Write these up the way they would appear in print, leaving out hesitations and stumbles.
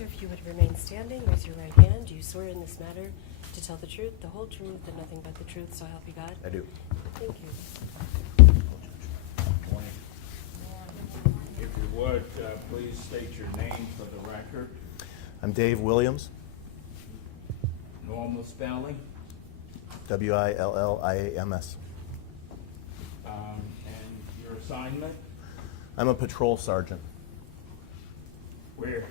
Officer, if you would remain standing, raise your right hand. Do you swear in this matter to tell the truth, the whole truth, and nothing but the truth, so help you God? I do. Thank you. If you would, please state your name for the record. I'm Dave Williams, Normal spelling. Williams. And your assignment. I'm a patrol sergeant Where?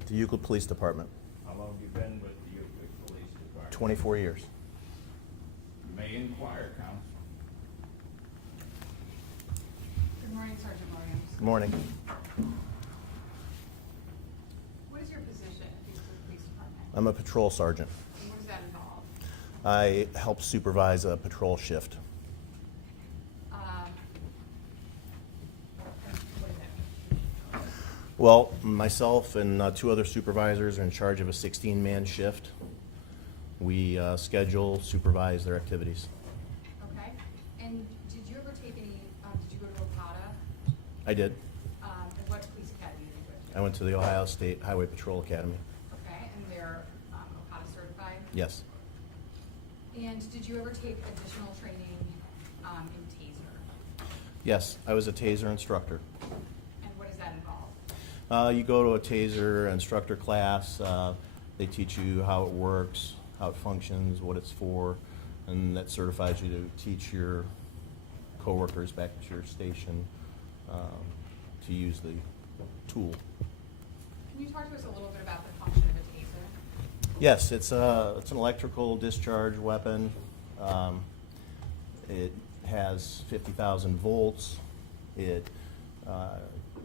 at the Euclid Police Department, How long have you been with the Euclid Police Department? 24 years. You may inquire, Counsel. Good morning, Sergeant Williams. Good morning. What is your position at the Euclid Police Department? I'm a patrol sergeant. And what does that involve? I help supervise a patrol shift. What does that mean? Well, myself and two other supervisors are in charge of a 16-man shift. We schedule, supervise their activities. Okay. And did you ever take any, did you go to Okada? I did. And what police academy did you go to? I went to the Ohio State Highway Patrol Academy. Okay, and they're Okada certified? Yes. And did you ever take additional training in Taser? Yes, I was a Taser instructor. And what does that involve? You go to a Taser instructor class. They teach you how it works, how it functions, what it's for, and that certifies you to teach your coworkers back at your station to use the tool. Can you talk to us a little bit about the function of a Taser? Yes, it's an electrical discharge weapon. It has 50,000 volts. It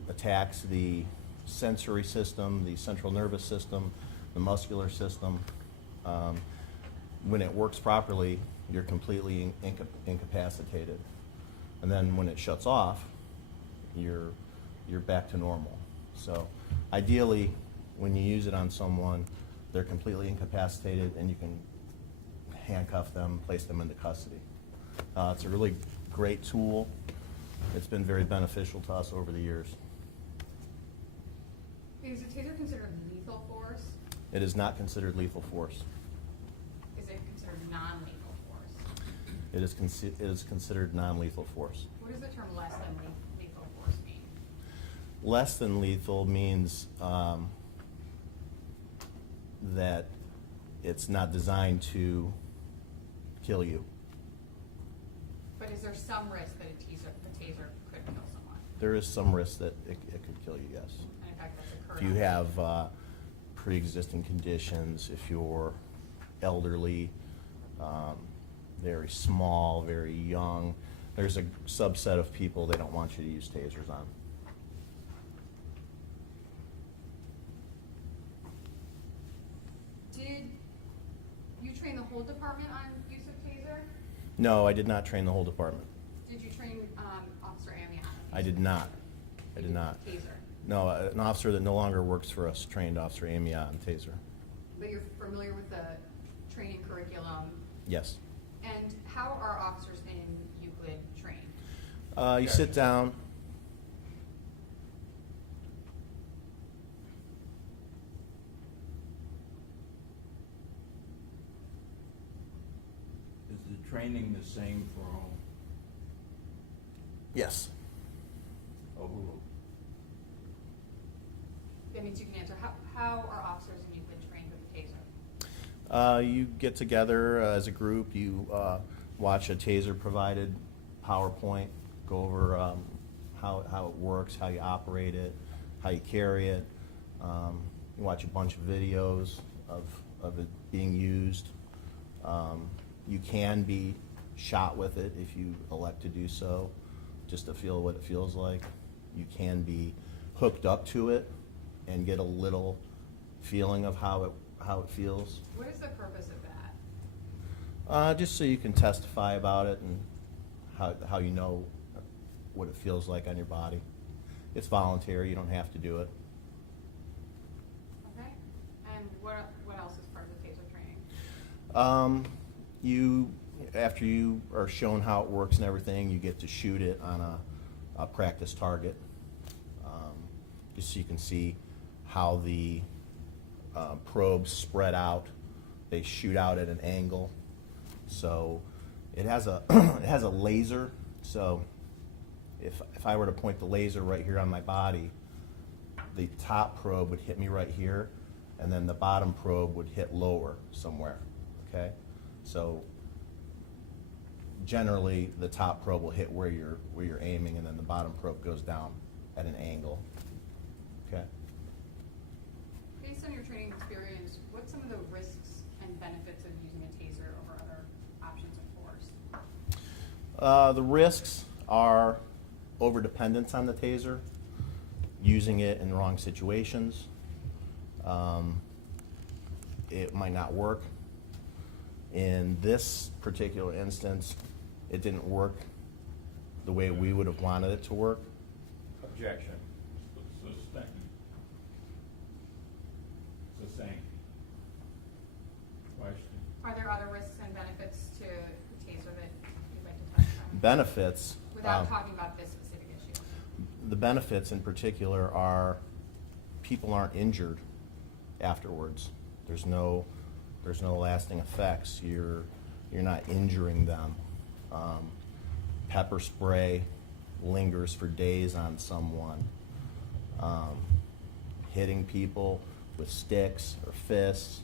attacks the sensory system, the central nervous system, the muscular system. When it works properly, you're completely incapacitated. And then when it shuts off, you're back to normal. So ideally, when you use it on someone, they're completely incapacitated and you can handcuff them, place them into custody. It's a really great tool. It's been very beneficial to us over the years. Is a Taser considered lethal force? It is not considered lethal force. Is it considered non-lethal force? It is considered non-lethal force. What does the term less than lethal force mean? Less than lethal means that it's not designed to kill you. But is there some risk that a taser could kill someone? There is some risk that it could kill you, yes. And in fact, that's occurred. If you have pre-existing conditions, if you're elderly, very small, very young, there's a subset of people they don't want you to use tasers on. Did you train the whole department on use of taser? No, I did not train the whole department. Did you train Officer Amiott? I did not. I did not. Taser. No, an officer that no longer works for us trained Officer Amiott on Taser. But you're familiar with the training curriculum? Yes. And how are officers in Euclid trained? You sit down. Is the training the same for all? Yes. Overall? That means you can answer. How are officers in Euclid trained with the taser? You get together as a group. You watch a Taser-provided PowerPoint. Go over how it works, how you operate it, how you carry it. You watch a bunch of videos of it being used. You can be shot with it if you elect to do so, just to feel what it feels like. You can be hooked up to it and get a little feeling of how it feels. What is the purpose of that? Just so you can testify about it and how you know what it feels like on your body. It's voluntary, you don't have to do it. Okay. And what else is part of the taser training? After you are shown how it works and everything, you get to shoot it on a practice target, just so you can see how the probes spread out. They shoot out at an angle. So it has a it has a laser. So if I were to point the laser right here on my body, the top probe would hit me right here, and then the bottom probe would hit lower somewhere. Okay, so generally the top probe will hit where you're aiming, and then the bottom probe goes down at an angle. Okay. Based on your training experience, what's some of the risks and benefits of using a taser over other options of force? The risks are overdependence on the taser, using it in wrong situations. It might not work. In this particular instance, it didn't work the way we would have wanted it to work. Objection. Sustained. Question. Are there other risks and benefits to the taser that you'd like to touch on? Benefits. Without talking about this specific issue. The benefits in particular are people aren't injured afterwards. There's no lasting effects. You're not injuring them. Pepper spray lingers for days on someone. Hitting people with sticks or fists,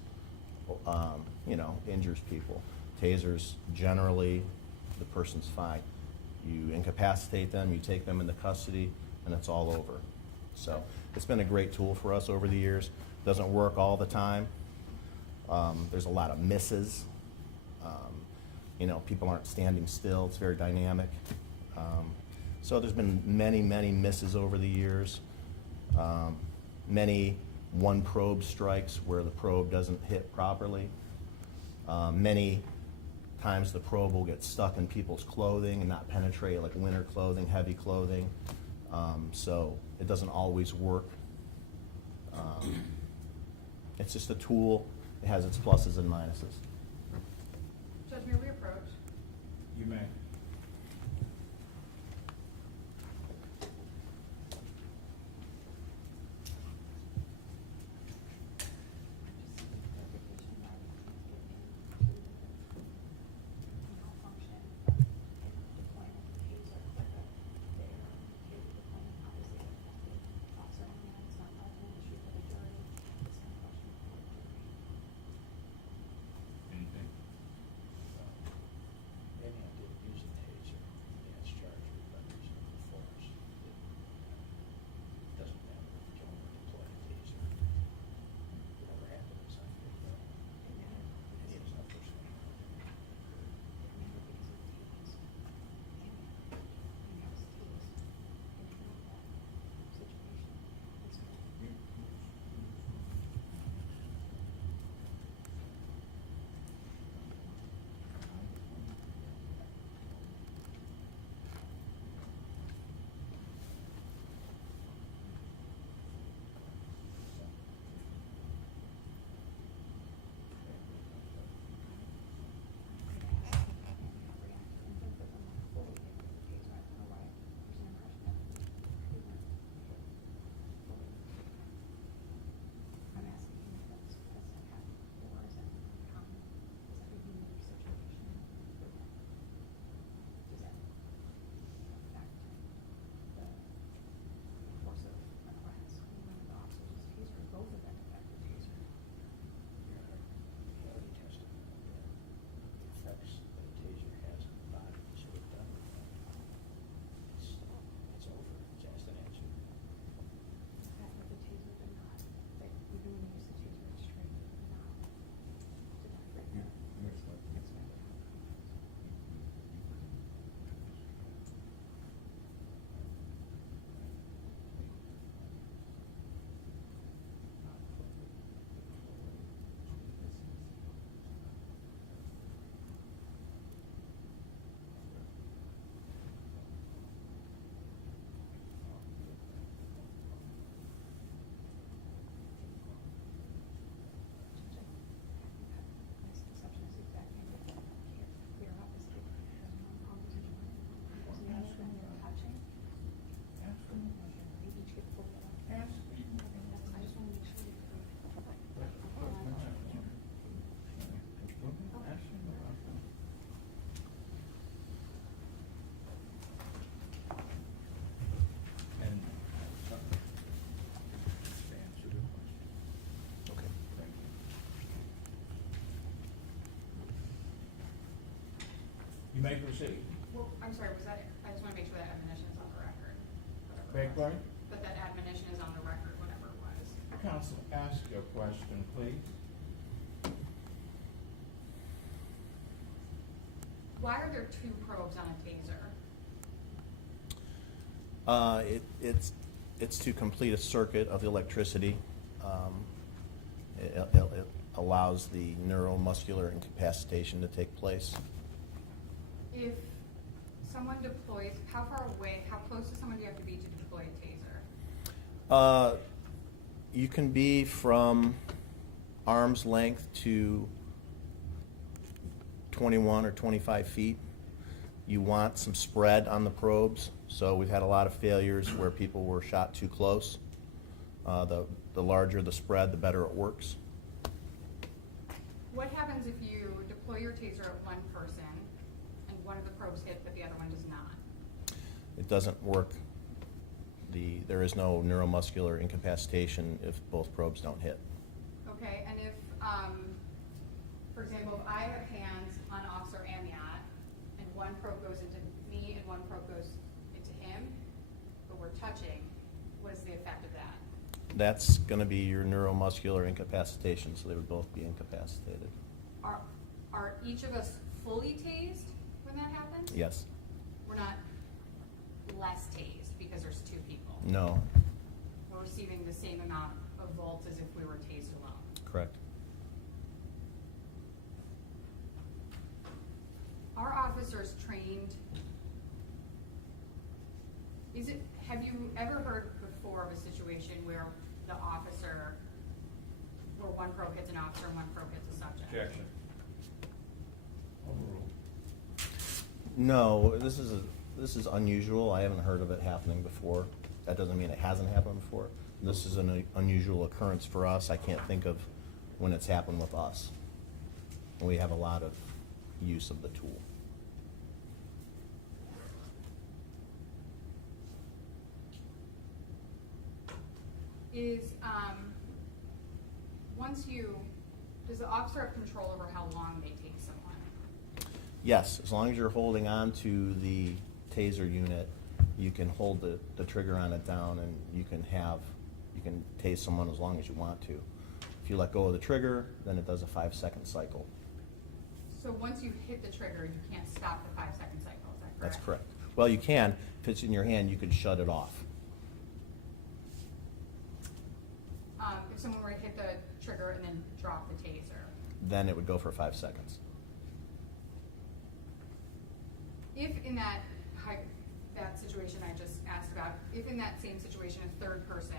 injures people. Tasers, generally, the person's fine. You incapacitate them, you take them into custody, and it's all over. So it's been a great tool for us over the years. Doesn't work all the time. There's a lot of misses. People aren't standing still. It's very dynamic. So there's been many, many misses over the years. Many one probe strikes where the probe doesn't hit properly. Many times the probe will get stuck in people's clothing and not penetrate, like winter clothing, heavy clothing. So it doesn't always work. It's just a tool. It has its pluses and minuses. Judge, may we approach? You may. may proceed. Well, I'm sorry, was that, I just want to make sure that admonition is on the record. whatever it Beg was. pardon? But that admonition is on the record, whatever it was. Counsel, ask your question, please. Why are there 2 probes on a taser? It's to complete a circuit of electricity. It allows the neuromuscular incapacitation to take place. If someone deploys, how far away, how close to someone do you have to be to deploy a taser? You can be from arm's length to 21 or 25 feet. You want some spread on the probes, so we've had a lot of failures where people were shot too close. The larger the spread, the better it works. What happens if you deploy your taser at one person and one of the probes hit but the other one does not? It doesn't work. There is no neuromuscular incapacitation if both probes don't hit. Okay, and if, for example, if I have hands on Officer Amiott and one probe goes into me and one probe goes into him, but we're touching, what is the effect of that? That's going to be your neuromuscular incapacitation, so they would both be incapacitated. Are each of us fully tased when that happens? Yes. We're not less tased because there's 2 people. No. We're receiving the same amount of volts as if we were tased alone. Correct. Are officers trained? Have you ever heard before of a situation where the officer, where one probe hits an officer and one probe hits a subject? Objection. Overruled. No, this is unusual. I haven't heard of it happening before. That doesn't mean it hasn't happened before. This is an unusual occurrence for us. I can't think of when it's happened with us. We have a lot of use of the tool. Does the officer have control over how long they take someone? Yes, as long as you're holding on to the taser unit, you can hold the trigger on it down, and you can tase someone as long as you want to. If you let go of the trigger, then it does a 5-second cycle. So once you hit the trigger, you can't stop the 5-second cycle, is that correct? That's correct. Well, you can. If it's in your hand, you can shut it off. If someone were to hit the trigger and then drop the taser? Then it would go for 5 seconds. If in that situation I just asked about, if in that same situation a third person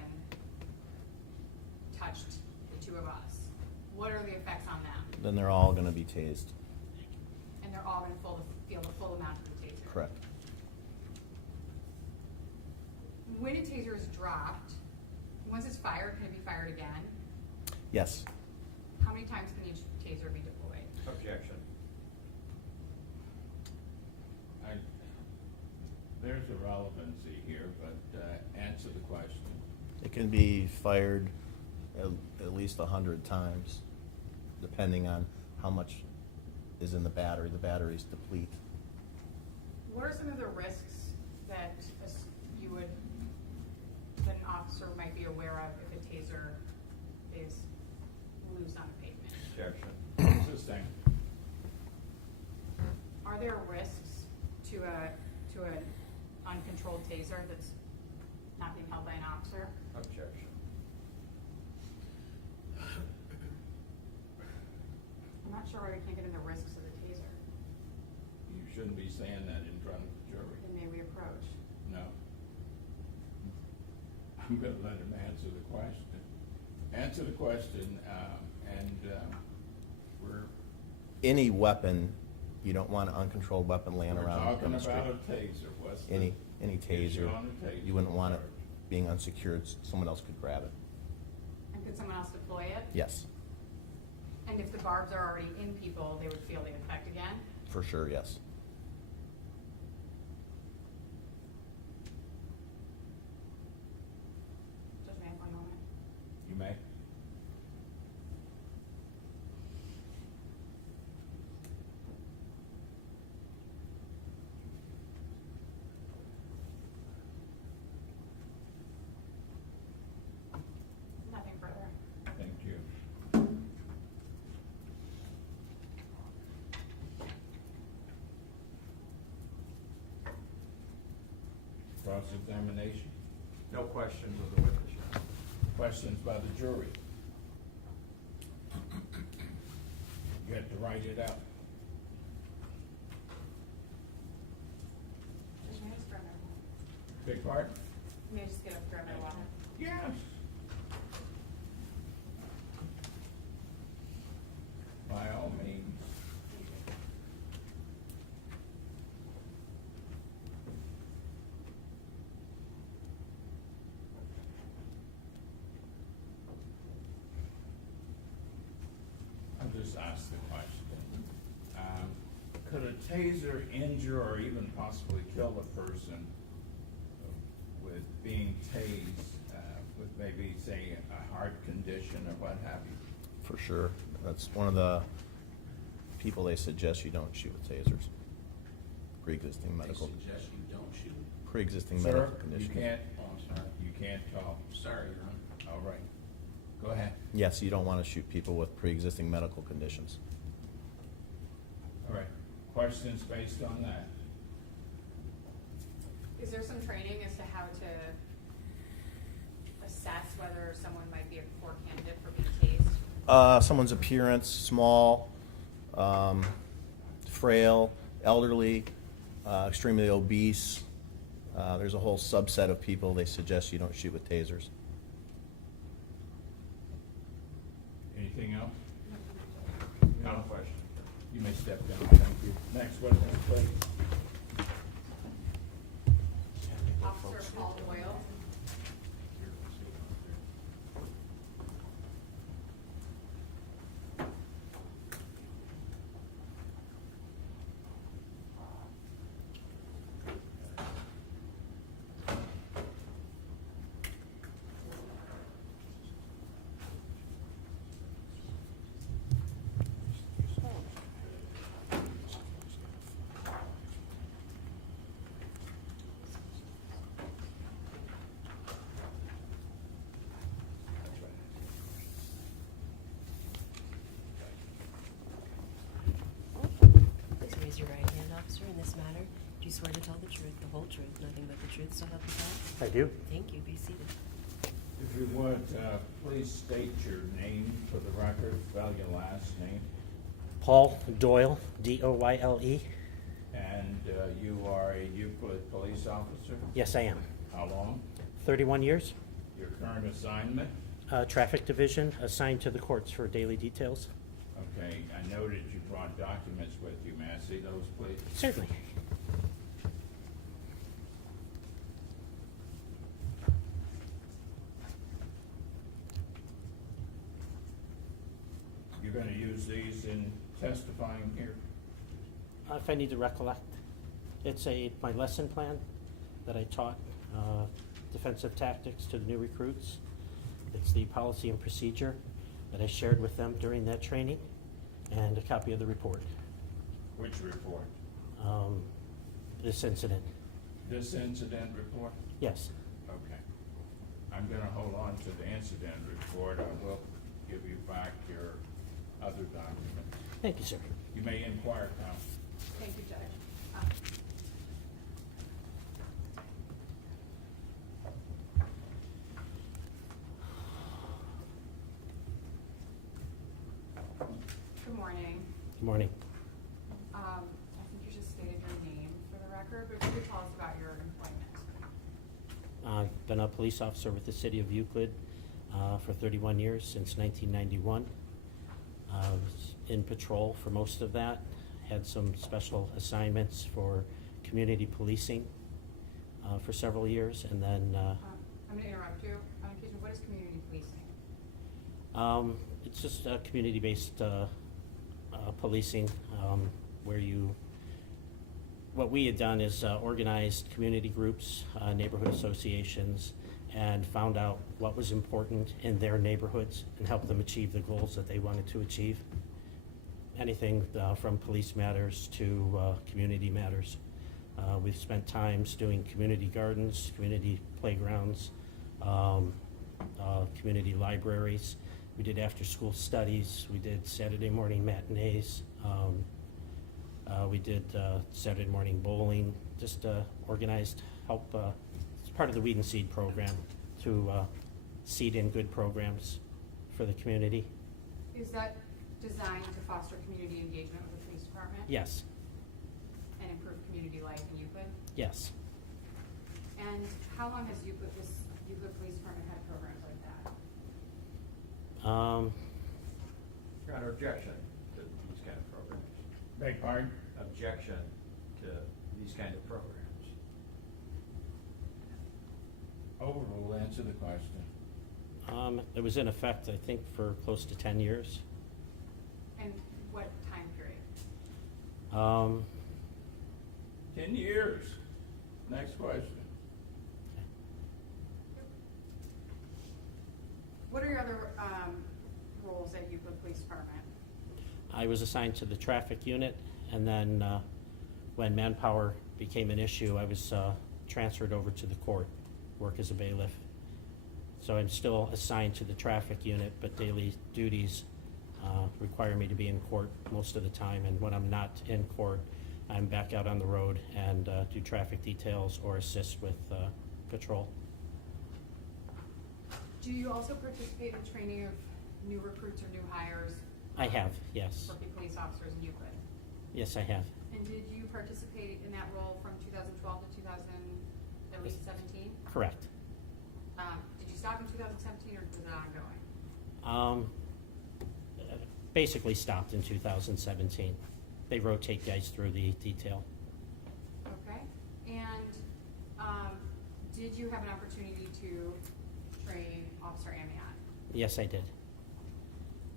touched the 2 of us, what are the effects on them? Then they're all going to be tased. And they're all going to feel the full amount of the taser? Correct. When a taser is dropped, once it's fired, can it be fired again? Yes. How many times can each taser be deployed? Objection. There's a relevancy here, but answer the question. It can be fired at least 100 times, depending on how much is in the battery. The batteries deplete. What are some of the risks that that an officer might be aware of if a taser is loose on the pavement? Objection. Sustained. Are there risks to an uncontrolled taser that's not being held by an officer? Objection. I'm not sure why we can't get into risks of the taser. You shouldn't be saying that in front of the jury. Then may we approach? No. I'm going to let him answer the question. Answer the question, we're Any weapon, you don't want an uncontrolled weapon laying around talking on the street. about a taser. What's the Any issue taser, on a taser? you wouldn't want it being unsecured. Someone else could grab it. And could someone else deploy it? Yes, And if the barbs are already in people, they would feel the effect again? for sure. Yes. Just may I have one moment. You may. Cross-examination? No questions of the witness, Your Honor. Questions by the jury? You have to write it out. May I just grab my, Big part? may I just get up, grab my water? Yes. By all means. I'll just ask the question. Could a taser injure or even possibly kill a person with being tased, with maybe, say, a heart condition or what have you? For sure. That's one of the people they suggest you don't shoot with tasers. Pre-existing medical, They suggest you don't shoot. pre-existing Sir, medical you condition. can't, Oh, I'm sorry. you can't talk. Sorry, Your Honor. All right. Go ahead. Yes, you don't want to shoot people with pre-existing medical conditions. All right. Questions based on that? Is there some training as to how to assess whether someone might be a poor candidate for being tased? Someone's appearance, small, frail, elderly, extremely obese. There's a whole subset of people they suggest you don't shoot with tasers. Anything else? No question. You may step down. Thank you. Next witness, please. Officer Paul Doyle. Please raise your right hand, officer. In this matter, do you swear to tell the truth, the whole truth, nothing but the truth, so help you God? I do. Thank you. Be seated. If you would, please state your name for the record, spell your last name, Paul Doyle, D-O-Y-L-E. and you are a Euclid police officer? Yes, I am. How long? 31 years. Your current assignment? Traffic division, assigned to the courts for daily details. Okay, I noted you brought documents with you. May I see those, please? Certainly. You're gonna use these in testifying here? If I need to recollect, it's my lesson plan that I taught, defensive tactics to the new recruits. It's the policy and procedure that I shared with them during that training, and a copy of the report. Which report? This incident. This incident report? Yes. Okay. I'm gonna hold on to the incident report. I will give you back your other documents. Thank you, sir. You may inquire now. Thank you, Judge. Good morning. Good morning. I think you just stated your name for the record, but if you could tell us about your employment. I've been a police officer with the city of Euclid for 31 years, since 1991. I was in patrol for most of that, had some special assignments for community policing for several years, and then I'm gonna interrupt you. On occasion, what is community policing? it's just community-based policing, where what we had done is organized community groups, neighborhood associations, and found out what was important in their neighborhoods and helped them achieve the goals that they wanted to achieve. Anything from police matters to community matters. We've spent times doing community gardens, community playgrounds, community libraries. We did after-school studies. We did Saturday morning matinees. We did Saturday morning bowling, just organized help. It's part of the Weed and Seed program to seed in good programs for the community. Is that designed to foster community engagement with the police department? Yes, And improve community life in Euclid? yes. And how long has Euclid Police Department had programs like that? Your Honor, objection to these kind of programs. Beg pardon? Objection to these kind of programs. Overrule, answer the question. It was in effect, I think, for close to 10 years. And what time period? 10 years. Next question. What are your other roles at Euclid Police Department? I was assigned to the traffic unit, and then when manpower became an issue, I was transferred over to the court, work as a bailiff. So I'm still assigned to the traffic unit, but daily duties require me to be in court most of the time, and when I'm not in court, I'm back out on the road and do traffic details or assist with patrol. Do you also participate in training of new recruits or new hires I have, yes. for police officers in Euclid? Yes, I have. And did you participate in that role from 2012 to 2017? Correct. Did you stop in 2017 or was it ongoing? Basically stopped in 2017. They rotate guys through the detail. Okay. And did you have an opportunity to train Officer Amiott? Yes, I did.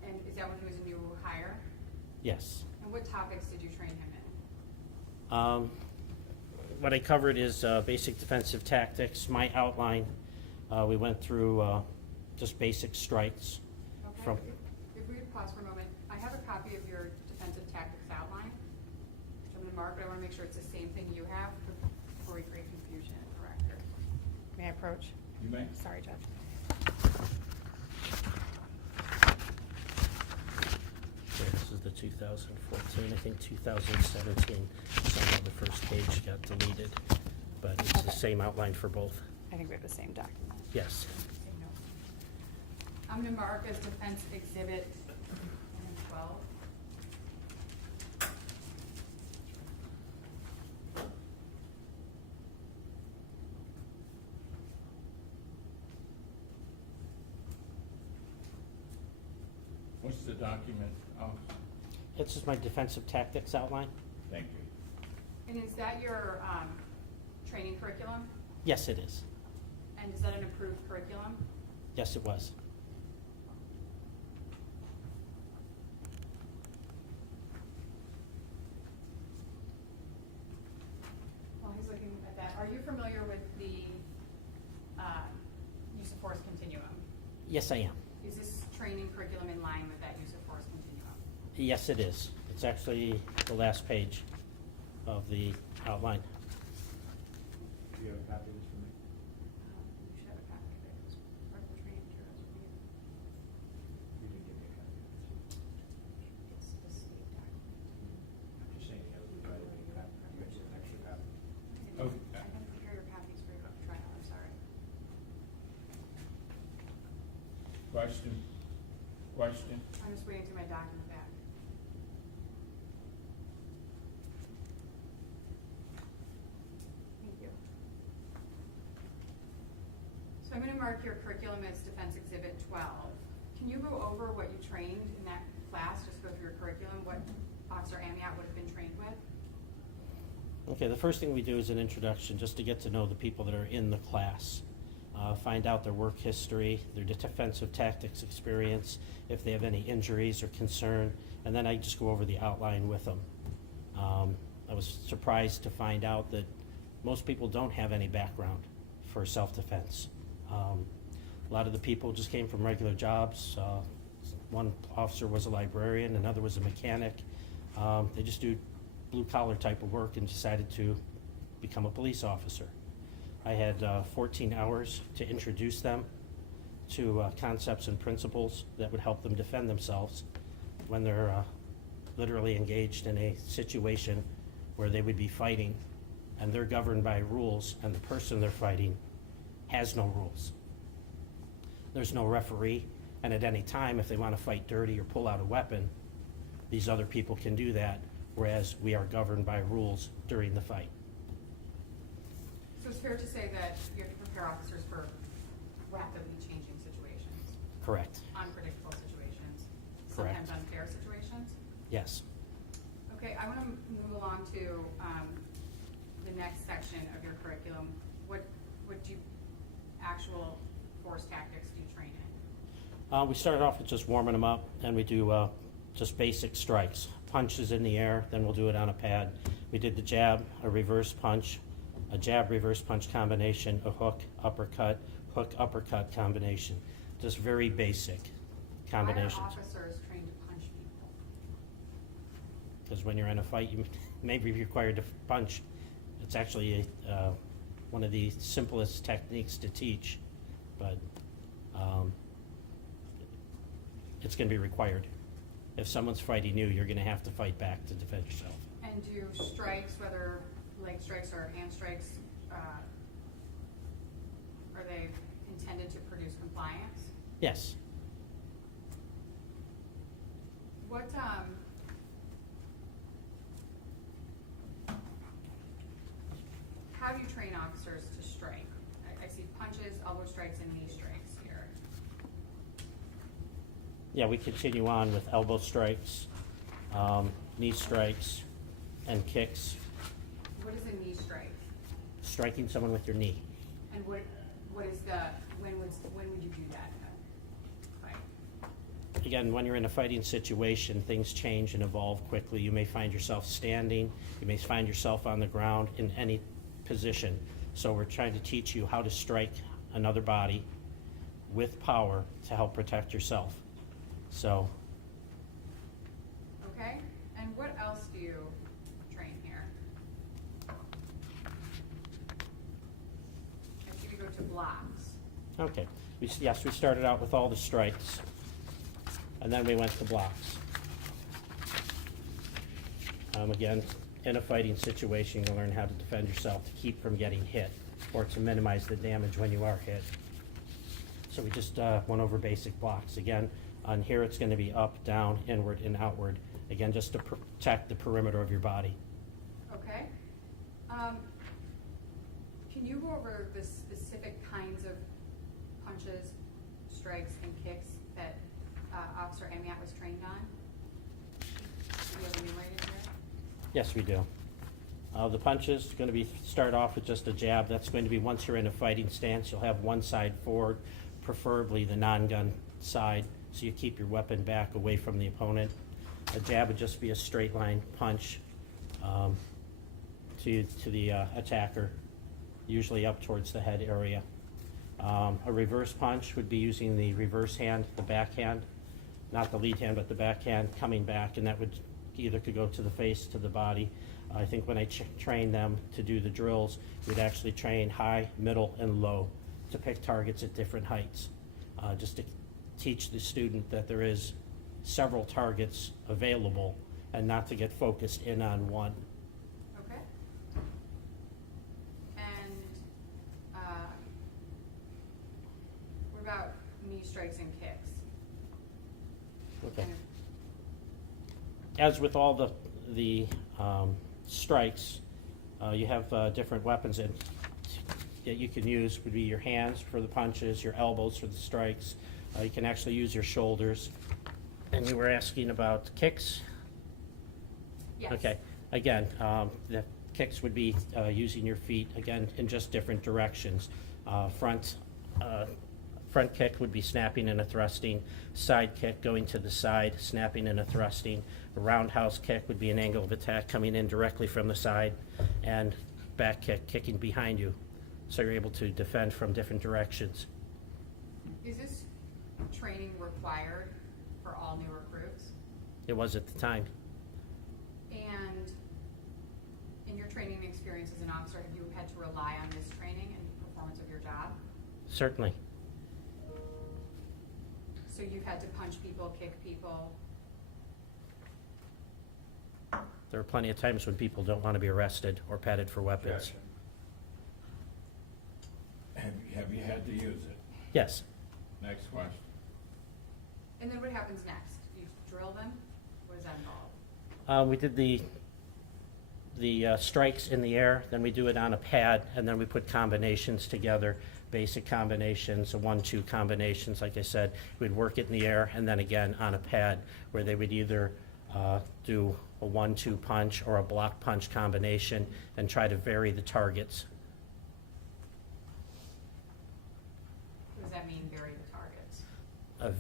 And is that when he was a new hire? Yes. And what topics did you train him in? What I covered is basic defensive tactics. My outline, we went through just basic strikes. Okay. From If we could pause for a moment, I have a copy of your defensive tactics outline, which I'm going to mark, but I want to make sure it's the same thing you have before we create confusion in the record. May I approach? You may. Sorry, Judge. Yeah, this is the 2014, I think 2017. Some of the first page got deleted, but it's the same outline for both. I think we have the same document. Yes. Same notes. I'm going to mark as Defense Exhibit 12. What's the document? Oh, It's just my defensive tactics outline. thank you. And is that your training curriculum? Yes, it is. And is that an approved curriculum? Yes, it was. While he's looking at that, are you familiar with the use of force continuum? Yes, I am. Is this training curriculum in line with that use of force continuum? Yes, it is. It's actually the last page of the outline. Do you have a copy of this for me? You should have a copy of it. It's part of the training materials for you. You didn't give me a copy of this. It's the state document. I'm just saying, you have to provide me a copy. You guys have an extra copy. Okay. I didn't prepare your copies for your trial, I'm sorry. Question? Question? I'm just waiting to my document back. Thank you. So I'm going to mark your curriculum as Defense Exhibit 12. Can you go over what you trained in that class? Just go through your curriculum, what Officer Amiott would have been trained with? Okay, the first thing we do is an introduction, just to get to know the people that are in the class. Find out their work history, their defensive tactics experience, if they have any injuries or concern, and then I just go over the outline with them. I was surprised to find out that most people don't have any background for self-defense. A lot of the people just came from regular jobs. One officer was a librarian, another was a mechanic. They just do blue-collar type of work and decided to become a police officer. I had 14 hours to introduce them to concepts and principles that would help them defend themselves when they're literally engaged in a situation where they would be fighting, and they're governed by rules, and the person they're fighting has no rules. There's no referee, and at any time, if they want to fight dirty or pull out a weapon, these other people can do that, whereas we are governed by rules during the fight. So it's fair to say that you have to prepare officers for rapidly changing situations, Correct. unpredictable situations, Correct. sometimes unfair situations? Yes. Okay, I want to move along to the next section of your curriculum. What do you, actual force tactics do you train in? We started off with just warming them up, and we do just basic strikes. Punches in the air, then we'll do it on a pad. We did the jab, a reverse punch, a jab, reverse punch combination, a hook, uppercut combination. Just very basic combinations. Why are officers trained to punch people? Because when you're in a fight, you may be required to punch. It's actually one of the simplest techniques to teach, but it's going to be required. If someone's fighting you, you're going to have to fight back to defend yourself. And do strikes, whether leg strikes or hand strikes, are they intended to produce compliance? Yes. What, how do you train officers to strike? I see punches, elbow strikes, and knee strikes here. Yeah, we continue on with elbow strikes, knee strikes, and kicks. What is a knee strike? Striking someone with your knee. And what is the, when would you do that in a fight? Again, when you're in a fighting situation, things change and evolve quickly. You may find yourself standing. You may find yourself on the ground in any position. So we're trying to teach you how to strike another body with power to help protect yourself. So, Okay, and what else do you train here? I see we go to blocks. okay. Yes, we started out with all the strikes, and then we went to blocks. Again, in a fighting situation, you learn how to defend yourself to keep from getting hit or to minimize the damage when you are hit. So we just went over basic blocks. Again, on here it's going to be up, down, inward, and outward. Again, just to protect the perimeter of your body. Okay. Can you go over the specific kinds of punches, strikes, and kicks that Officer Amiott was trained on? Do you have enumerated here? Yes, we do. The punches is going to be start off with just a jab. That's going to be once you're in a fighting stance, you'll have one side forward, preferably the non-gun side, so you keep your weapon back away from the opponent. A jab would just be a straight line punch to the attacker, usually up towards the head area. A reverse punch would be using the reverse hand, the backhand, not the lead hand, but the backhand coming back, and that would either could go to the face, to the body. I think when I train them to do the drills, we'd actually train high, middle, and low to pick targets at different heights, just to teach the student that there is several targets available and not to get focused in on one. Okay. And what about knee strikes and kicks? Okay. Kind of- As with all the strikes, you have different weapons that you can use. Would be your hands for the punches, your elbows for the strikes. You can actually use your shoulders. And you were asking about kicks? Yes. Okay. Again, the kicks would be using your feet, again, in just different directions. Front kick would be snapping and a thrusting. Side kick going to the side, snapping and a thrusting. A roundhouse kick would be an angle of attack coming in directly from the side. And back kick, kicking behind you. So you're able to defend from different directions. Is this training required for all new recruits? It was at the time. And in your training experience as an officer, have you had to rely on this training in the performance of your job? Certainly. So you've had to punch people, kick people? There are plenty of times when people don't want to be arrested or patted for weapons. Objection. Have you had to use it? Yes. Next question. And then what happens next? You drill them? What does that involve? We did the strikes in the air, then we do it on a pad, and then we put combinations together, basic combinations, 1-2 combinations, like I said. We'd work it in the air, and then again on a pad, where they would either do a 1-2 punch or a block punch combination and try to vary the targets. What does that mean, vary the targets?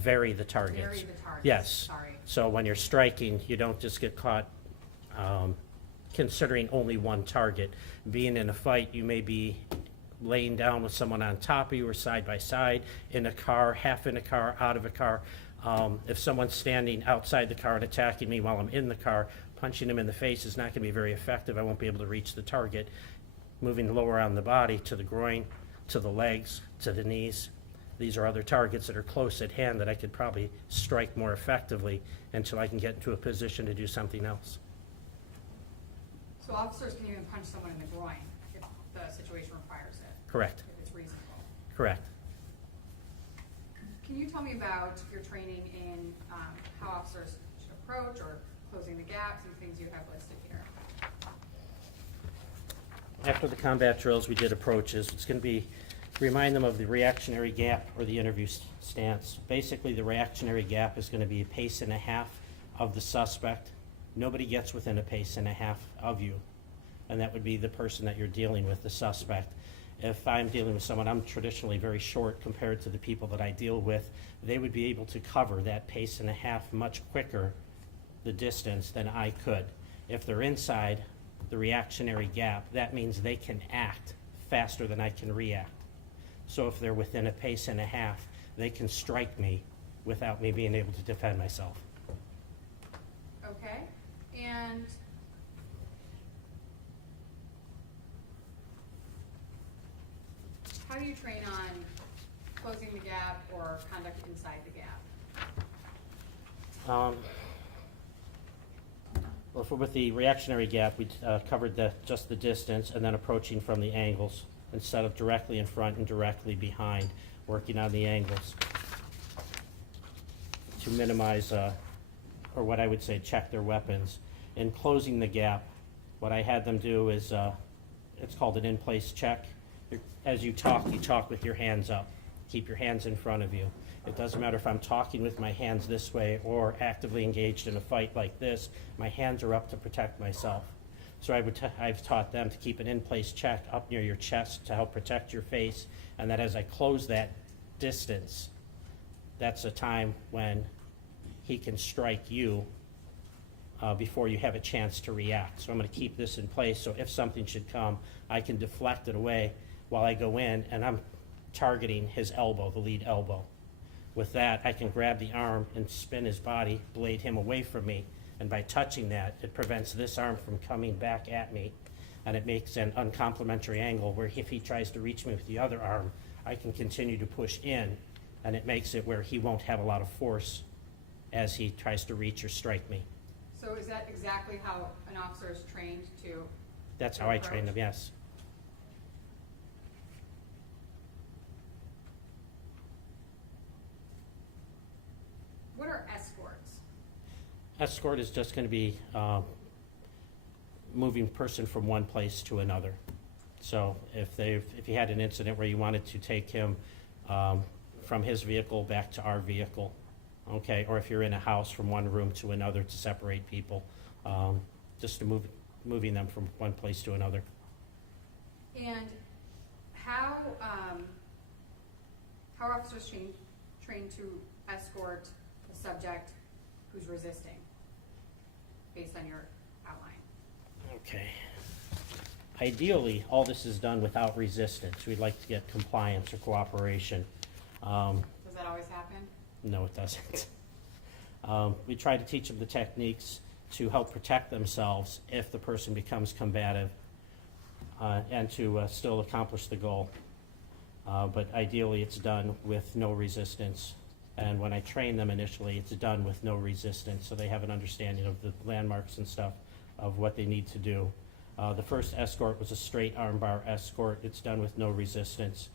Vary the targets. Vary the targets. Yes. Sorry. So when you're striking, you don't just get caught considering only one target. Being in a fight, you may be laying down with someone on top of you or side by side, in a car, half in a car, out of a car. If someone's standing outside the car and attacking me while I'm in the car, punching them in the face is not going to be very effective. I won't be able to reach the target. Moving lower on the body to the groin, to the legs, to the knees. These are other targets that are close at hand that I could probably strike more effectively until I can get into a position to do something else. So officers can even punch someone in the groin if the situation requires it, Correct. if it's reasonable. Correct. Can you tell me about your training in how officers should approach or closing the gaps and things you have listed here? After the combat drills, we did approaches. It's going to be remind them of the reactionary gap or the interview stance. Basically, the reactionary gap is going to be a pace and a half of the suspect. Nobody gets within a pace and a half of you, and that would be the person that you're dealing with, the suspect. If I'm dealing with someone, I'm traditionally very short compared to the people that I deal with. They would be able to cover that pace and a half much quicker, the distance, than I could. If they're inside the reactionary gap, that means they can act faster than I can react. So if they're within a pace and a half, they can strike me without me being able to defend myself. Okay, and how do you train on closing the gap or conduct inside the gap? Well, with the reactionary gap, we covered just the distance and then approaching from the angles instead of directly in front and directly behind, working on the angles to minimize, or what I would say, check their weapons. In closing the gap, what I had them do is, it's called an in-place check. As you talk with your hands up. Keep your hands in front of you. It doesn't matter if I'm talking with my hands this way or actively engaged in a fight like this, my hands are up to protect myself. So I've taught them to keep an in-place check up near your chest to help protect your face, and that as I close that distance, that's a time when he can strike you before you have a chance to react. So I'm going to keep this in place so if something should come, I can deflect it away while I go in, and I'm targeting his elbow, the lead elbow. With that, I can grab the arm and spin his body, blade him away from me, and by touching that, it prevents this arm from coming back at me, and it makes an uncomplimentary angle where if he tries to reach me with the other arm, I can continue to push in, and it makes it where he won't have a lot of force as he tries to reach or strike me. So is that exactly how an officer is trained to? That's how I train them, yes. What are escorts? Escort is just going to be moving person from one place to another. So if you had an incident where you wanted to take him from his vehicle back to our vehicle, okay, or if you're in a house from one room to another to separate people, just to moving them from one place to another. And how are officers trained to escort a subject who's resisting, based on your outline? Okay. Ideally, all this is done without resistance. We'd like to get compliance or cooperation. Does that always happen? No, it doesn't. We try to teach them the techniques to help protect themselves if the person becomes combative, and to still accomplish the goal. But ideally, it's done with no resistance. And when I train them initially, it's done with no resistance, so they have an understanding of the landmarks and stuff of what they need to do. The first escort was a straight armbar escort. It's done with no resistance.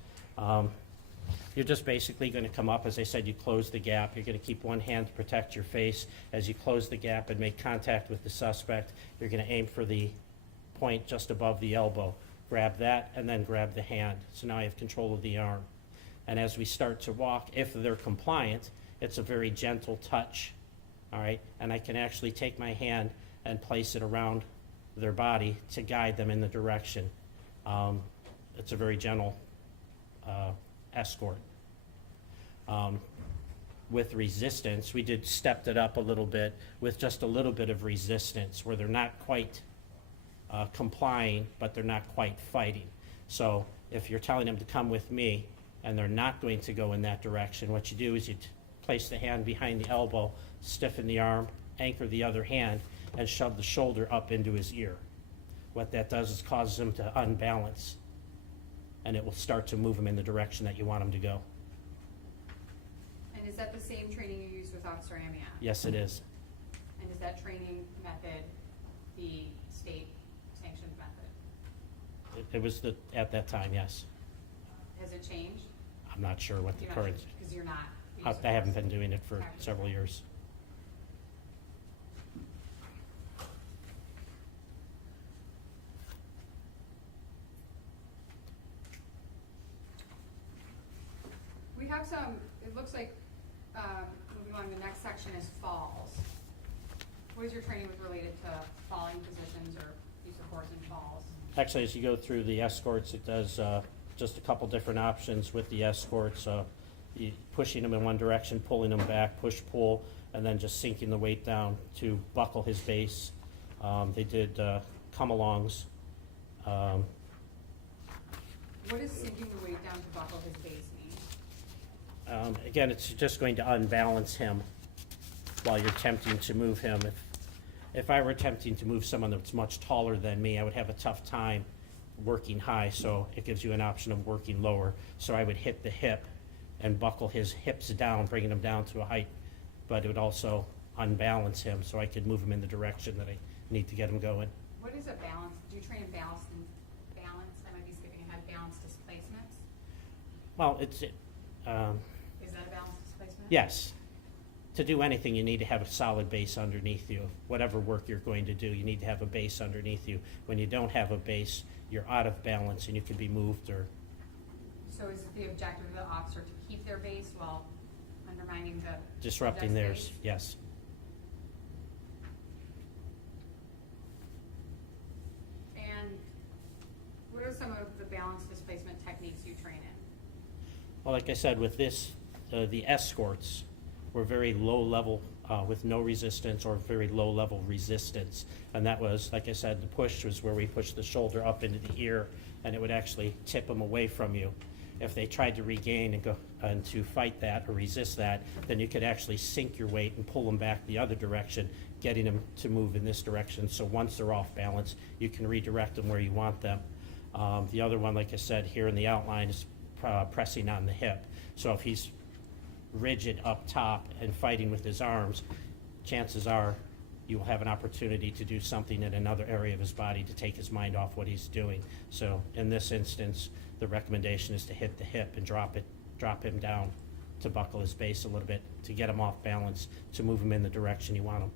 You're just basically going to come up, as I said, you close the gap. You're going to keep one hand to protect your face. As you close the gap and make contact with the suspect, you're going to aim for the point just above the elbow. Grab that and then grab the hand. So now I have control of the arm. And as we start to walk, if they're compliant, it's a very gentle touch, all right? And I can actually take my hand and place it around their body to guide them in the direction. It's a very gentle escort. With resistance, we stepped it up a little bit with just a little bit of resistance where they're not quite complying, but they're not quite fighting. So if you're telling them to come with me and they're not going to go in that direction, what you do is you place the hand behind the elbow, stiffen the arm, anchor the other hand, and shove the shoulder up into his ear. What that does is causes him to unbalance, and it will start to move him in the direction that you want him to go. And is that the same training you used with Officer Amiott? Yes, it is. And is that training method the state sanctioned method? It was at that time, yes. Has it changed? I'm not sure what the current, Because you're not. I haven't been doing it for several years. We have some, it looks like, moving on, the next section is falls. What is your training with related to falling positions or use of force in falls? Actually, as you go through the escorts, it does just a couple different options with the escorts. Pushing them in one direction, pulling them back, push, pull, and then just sinking the weight down to buckle his base. They did come-alongs. What does sinking the weight down to buckle his base mean? Again, it's just going to unbalance him while you're attempting to move him. If I were attempting to move someone that's much taller than me, I would have a tough time working high, so it gives you an option of working lower. So I would hit the hip and buckle his hips down, bringing him down to a height, but it would also unbalance him so I could move him in the direction that I need to get him going. What is a balance? Do you train in balance? I might be skipping ahead. Balance displacements? Well, Is that a balance displacement? yes. To do anything, you need to have a solid base underneath you. Whatever work you're going to do, you need to have a base underneath you. When you don't have a base, you're out of balance and you can be moved or So is it the objective of the officer to keep their base while undermining the disrupting subject's theirs, base? yes. And what are some of the balance displacement techniques you train in? Well, like I said, with this, the escorts were very low level, with no resistance or very low level resistance. And that was, like I said, the push was where we pushed the shoulder up into the ear and it would actually tip them away from you. If they tried to regain and go and to fight that or resist that, then you could actually sink your weight and pull them back the other direction, getting them to move in this direction. So once they're off balance, you can redirect them where you want them. The other one, like I said, here in the outline is pressing on the hip. So if he's rigid up top and fighting with his arms, chances are you will have an opportunity to do something in another area of his body to take his mind off what he's doing. So in this instance, the recommendation is to hit the hip and drop him down to buckle his base a little bit, to get him off balance, to move him in the direction you want him.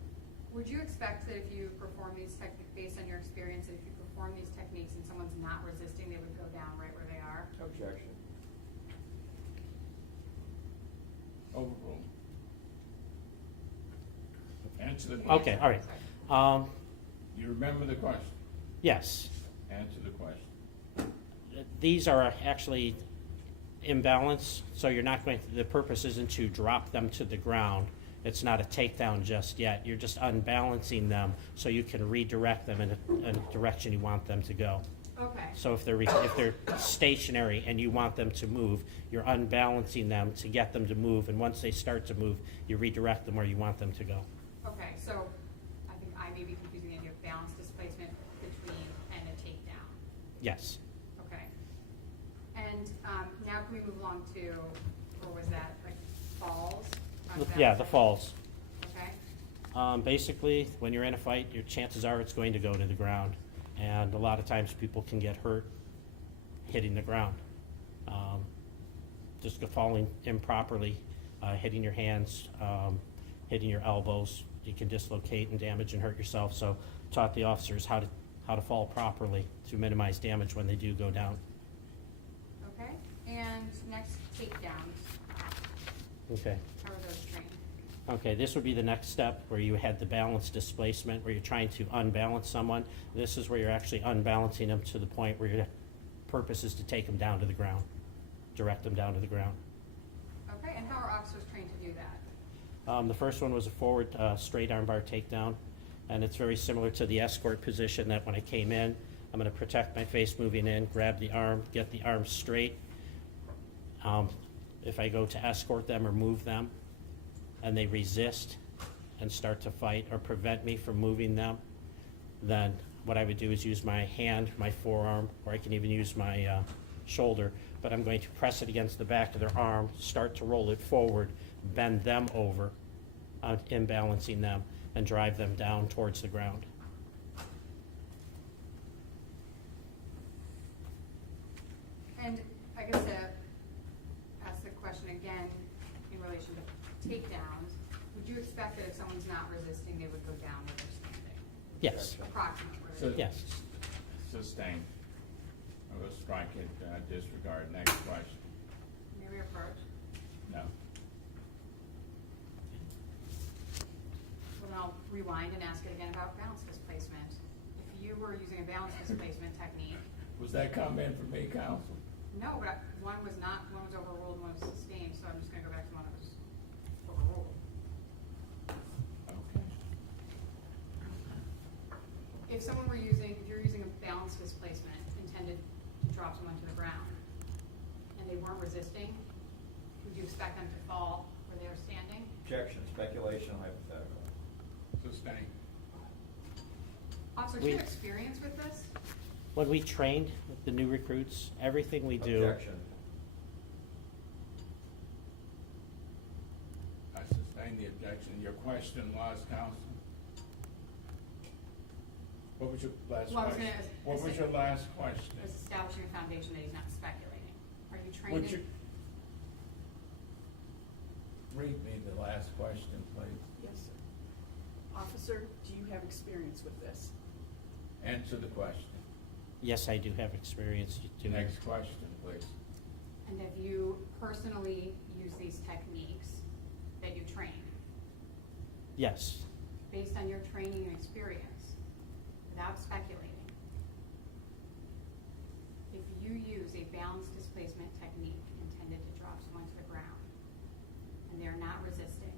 Would you expect that if you perform these techniques, based on your experience, that if you perform these techniques and someone's not resisting, they would go down right where they are? Objection. Overruled. Answer the question. Okay, all right. You remember the question? Yes. Answer the question. These are actually imbalance, so you're not going to, the purpose isn't to drop them to the ground. It's not a takedown just yet. You're just unbalancing them so you can redirect them in a direction you want them to go. Okay. So if they're stationary and you want them to move, you're unbalancing them to get them to move, and once they start to move, you redirect them where you want them to go. Okay, so I think I may be confusing the idea of balance displacement between and a takedown. Yes. Okay. And now can we move along to, or was that like falls? Yeah, the falls. Okay. Basically, when you're in a fight, your chances are it's going to go to the ground. And a lot of times people can get hurt hitting the ground. Just falling improperly, hitting your hands, hitting your elbows, you can dislocate and damage and hurt yourself. So taught the officers how to fall properly to minimize damage when they do go down. Okay, and next, takedowns. Okay. How are those trained? Okay, this would be the next step where you had the balance displacement, where you're trying to unbalance someone. This is where you're actually unbalancing them to the point where your purpose is to take them down to the ground, direct them down to the ground. Okay, and how are officers trained to do that? The first one was a forward straight arm bar takedown, and it's very similar to the escort position that when I came in, I'm going to protect my face moving in, grab the arm, get the arm straight. If I go to escort them or move them, and they resist and start to fight or prevent me from moving them, then what I would do is use my hand, my forearm, or I can even use my shoulder, but I'm going to press it against the back of their arm, start to roll it forward, bend them over, imbalancing them, and drive them down towards the ground. And I guess to ask the question again in relation to takedowns, would you expect that if someone's not resisting, they would go down where they're standing? Yes, Approximately. yes. Sustain. I will strike it, disregard. Next question. May we approach? No. Well, then I'll rewind and ask it again about balance displacement. If you were using a balance displacement technique, Was that comment from me, counsel? no, but one was not, one was overruled, one was sustained, so I'm just gonna go back to one that was overruled. Okay. If someone were if you're using a balance displacement intended to drop someone to the ground, and they weren't resisting, would you expect them to fall where they were standing? Objection, speculation, hypothetical. Sustain. Officer, do you have experience with this? When we trained with the new recruits, everything we do. Objection. I sustain the objection. Your question was, counsel? What was your last Well, I was question? gonna What was say- your last question? Is establishing a foundation that he's not speculating. Are you trained Would you in? read me the last question, please? Yes, sir. Officer, do you have experience with this? Answer the question. Yes, I do have experience doing. Next question, please. And have you personally used these techniques that you train? Yes, Based on your training and experience, without speculating, if you use a balance displacement technique intended to drop someone to the ground, and they're not resisting,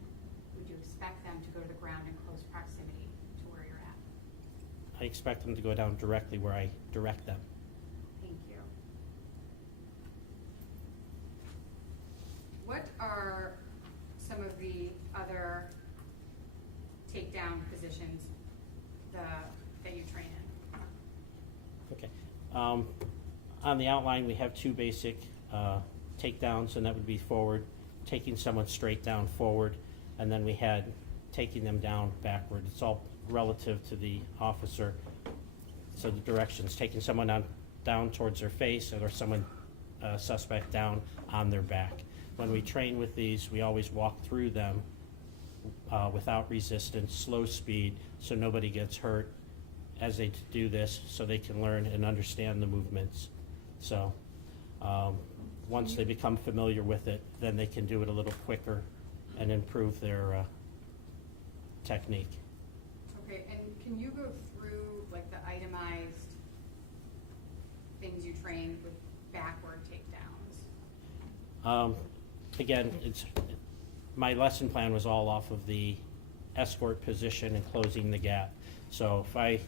would you expect them to go to the ground in close proximity to where you're at? I expect them to go down directly where I direct them. Thank you. What are some of the other takedown positions that you train in? Okay. On the outline, we have two basic takedowns, and that would be forward, taking someone straight down forward, and then we had taking them down backward. It's all relative to the officer. So the directions, taking someone down towards their face, or someone suspect down on their back. When we train with these, we always walk through them without resistance, slow speed, so nobody gets hurt as they do this, so they can learn and understand the movements. So once they become familiar with it, then they can do it a little quicker and improve their technique. Okay, and can you go through like the itemized things you train with backward takedowns? Again, my lesson plan was all off of the escort position and closing the gap. So if I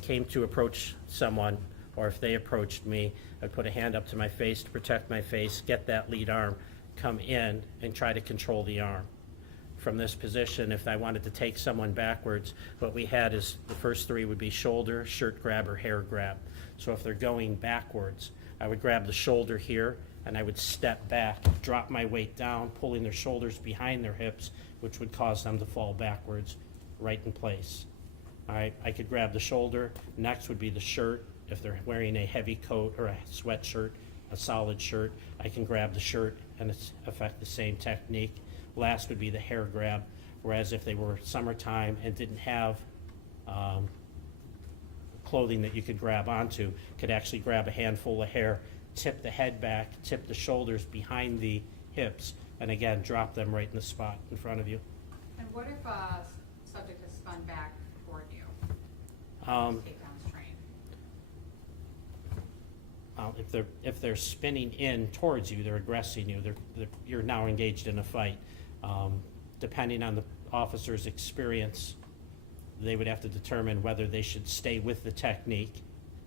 came to approach someone, or if they approached me, I'd put a hand up to my face to protect my face, get that lead arm, come in, and try to control the arm. From this position, if I wanted to take someone backwards, what we had is the first three would be shoulder, shirt grab, or hair grab. So if they're going backwards, I would grab the shoulder here, and I would step back, drop my weight down, pulling their shoulders behind their hips, which would cause them to fall backwards, right in place. All right, I could grab the shoulder. Next would be the shirt. If they're wearing a heavy coat or a sweatshirt, a solid shirt, I can grab the shirt and it's affect the same technique. Last would be the hair grab, whereas if they were summertime and didn't have clothing that you could grab onto, could actually grab a handful of hair, tip the head back, tip the shoulders behind the hips, and again, drop them right in the spot in front of you. And what if a subject is spun back toward you? Um, Takedowns trained. If they're spinning in towards you, they're aggressing you, you're now engaged in a fight. Depending on the officer's experience, they would have to determine whether they should stay with the technique,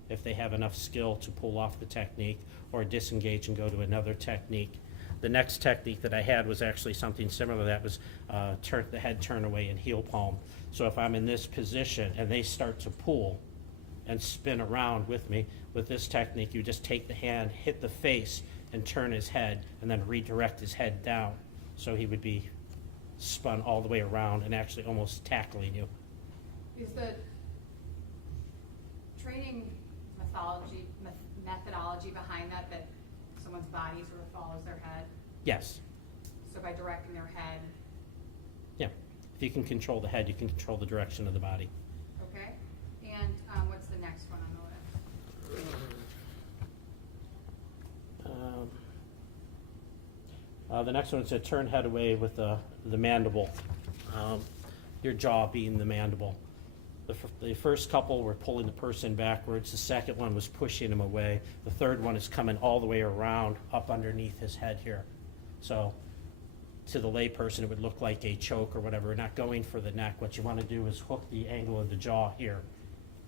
if they have enough skill to pull off the technique, or disengage and go to another technique. The next technique that I had was actually something similar. That was the head turn away and heel palm. So if I'm in this position and they start to pull and spin around with me, with this technique, you just take the hand, hit the face, and turn his head, and then redirect his head down. So he would be spun all the way around and actually almost tackling you. Is the training methodology behind that someone's body sort of follows their head? Yes. So by directing their head, Yeah. If you can control the head, you can control the direction of the body. okay? And what's the next one on the list? The next one is to turn head away with the mandible, your jaw being the mandible. The first couple were pulling the person backwards. The second one was pushing him away. The third one is coming all the way around up underneath his head here. So to the lay person, it would look like a choke or whatever. We're not going for the neck. What you want to do is hook the angle of the jaw here.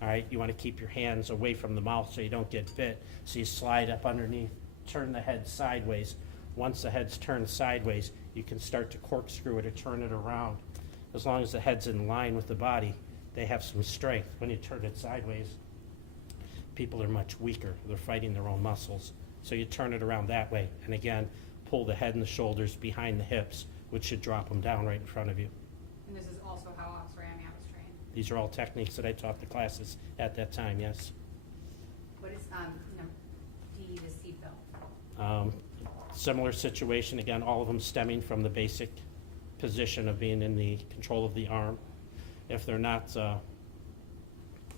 All right, you want to keep your hands away from the mouth so you don't get bit. So you slide up underneath, turn the head sideways. Once the head's turned sideways, you can start to corkscrew it or turn it around. As long as the head's in line with the body, they have some strength. When you turn it sideways, people are much weaker. They're fighting their own muscles. So you turn it around that way. And again, pull the head and the shoulders behind the hips, which should drop them down right in front of you. And this is also how Officer Amiott was trained. These are all techniques that I taught the classes at that time, yes. What is D, the seatbelt? Similar situation, again, all of them stemming from the basic position of being in the control of the arm. If they're not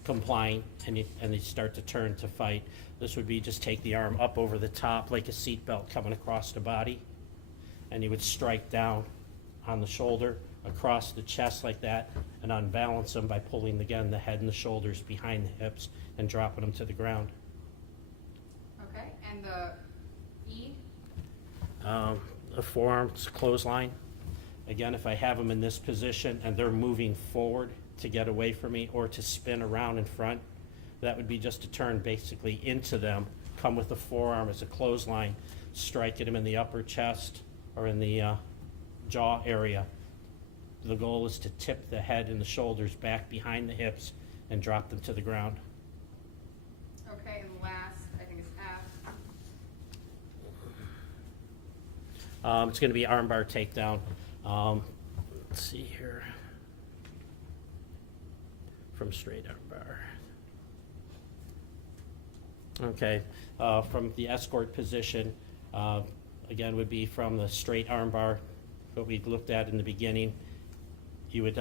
complying and they start to turn to fight, this would be just take the arm up over the top like a seat belt coming across the body, and you would strike down on the shoulder, across the chest like that, and unbalance them by pulling, again, the head and the shoulders behind the hips and dropping them to the ground. Okay, and the E? The forearms clothesline. Again, if I have them in this position and they're moving forward to get away from me or to spin around in front, that would be just to turn basically into them, come with the forearm as a clothesline, strike at them in the upper chest or in the jaw area. The goal is to tip the head and the shoulders back behind the hips and drop them to the ground. Okay, and last, I think it's F. It's going to be Arm Bar Takedown. Let's see here. From straight arm bar. Okay, from the escort position, again, would be from the straight arm bar, what we looked at in the beginning. You would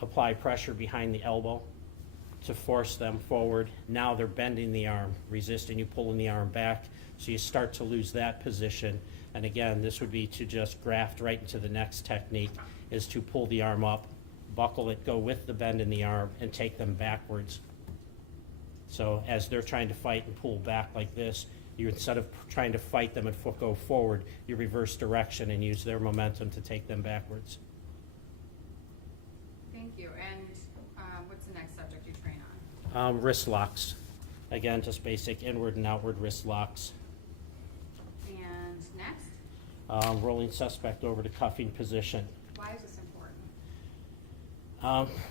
apply pressure behind the elbow to force them forward. Now they're bending the arm, resisting you, pulling the arm back. So you start to lose that position. And again, this would be to just graft right into the next technique, is to pull the arm up, buckle it, go with the bend in the arm, and take them backwards. So as they're trying to fight and pull back like this, you, instead of trying to fight them and go forward, you reverse direction and use their momentum to take them backwards. Thank you, and what's the next subject you train on? Wrist locks. Again, just basic inward and outward wrist locks. And next? Rolling suspect over to cuffing position. Why is this important?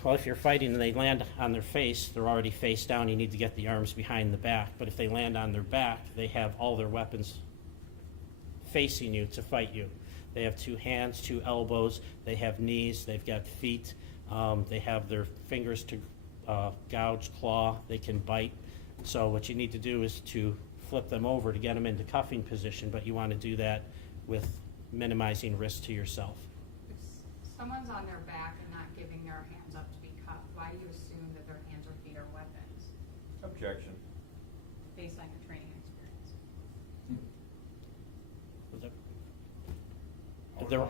Well, if you're fighting and they land on their face, they're already face down, you need to get the arms behind the back. But if they land on their back, they have all their weapons facing you to fight you. They have two hands, two elbows, they have knees, they've got feet. They have their fingers to gouge, claw, they can bite. So what you need to do is to flip them over to get them into cuffing position, but you want to do that with minimizing risk to yourself. If someone's on their back and not giving their hands up to be cuffed, why do you assume that their hands or feet are weapons Objection. based on your training experience? Was that- There-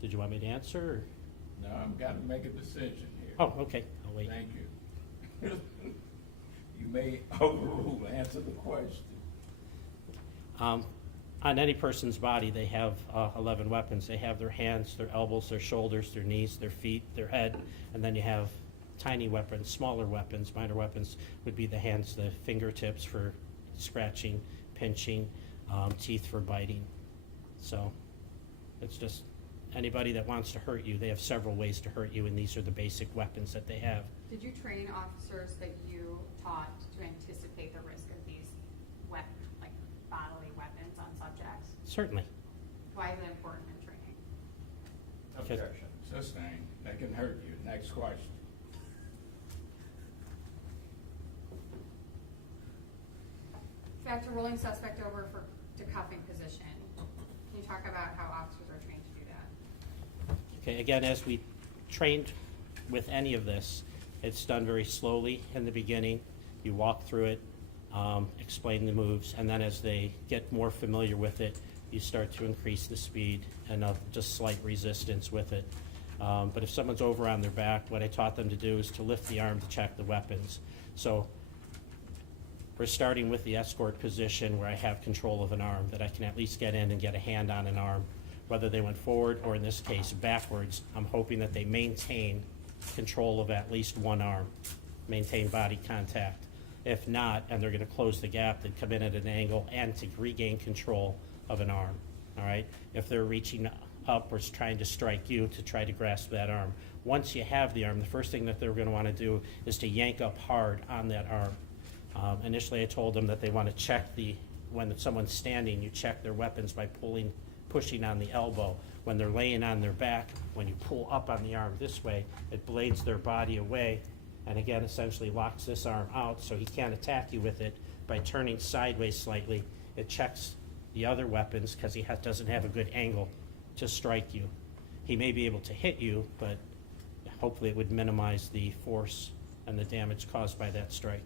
Did you want me to answer? Or? No, I've got to make a decision here. Oh, okay, I'll wait. Thank you. You may overrule, answer the question. On any person's body, they have 11 weapons. They have their hands, their elbows, their shoulders, their knees, their feet, their head, and then you have tiny weapons, smaller weapons. Minor weapons would be the hands, the fingertips for scratching, pinching, teeth for biting. So it's just anybody that wants to hurt you, they have several ways to hurt you, and these are the basic weapons that they have. Did you train officers that you taught to anticipate the risk of these bodily weapons on subjects? Certainly. Why is it important in training? Okay. Objection. Sustained, that can hurt you. Next question. Back to rolling suspect over to cuffing position. Can you talk about how officers are trained to do that? Okay, again, as we trained with any of this, it's done very slowly in the beginning. You walk through it, explain the moves, and then as they get more familiar with it, you start to increase the speed and just slight resistance with it. But if someone's over on their back, what I taught them to do is to lift the arm to check the weapons. So we're starting with the escort position where I have control of an arm, that I can at least get in and get a hand on an arm. Whether they went forward or in this case backwards, I'm hoping that they maintain control of at least one arm, maintain body contact. If not, and they're going to close the gap, then come in at an angle and to regain control of an arm, all right? If they're reaching up or trying to strike you, to try to grasp that arm. Once you have the arm, the first thing that they're going to want to do is to yank up hard on that arm. Initially, I told them that they want to check when someone's standing, you check their weapons by pushing on the elbow. When they're laying on their back, when you pull up on the arm this way, it blades their body away, and again, essentially locks this arm out so he can't attack you with it. By turning sideways slightly, it checks the other weapons because he doesn't have a good angle to strike you. He may be able to hit you, but hopefully it would minimize the force and the damage caused by that strike.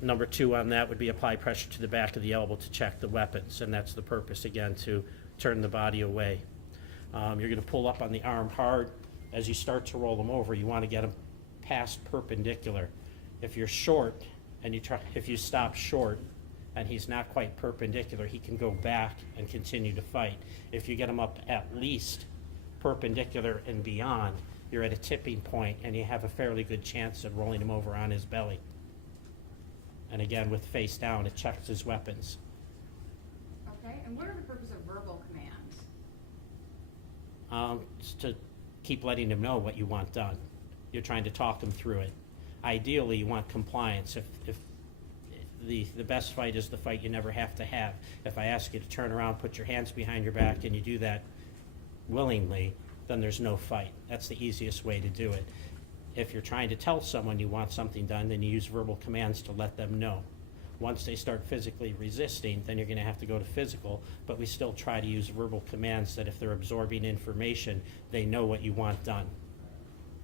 Number two on that would be apply pressure to the back of the elbow to check the weapons, and that's the purpose, again, to turn the body away. You're going to pull up on the arm hard. As you start to roll them over, you want to get them past perpendicular. If you're short, and if you stop short, and he's not quite perpendicular, he can go back and continue to fight. If you get him up at least perpendicular and beyond, you're at a tipping point, and you have a fairly good chance of rolling him over on his belly. And again, with face down, it checks his weapons. Okay, and what are the purpose of verbal commands? It's to keep letting him know what you want done. You're trying to talk him through it. Ideally, you want compliance. If the best fight is the fight you never have to have. If I ask you to turn around, put your hands behind your back, and you do that willingly, then there's no fight. That's the easiest way to do it. If you're trying to tell someone you want something done, then you use verbal commands to let them know. Once they start physically resisting, then you're going to have to go to physical, but we still try to use verbal commands that if they're absorbing information, they know what you want done.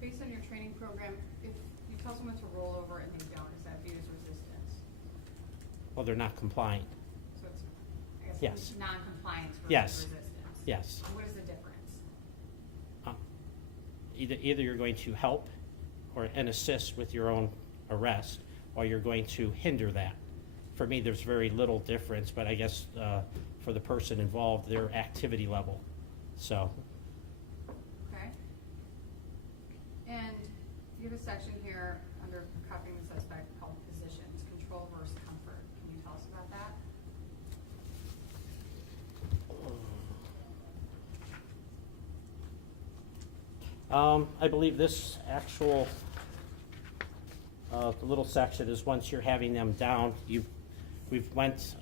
Based on your training program, if you tell someone to roll over and they don't, is that viewed as resistance? Well, they're not compliant. So it's, I guess, Yes. non-compliance versus Yes. resistance? Yes. What is the difference? Either you're going to help and assist with your own arrest, or you're going to hinder that. For me, there's very little difference, but I guess for the person involved, their activity level. So, Okay. And you have a section here under cuffing the suspect called positions, control versus comfort. Can you tell us about that? I believe this actual the little section is once you're having them down, we've went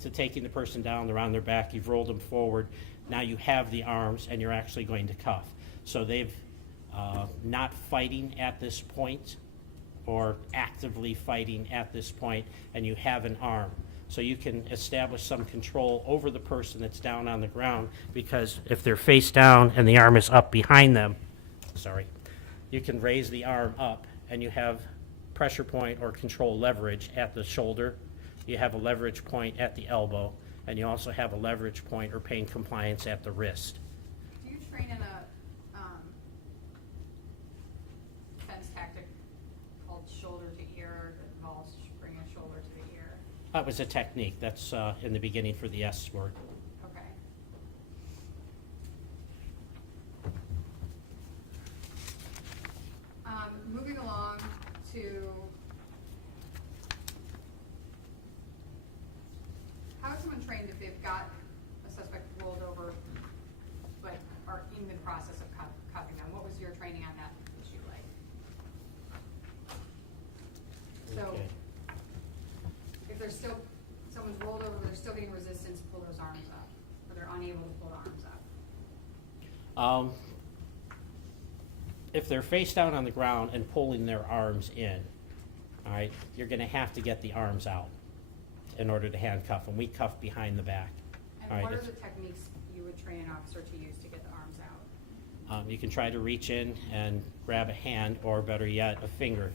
to taking the person down, they're on their back, you've rolled them forward, now you have the arms and you're actually going to cuff. So they've not fighting at this point or actively fighting at this point, and you have an arm. So you can establish some control over the person that's down on the ground, because if they're face down and the arm is up behind them, you can raise the arm up and you have pressure point or control leverage at the shoulder. You have a leverage point at the elbow, and you also have a leverage point or pain compliance at the wrist. Do you train in a defense tactic called shoulder to ear that involves bringing a shoulder to the ear? That was a technique. That's in the beginning for the Escort. Okay. Moving along to how is someone trained if they've got a suspect rolled over but are in the process of cuffing them? What was your training on that issue like? So Okay. if there's still, someone's rolled over, but they're still getting resistance to pull those arms up, or they're unable to pull the arms up. If they're face down on the ground and pulling their arms in, all right, you're going to have to get the arms out in order to handcuff them. We cuff behind the back. And All right, what are it's- the techniques you would train an officer to use to get the arms out? You can try to reach in and grab a hand, or better yet, a finger.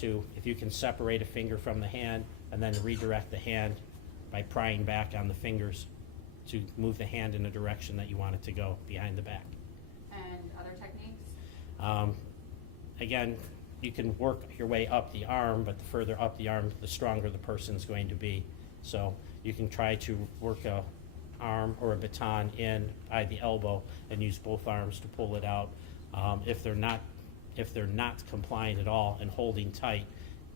If you can separate a finger from the hand and then redirect the hand by prying back on the fingers to move the hand in a direction that you want it to go behind the back. And other techniques? Again, you can work your way up the arm, but the further up the arm, the stronger the person's going to be. So you can try to work a arm or a baton in by the elbow and use both arms to pull it out. If they're not compliant at all and holding tight,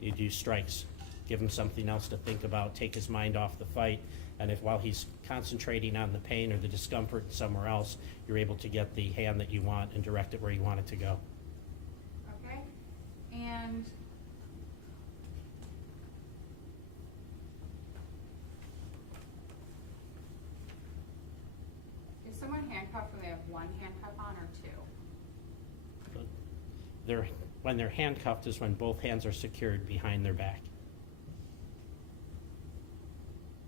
you do strikes. Give him something else to think about, take his mind off the fight, and if while he's concentrating on the pain or the discomfort somewhere else, you're able to get the hand that you want and direct it where you want it to go. Okay, and is someone handcuffed when they have one handcuff on or two? When they're handcuffed is when both hands are secured behind their back.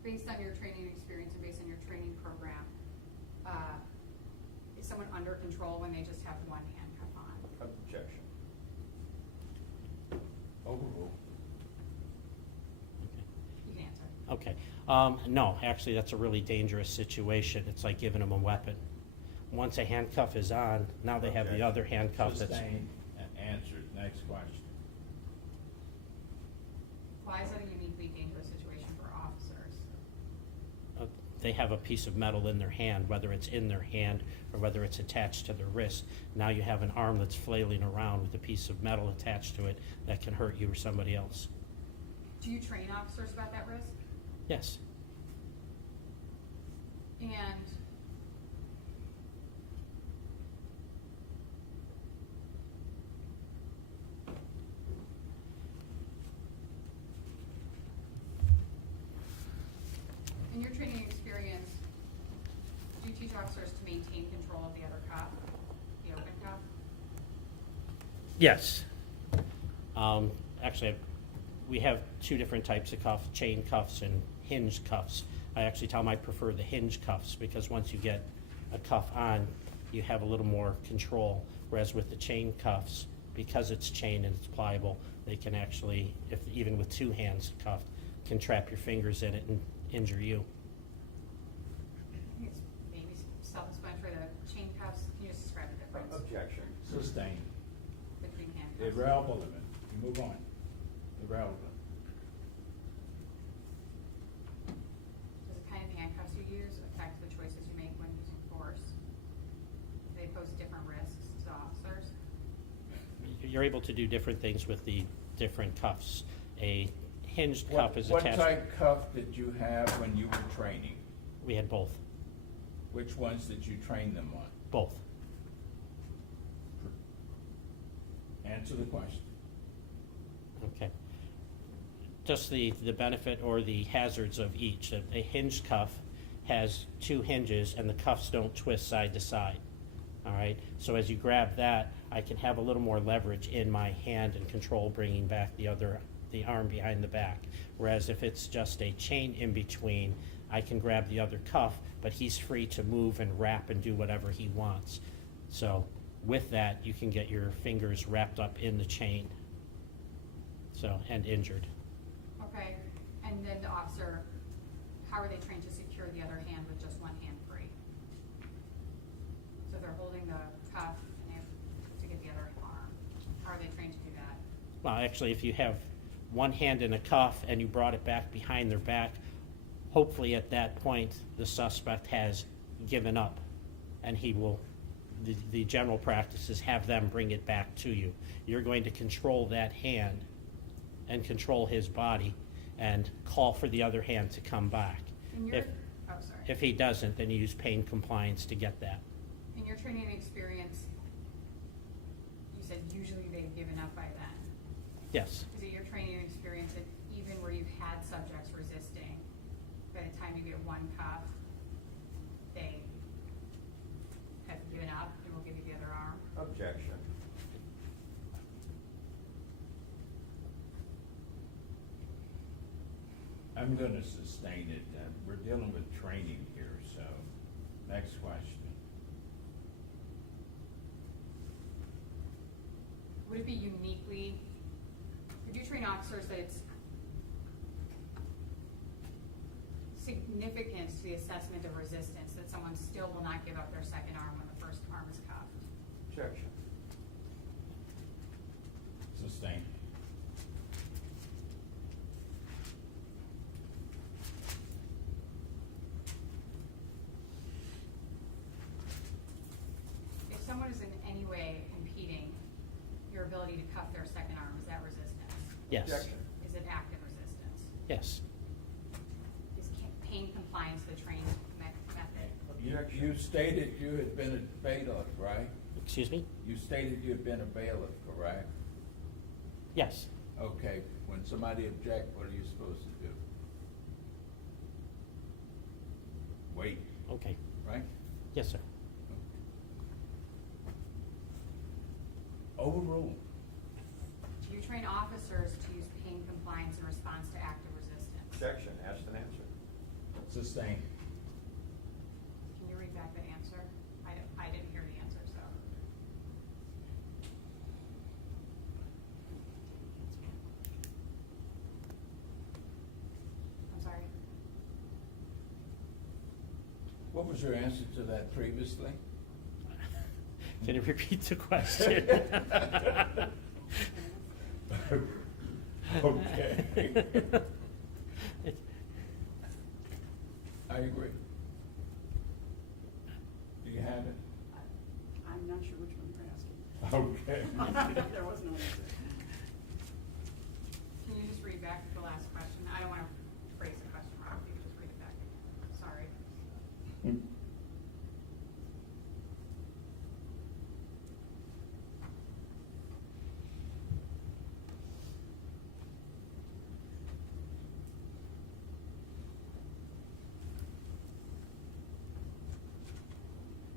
Based on your training experience and based on your training program, is someone under control when they just have one handcuff on? Objection. Overruled. You can answer. Okay. No, actually, that's a really dangerous situation. It's like giving them a weapon. Once a handcuff is on, now they have the Objection. other handcuff that's... Sustained and answered. Next question. Why is that a uniquely dangerous situation for officers? They have a piece of metal in their hand, whether it's in their hand or whether it's attached to their wrist. Now you have an arm that's flailing around with a piece of metal attached to it that can hurt you or somebody else. Do you train officers about that risk? Yes. And in your training experience, do you teach officers to maintain control of the other cuff, the open cuff? Yes. Actually, we have two different types of cuffs, chain cuffs and hinge cuffs. I actually tell them I prefer the hinge cuffs because once you get a cuff on, you have a little more control. Whereas with the chain cuffs, because it's chain and it's pliable, they can actually, even with two hands cuffed, can trap your fingers in it and injure you. I think it's maybe self-explanatory, the chain cuffs, can you just describe the difference Objection. Sustained. between handcuffs? Irrelevant. You move on. Irrelevant. Does the kind of handcuffs you use affect the choices you make when using force? Do they pose different risks to officers? You're able to do different things with the different cuffs. A hinged cuff is What attached. type cuff did you have when you were training? We had both. Which ones did you train them on? Both. Answer the question. Okay. just the benefit or the hazards of each. A hinge cuff has 2 hinges and the cuffs don't twist side to side. All right, so as you grab that, I can have a little more leverage in my hand and control bringing back the arm behind the back. Whereas if it's just a chain in between, I can grab the other cuff, but he's free to move and wrap and do whatever he wants. So with that, you can get your fingers wrapped up in the chain, so, and injured. Okay, and then the officer, how are they trained to secure the other hand with just one hand free? So they're holding the cuff and they have to get the other arm. How are they trained to do that? Well, actually, if you have one hand in a cuff and you brought it back behind their back, hopefully at that point, the suspect has given up, and he will, the general practice is have them bring it back to you. You're going to control that hand and control his body and call for the other hand to come back. In your, oh, sorry. If he doesn't, then you use pain compliance to get that. In your training experience, you said usually they've given up by then. Yes. Is it your training experience that even where you've had subjects resisting, by the time you get one cuff, they have given up and will give you the other arm? Objection. I'm gonna sustain it. We're dealing with training here, so, next question. Would it be uniquely, would you train officers that it's significant to the assessment of resistance that someone still will not give up their second arm when the first arm is cuffed? Objection. Sustain. If someone is in any way impeding your ability to cuff their second arm, is that resistance? Yes. Objection. Is it active resistance? Yes. Is pain compliance the trained method? Objection. You stated you had been a bailiff, right? Excuse me? You stated you had been a bailiff, correct? Yes. Okay, when somebody object, what are you supposed to do? Wait, Okay. right? Yes, sir. Overrule. Do you train officers to use pain compliance in response to active resistance? Objection. Asked and answered. Sustain. Can you read back the answer? I didn't hear the answer, so. I'm sorry. What was your answer to that previously? Can you repeat the question? Okay. I agree. Do you have it? I'm not sure which one you're asking. Okay. There was no answer. Can you just read back the last question? I don't want to phrase the question wrong. You can just read it back again. Sorry.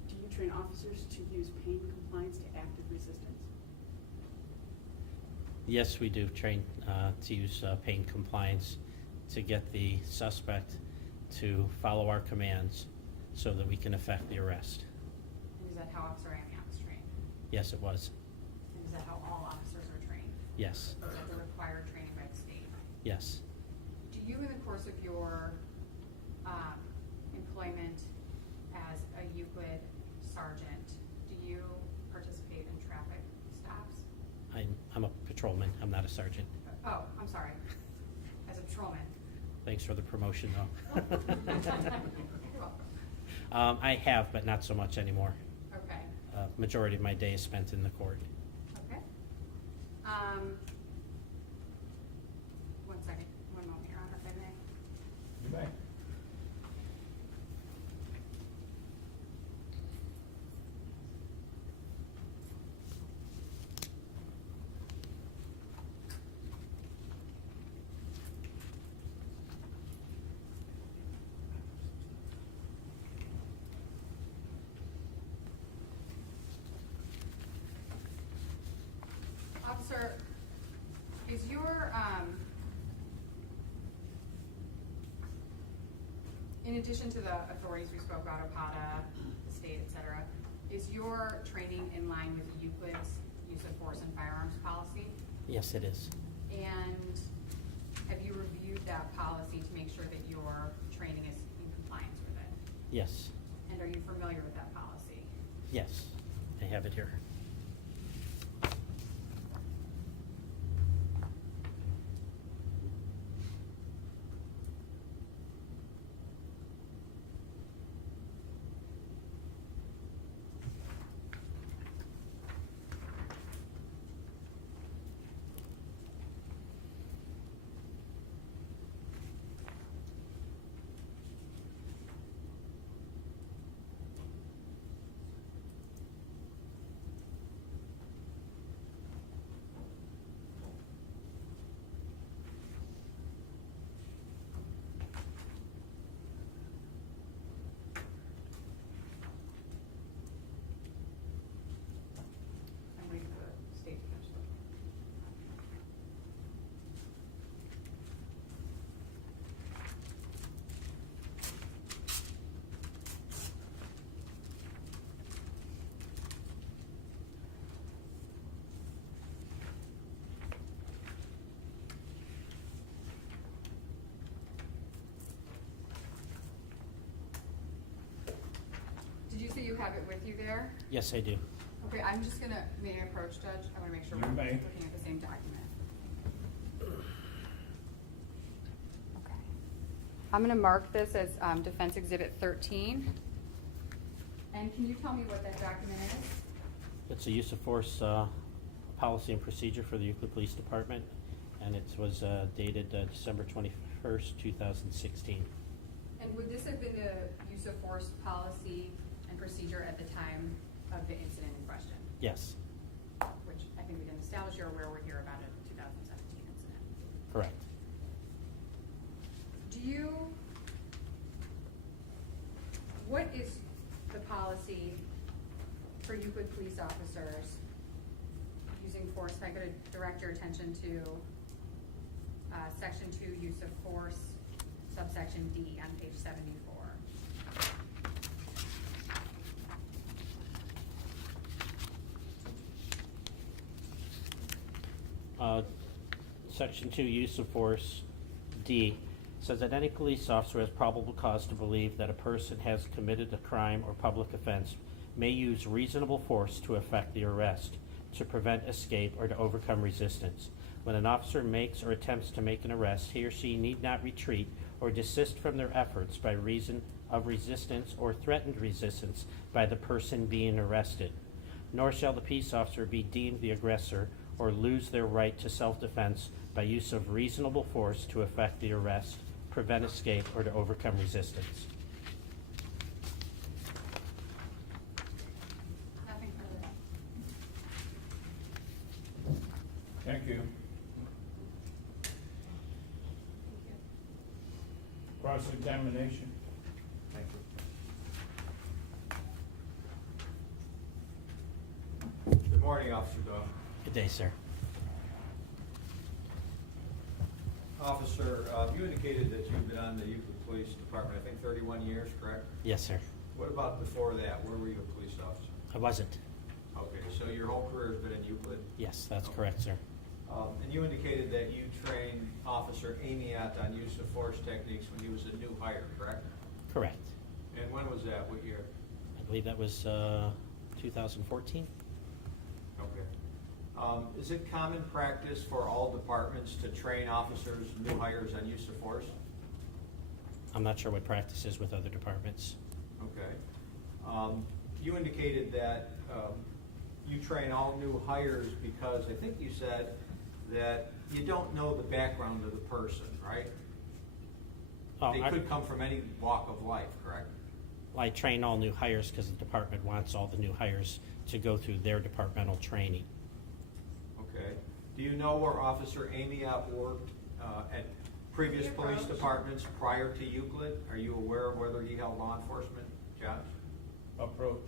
Do you train officers to use pain compliance to active resistance? Yes, we do train to use pain compliance to get the suspect to follow our commands so that we can effect the arrest. And is that how Officer Amiott was trained? Yes, it was. And is that how all officers are trained? Yes. Or is that the required training by the state? Yes. Do you, in the course of your employment as a Euclid sergeant, do you participate in traffic stops? I'm a patrolman. I'm not a sergeant. Oh, I'm sorry. As a patrolman. Thanks for the promotion, though. You're welcome. I have, but not so much anymore. Okay. Majority of my day is spent in the court. Okay. One second, one moment, Your Honor, if I may. You may. Officer, is your, in addition to the authorities we spoke about, APATA, the state, et cetera, is your training in line with Euclid's use of force and firearms policy? Yes, it is. And have you reviewed that policy to make sure that your training is in compliance with it? Yes. And are you familiar with that policy? Yes, I have it here. I'm waiting for the state to catch up. Did you say you have it with you there? Yes, I do. Okay, I'm just gonna, may I approach, Judge? I wanna make sure You we're may. looking at the same document. Okay. I'm gonna mark this as Defense Exhibit 13. And can you tell me what that document is? It's a use of force policy and procedure for the Euclid Police Department, and it was dated December 21st, 2016. And would this have been the use of force policy and procedure at the time of the incident in question? Yes, Which I think we can establish you're aware we're here about a 2017 incident. correct. What is the policy for Euclid police officers using force? If I could direct your attention to Section 2, use of force, subsection D on page 74. Section 2, use of force, D, says that any police officer has probable cause to believe that a person has committed a crime or public offense may use reasonable force to effect the arrest, to prevent escape, or to overcome resistance. When an officer makes or attempts to make an arrest, he or she need not retreat or desist from their efforts by reason of resistance or threatened resistance by the person being arrested. Nor shall the peace officer be deemed the aggressor or lose their right to self-defense by use of reasonable force to effect the arrest, prevent escape, or to overcome resistance. Nothing further. Thank you. Cross-examination. Thank you. Good morning, Officer Dog. Good day, sir. Officer, you indicated that you've been on the Euclid Police Department, I think 31 years, correct? Yes, sir. What about before that? Where were you a police officer? I wasn't. Okay, so your whole career has been in Euclid? Yes, that's Okay. correct, sir. And you indicated that you trained Officer Amiott on use of force techniques when he was a new hire, correct? Correct. And when was that? What year? I believe that was 2014. Okay. Is it common practice for all departments to train officers, new hires, on use of force? I'm not sure what practice is with other departments. Okay. You indicated that you train all new hires because I think you said that you don't know the background of the person, right? Oh, They could come from any walk of life, correct? I train all new hires because the department wants all the new hires to go through their departmental training. Okay. Do you know where Officer Amiott worked at previous police departments prior to Euclid? Are you aware of whether he held law enforcement jobs? Approach.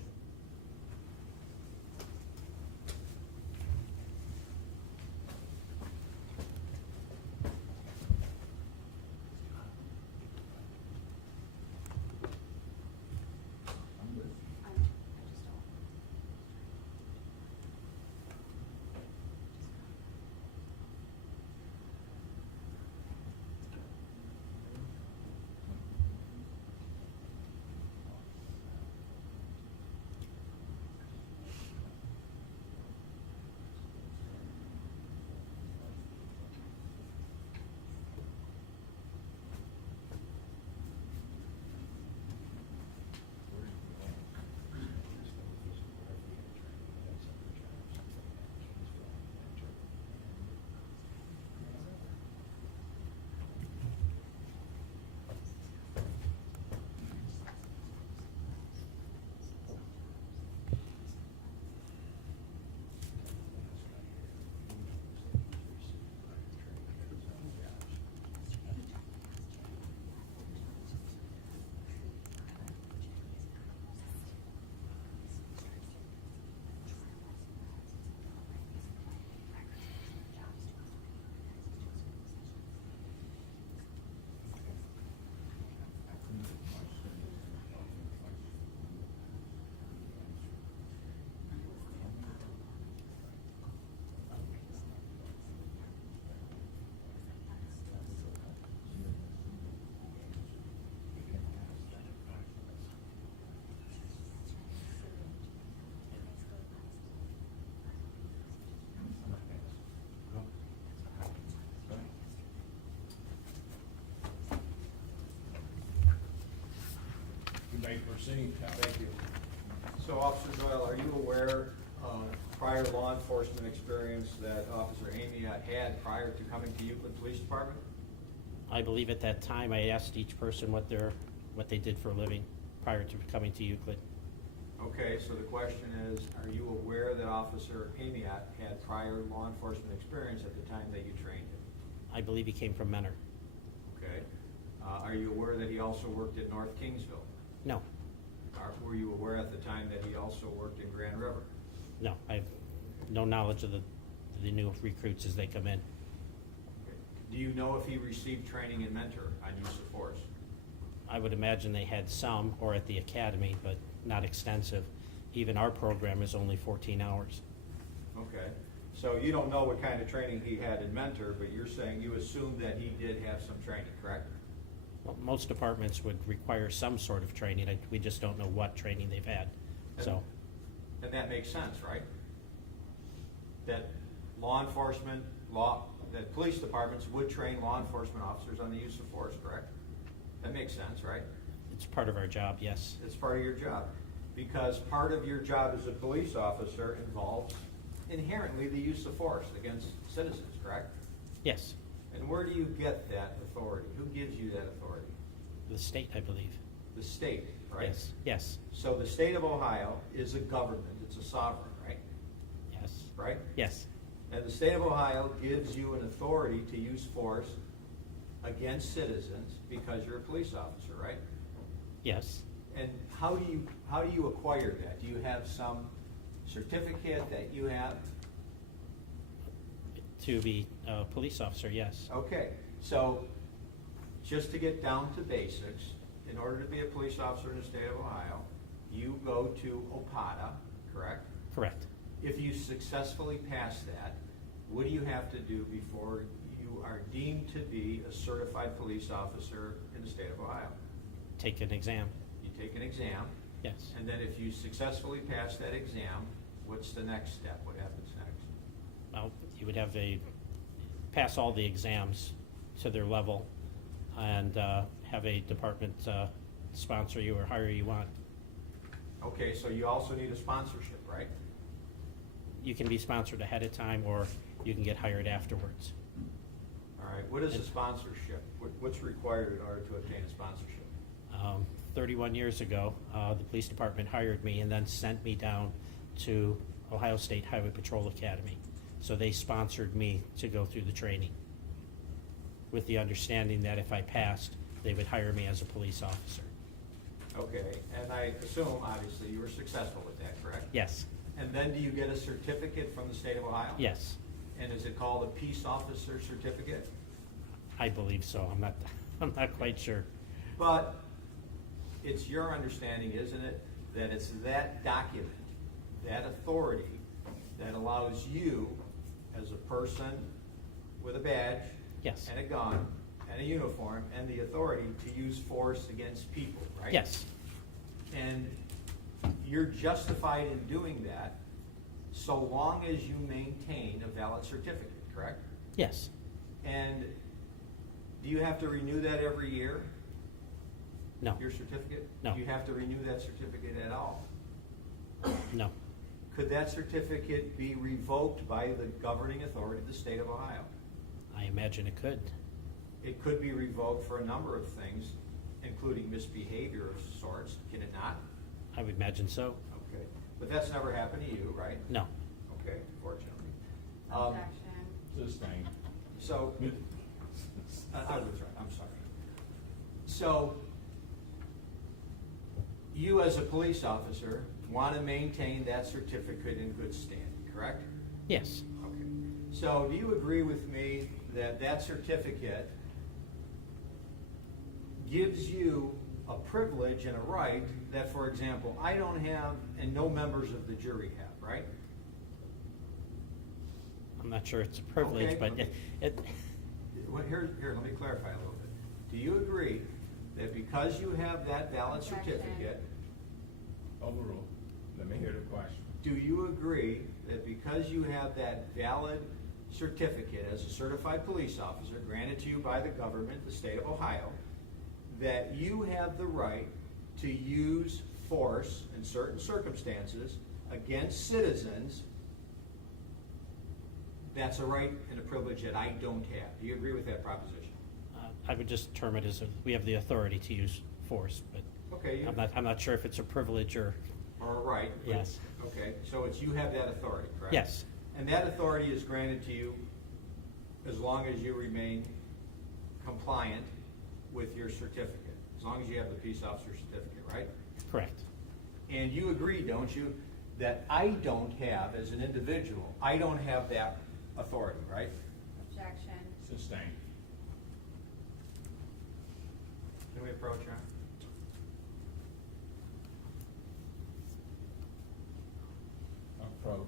proceed, Howard. Thank you. So Officer Doyle, are you aware of prior law enforcement experience that Officer Amiott had prior to coming to Euclid Police Department? I believe at that time I asked each person what they did for a living prior to coming to Euclid. Okay, so the question is, are you aware that Officer Amiott had prior law enforcement experience at the time that you trained him? I believe he came from Menor. Okay. Are you aware that he also worked at North Kingsville? No, Were you aware at the time that he also worked in Grand River? no, I have no knowledge of the new recruits as they come in. Okay. Do you know if he received training and mentor on use of force? I would imagine they had some, or at the academy, but not extensive. Even our program is only 14 hours. Okay. So you don't know what kind of training he had in mentor, but you're saying you assume that he did have some training, correct? Well, most departments would require some sort of training. We just don't know what training they've had. So, And that makes sense, right? That that police departments would train law enforcement officers on the use of force, correct? That makes sense, right? it's part of our job, yes. It's part of your job. Because part of your job as a police officer involves inherently the use of force against citizens, correct? Yes, And where do you get that authority? Who gives you that authority? the state, I believe. The state, right? Yes, yes, So the state of Ohio is a government, it's a sovereign, right? yes, Right? yes, And the state of Ohio gives you an authority to use force against citizens because you're a police officer, right? yes. And how do you acquire that? Do you have some certificate that you have? To be a police officer, yes. Okay, so just to get down to basics, in order to be a police officer in the state of Ohio, you go to OPATA, correct? Correct. If you successfully pass that, what do you have to do before you are deemed to be a certified police officer in the state of Ohio? Take an exam, You take an exam, yes. and then if you successfully pass that exam, what's the next step? What happens next? Well, you would have pass all the exams to their level and have a department sponsor you or hire you on. Okay, so you also need a sponsorship, right? You can be sponsored ahead of time or you can get hired afterwards. All right, what is a sponsorship? What's required in order to obtain a sponsorship? 31 years ago, the police department hired me and then sent me down to Ohio State Highway Patrol Academy. So they sponsored me to go through the training with the understanding that if I passed, they would hire me as a police officer. Okay, and I assume, obviously, you were successful with that, correct? Yes, And then do you get a certificate from the state of Ohio? yes, And is it called a peace officer certificate? I believe so. I'm not quite sure. But it's your understanding, isn't it, that it's that document, that authority, that allows you, as a person with a badge, Yes. and a gun, and a uniform, and the authority to use force against people, right? Yes, And you're justified in doing that so long as you maintain a valid certificate, correct? yes, And do you have to renew that every year? no, Your certificate? No. Do you have to renew that certificate at all? no, Could that certificate be revoked by the governing authority of the state of Ohio? I imagine it could. It could be revoked for a number of things, including misbehavior of sorts, can it not? I would imagine so. Okay, but that's never happened to you, right? No, Okay, fortunately. Objection. Sustained. So, I was right, I'm sorry. So, you as a police officer want to maintain that certificate in good standing, correct? yes, Okay. So, do you agree with me that that certificate gives you a privilege and a right that, for example, I don't have and no members of the jury have, right? I'm not sure it's a privilege, Okay, but okay. it, Well, here, let me clarify a little bit. Do you agree that because you have that valid Objection. certificate, Overruled. Let me hear the question. do you agree that because you have that valid certificate as a certified police officer granted to you by the government, the state of Ohio, that you have the right to use force in certain circumstances against citizens, that's a right and a privilege that I don't have. Do you agree with that proposition? I would just term it as we have the authority to use force, but Okay. I'm not sure if it's a privilege or, All right. but- Yes. Okay, so it's you have that authority, correct? yes, And that authority is granted to you as long as you remain compliant with your certificate, as long as you have the peace officer certificate, right? correct. And you agree, don't you, that I don't have, as an individual, I don't have that authority, right? Objection. Sustained. Can we approach her? Approach.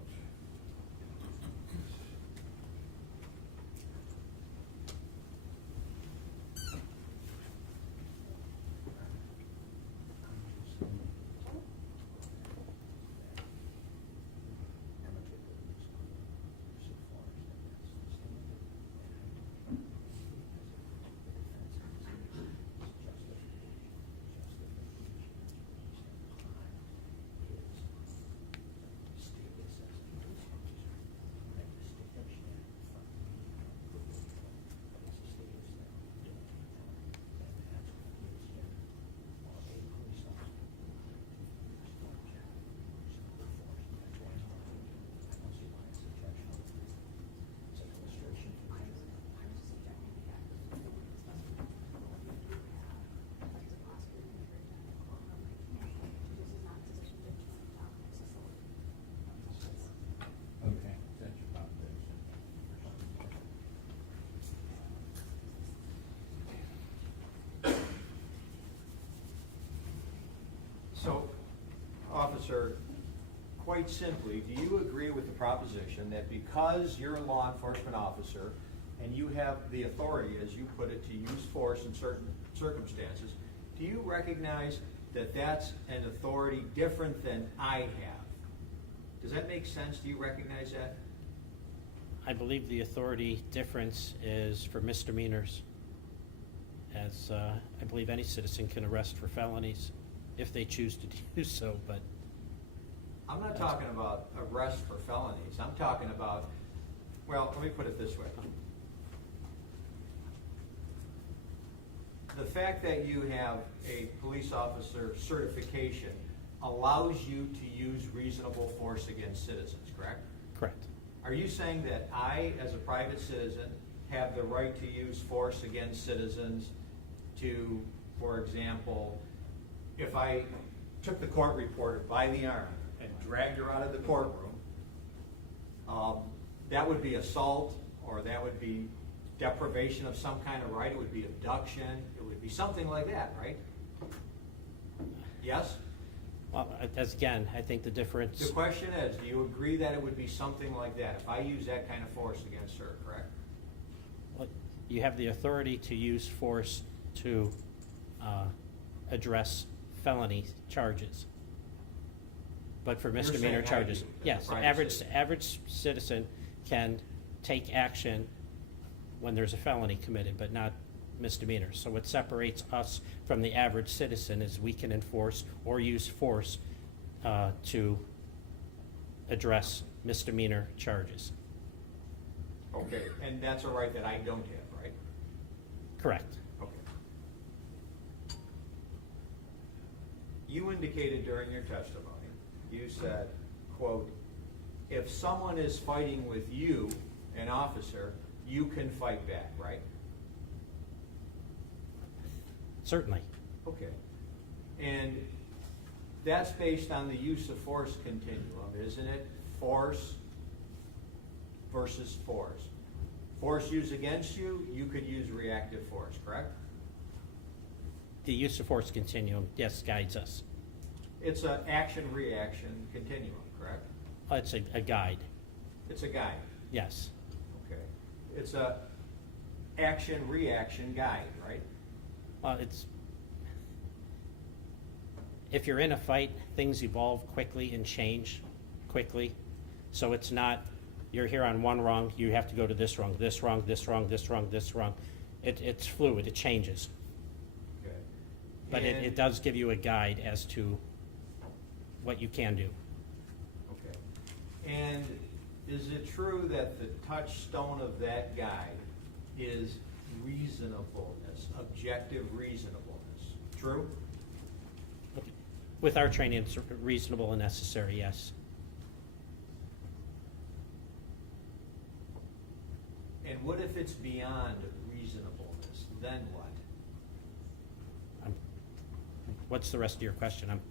Okay, that's your proposition. So, officer, quite simply, do you agree with the proposition that because you're a law enforcement officer and you have the authority, as you put it, to use force in certain circumstances, do you recognize that that's an authority different than I have? Does that make sense? Do you recognize that? I believe the authority difference is for misdemeanors, as I believe any citizen can arrest for felonies if they choose to do so, but I'm not talking about arrest for felonies. I'm talking about, well, let me put it this way. The fact that you have a police officer certification allows you to use reasonable force against citizens, correct? correct. Are you saying that I, as a private citizen, have the right to use force against citizens to, for example, if I took the court reporter by the arm and dragged her out of the courtroom, that would be assault, or that would be deprivation of some kind of right, it would be abduction, it would be something like that, right? Yes? Well, as again, I think the difference, The question is, do you agree that it would be something like that if I use that kind of force against her, correct? well, you have the authority to use force to address felony charges. But for misdemeanor saying I charges, do, as a yes, private average, citizen. average citizen can take action when there's a felony committed, but not misdemeanors. So what separates us from the average citizen is we can enforce or use force to address misdemeanor charges. Okay, and that's a right that I don't have, right? Correct. Okay. You indicated during your testimony, you said, quote, if someone is fighting with you, an officer, you can fight back, right? Certainly. Okay. And that's based on the use of force continuum, isn't it? Force versus force. Force used against you, you could use reactive force, correct? The use of force continuum, yes, guides us. It's an action-reaction continuum, correct? It's a guide, It's a guide, yes. okay. It's a action-reaction guide, right? Well, if you're in a fight, things evolve quickly and change quickly. So it's not, you're here on one rung, you have to go to this rung, this rung, this rung, this rung, this rung. It's fluid, it changes. Okay. But And- it does give you a guide as to what you can do. Okay. And is it true that the touchstone of that guide is reasonableness, objective reasonableness? True? With our training, it's reasonable and necessary, yes. And what if it's beyond reasonableness? Then what? What's the rest of your question?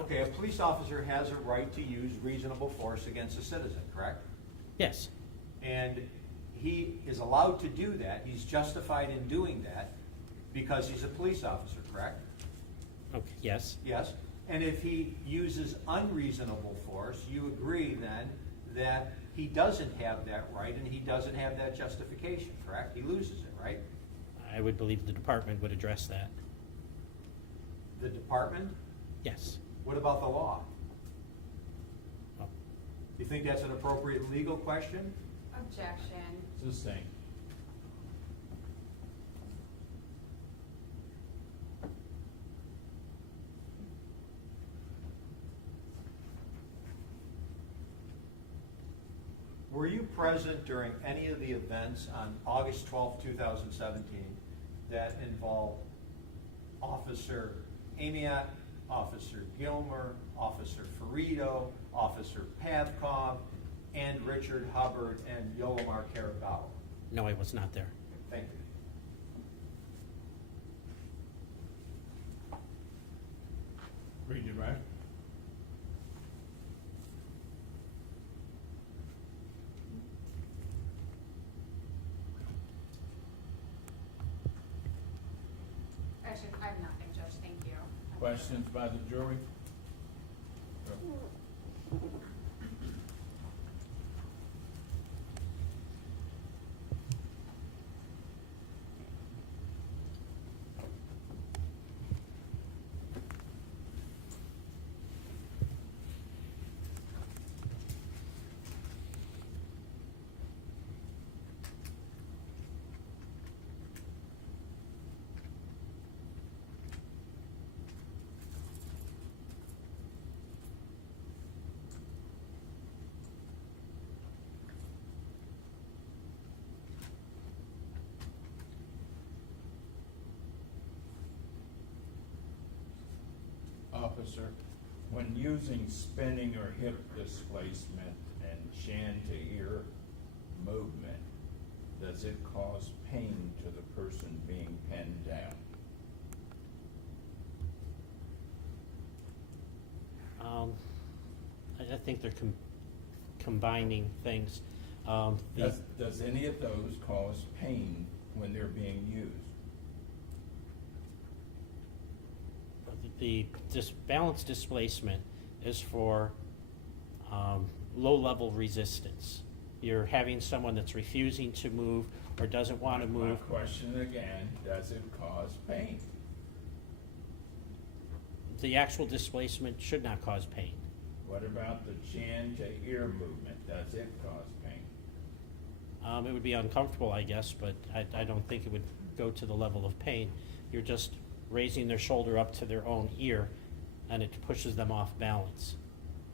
Okay, a police officer has a right to use reasonable force against a citizen, correct? Yes, And he is allowed to do that, he's justified in doing that because he's a police officer, correct? okay, yes, Yes. And if he uses unreasonable force, you agree then that he doesn't have that right and he doesn't have that justification, correct? He loses it, right? I would believe the department would address that, The department? yes. What about the law? Oh, You think that's an appropriate legal question? Objection. Sustained. Were you present during any of the events on August 12, 2017 that involved Officer Amiott, Officer Gilmer, Officer Ferrito, Officer Pavkov, and Richard Hubbard and Yolomar Karagawa? no, I was not there. Thank you. Read it right. Actually, I have nothing, Judge, thank you. Questions by the jury? Officer, when using spinning or hip displacement and chin to ear movement, does it cause pain to the person being pinned down? I think they're combining things. Does any of those cause pain when they're being used? The balance displacement is for low-level resistance. You're having someone that's refusing to move or doesn't want to My move. question again, does it cause pain? The actual displacement should not cause pain. What about the chin to ear movement? Does it cause pain? It would be uncomfortable, I guess, but I don't think it would go to the level of pain. You're just raising their shoulder up to their own ear, and it pushes them off balance.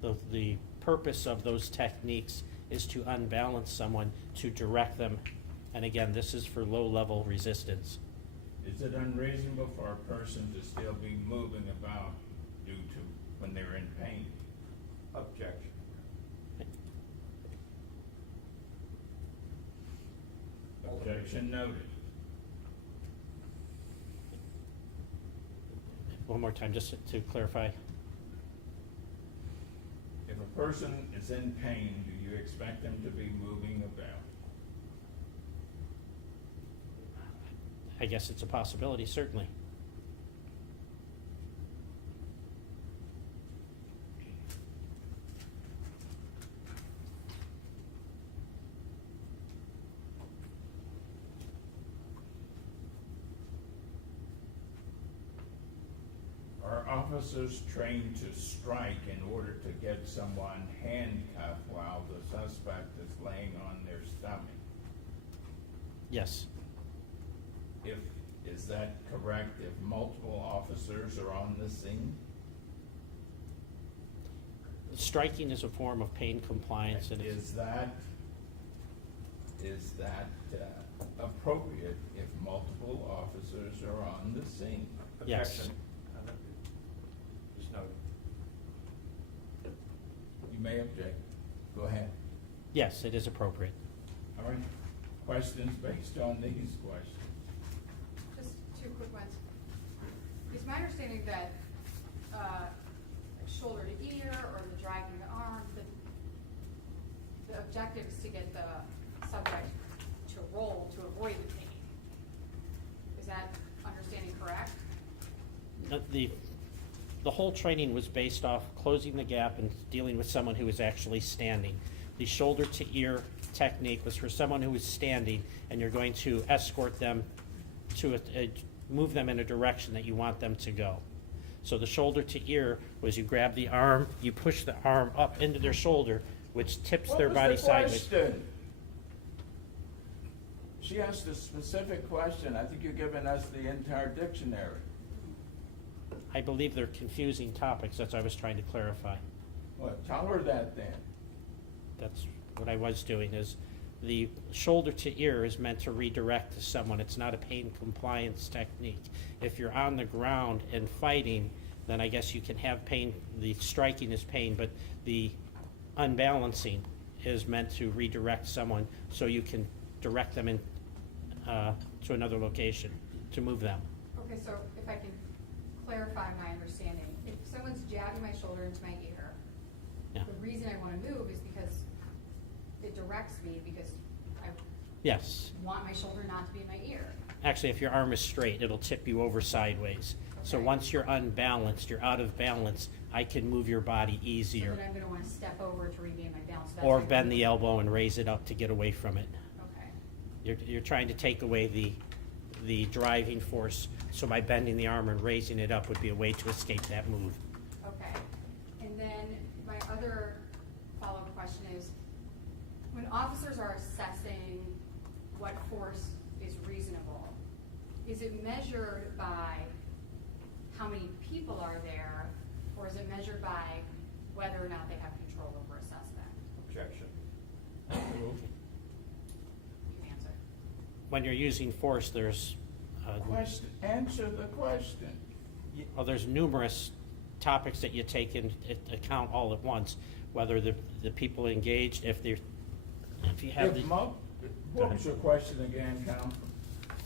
The purpose of those techniques is to unbalance someone, to direct them. And again, this is for low-level resistance. Is it unreasonable for a person to still be moving about due to when they're in pain? Objection. Objection noted. One more time, just to clarify. If a person is in pain, do you expect them to be moving about? I guess it's a possibility, certainly. Are officers trained to strike in order to get someone handcuffed while the suspect is laying on their stomach? Yes. If Is that correct if multiple officers are on the scene? Striking is a form of pain compliance, and Is that appropriate if multiple officers are on the scene? Yes. Objection. Just noted. You may object. Go ahead. yes, it is appropriate. All right. Questions based on these questions? Just two quick ones. It's my understanding that shoulder to ear or the dragging the arm, the objective is to get the subject to roll to avoid the pain. Is that understanding correct? The whole training was based off closing the gap and dealing with someone who was actually standing. The shoulder to ear technique was for someone who was standing, and you're going to escort them to move them in a direction that you want them to go. So the shoulder to ear was you grab the arm, you push the arm up into their shoulder, which tips their body sideways. What was the question? She asked a specific question. I think you're giving us the entire dictionary. I believe they're confusing topics. That's what I was trying to clarify. Well, tell her that then. That's what I was doing, is the shoulder to ear is meant to redirect to someone. It's not a pain compliance technique. If you're on the ground and fighting, then I guess you can have pain. The striking is pain, but the unbalancing is meant to redirect someone so you can direct them in to another location, to move them. Okay, so if I can clarify my understanding, if someone's jabbing my shoulder into my ear, Yeah. the reason I want to move is because it directs me, because I Yes. want my shoulder not to be in my ear. Actually, if your arm is straight, it'll tip you over sideways. So Okay. once you're unbalanced, you're out of balance, I can move your body So easier. then I'm going to want to step over to regain my balance. That's Or why I bend the move. elbow and raise it up to get away from it. Okay. You're trying to take away the driving force, so by bending the arm and raising it up would be a way to escape that move. Okay. And then my other follow-up question is, when officers are assessing what force is reasonable, is it measured by how many people are there, or is it measured by whether or not they have control over a suspect? Objection. You can answer. When you're using force, there's Answer the question. there's numerous topics that you take into account all at once, whether the people engaged, if you have the. What was your question again, Counsel?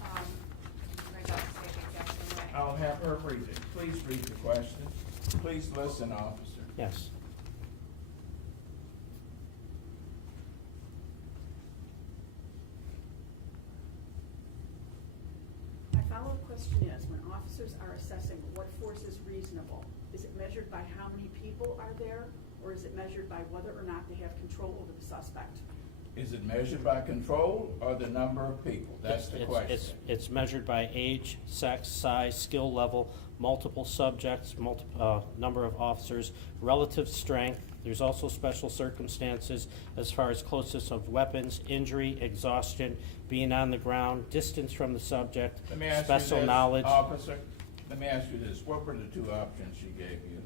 My job is to say the exact same way. I'll have her read it. Please read the question. Please listen, officer. Yes. My follow-up question is, when officers are assessing what force is reasonable, is it measured by how many people are there, or is it measured by whether or not they have control over the suspect? Is it measured by control or the number of people? That's the question. It's measured by age, sex, size, skill level, multiple subjects, number of officers, relative strength. There's also special circumstances as far as closeness of weapons, injury, exhaustion, being on the ground, distance from the subject, Let me ask you special this, knowledge. officer. Let me ask you this. What were the two options she gave you?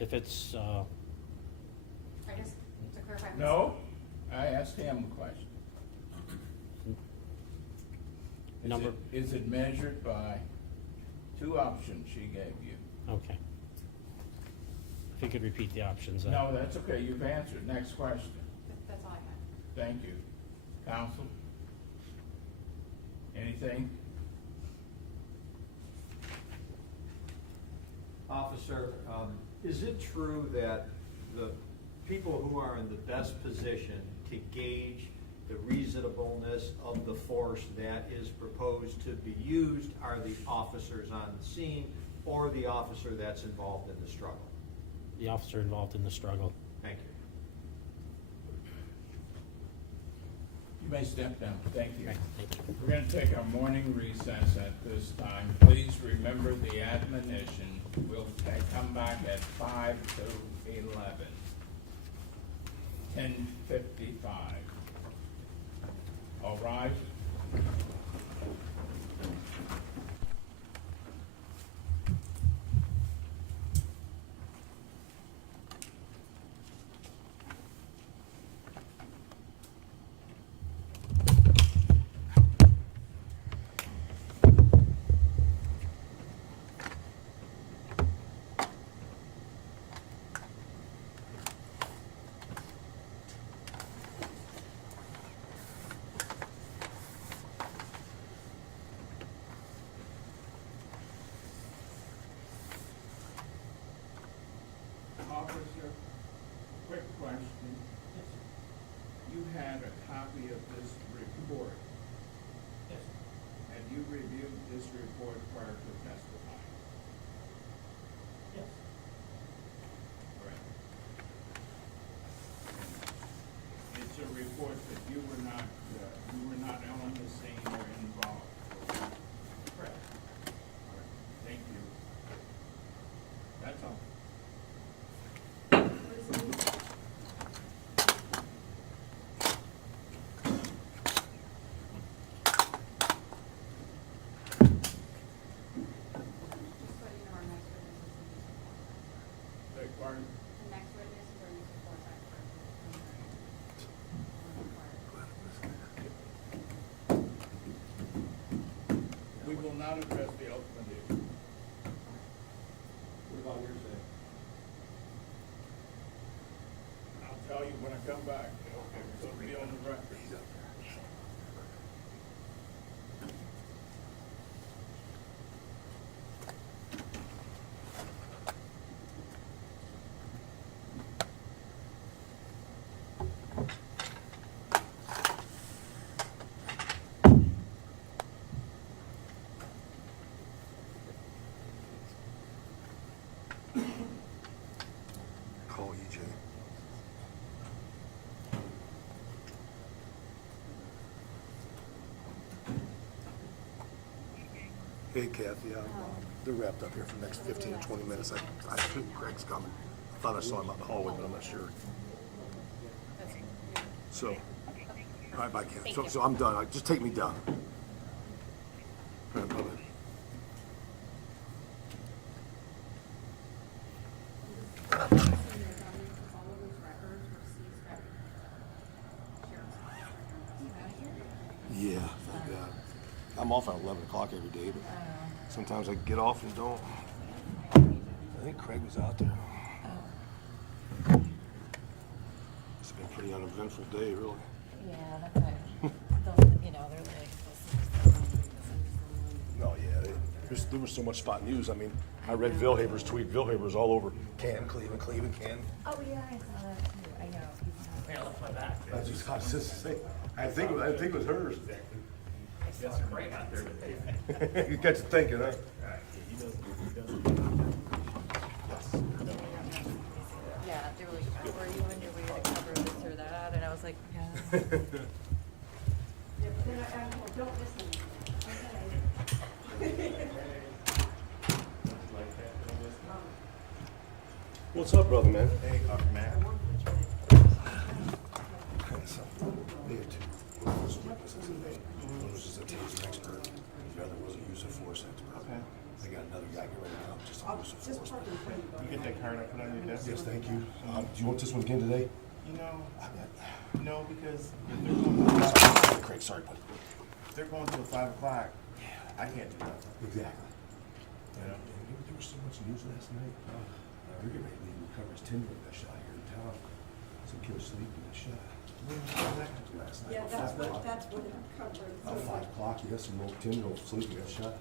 If it's, I guess, to clarify. No, I asked him a question. Number- Is it measured by two options she gave you? okay. If you could repeat the options. No, that's okay. You've answered. Next question. That's all I had. Thank you. Counsel? Anything? Officer, is it true that the people who are in the best position to gauge the reasonableness of the force that is proposed to be used are the officers on the scene or the officer that's involved in the struggle? The officer involved in the struggle. Thank you. You may step down. Thank you. Right, thank you. We're going to take our morning recess at this time. Please remember the admonition. We'll come back at 5 to 11. 10:55. All right? Hey Kathy, they're wrapped up here for the next 15 to 20 minutes. I think Greg's coming. I thought I saw him out in the hallway, but I'm not sure. So, all right, bye, Kathy. So I'm done. Just take me down. All right, bye. Yeah, thank God. I'm off at 11 o'clock every day, but sometimes I get off and don't. I think Craig was out there. It's been a pretty uneventful day, really. Yeah, that's right. They'll, you know, they're like, No, yeah, there was so much spot news. I mean, I read Vilhaber's tweet. Vilhaber's all over Canton, Cleveland, Canton. oh yeah, I saw that too. I know. Here, lift my back. I was just saying, I think it was hers. It's great out there today. You got you thinking, huh? Yeah, they were like, were you on your way to cover this or that? And I was like, yeah. Yeah, but then don't listen. What's up, brother, man? Hey, Matt. So, they had two witnesses today. One was just a Taser expert, the other was a use of force expert. Okay. They got another guy getting ready to come, just a use of force. You get that card I put on your desk? Yes, thank you. Do you want this one again today? You know, no, because if they're going Craig, sorry, buddy. if they're going till 5 o'clock, I can't do nothing. Exactly. You know? There was so much news last night. We're getting ready to leave and cover his Tinder that shot here in town. Some kid was sleeping and shot. When was that? Last night. Yeah, About 5 o'clock. that's what it covered. About 5 o'clock, yes, some old Tinder was sleeping and shot.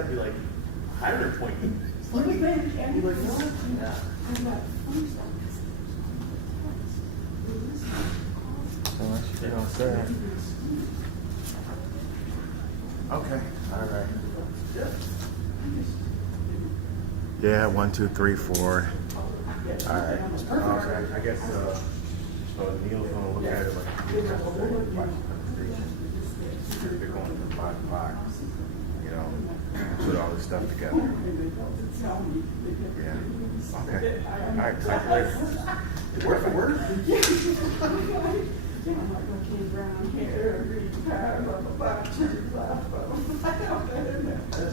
I'd be like, higher appointment. You would think, and You'd be like, what? Yeah. I've got funny stuff. You know, sir. Okay, all right. Yeah, 1, 2, 3, 4. All right. Okay, I guess, so Neil's gonna look at it like, you're going to 5 o'clock, you know, put all this stuff together. Yeah. Okay. All right, talk later. Word for word? I'm like, okay, brown hair, green tie, blah, blah, blah, blah, blah, blah.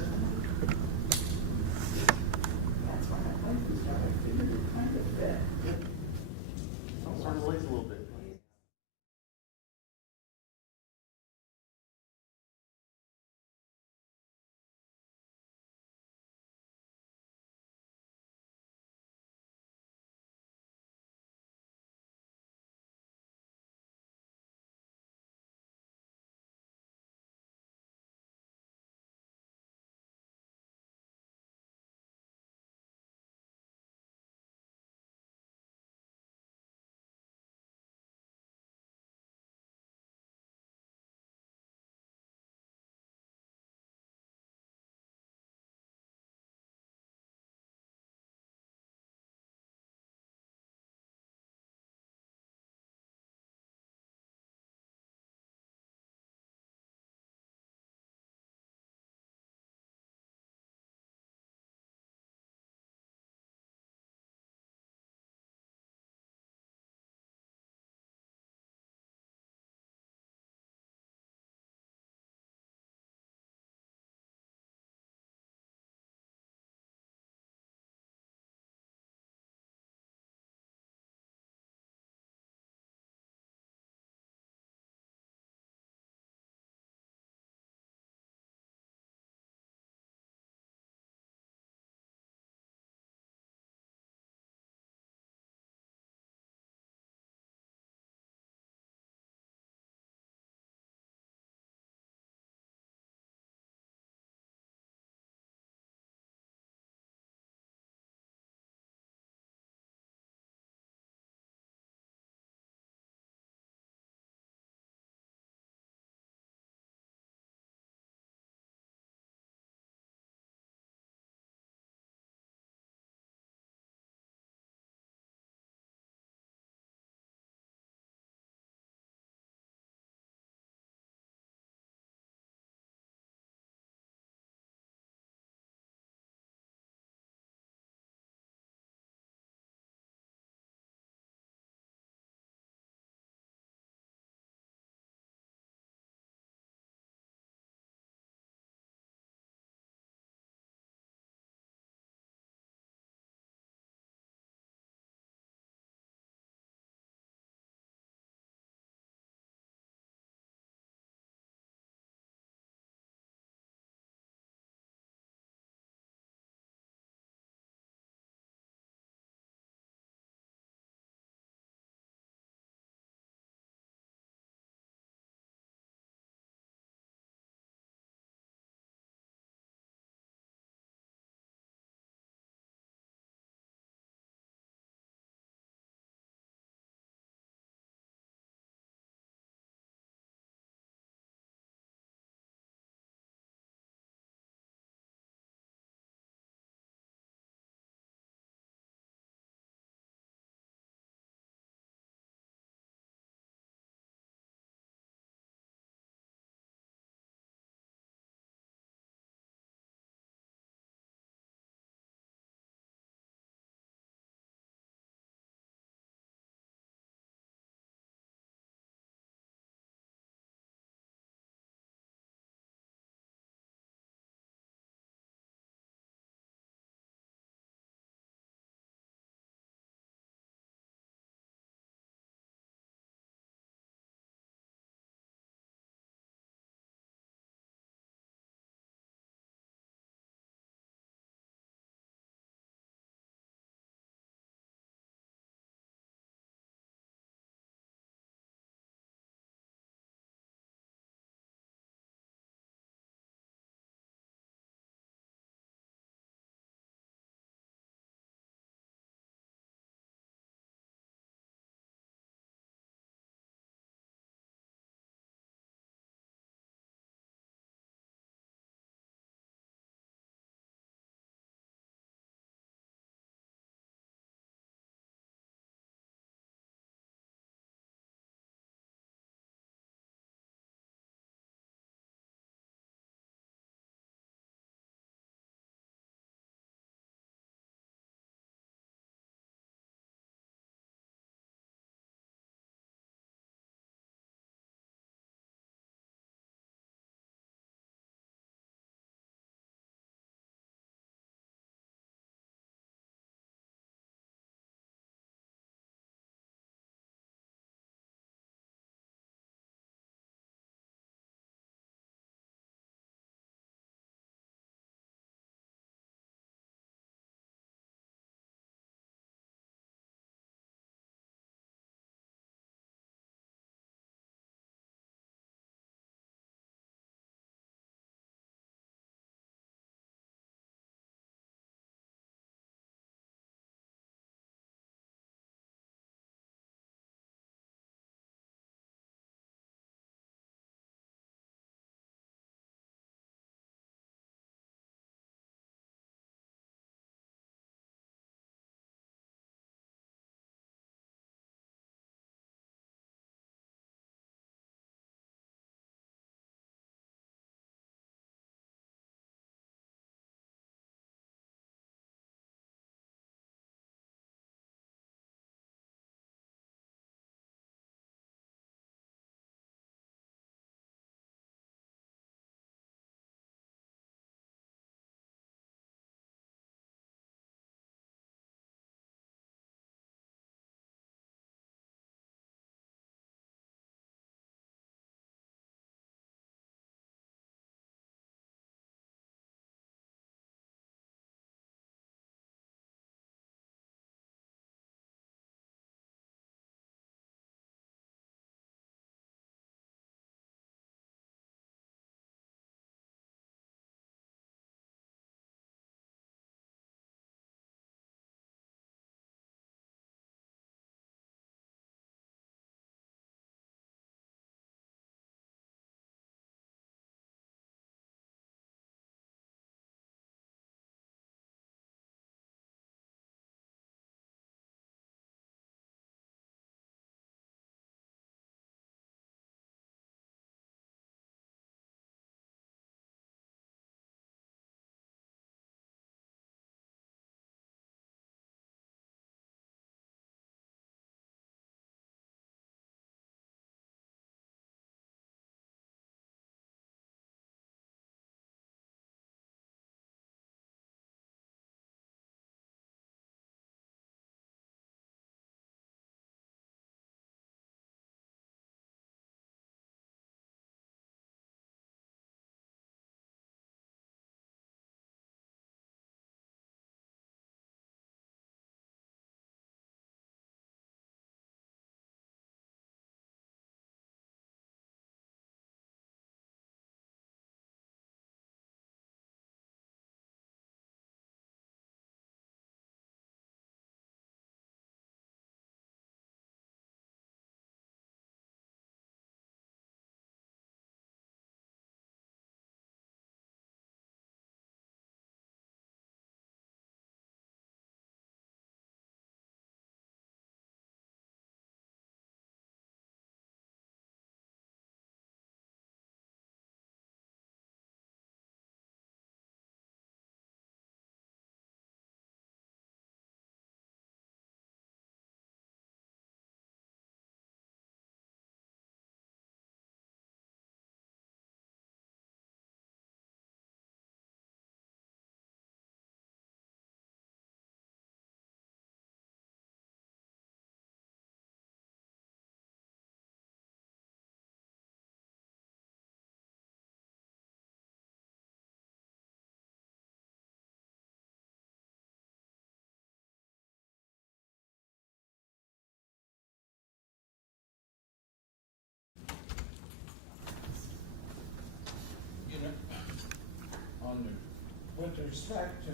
with respect to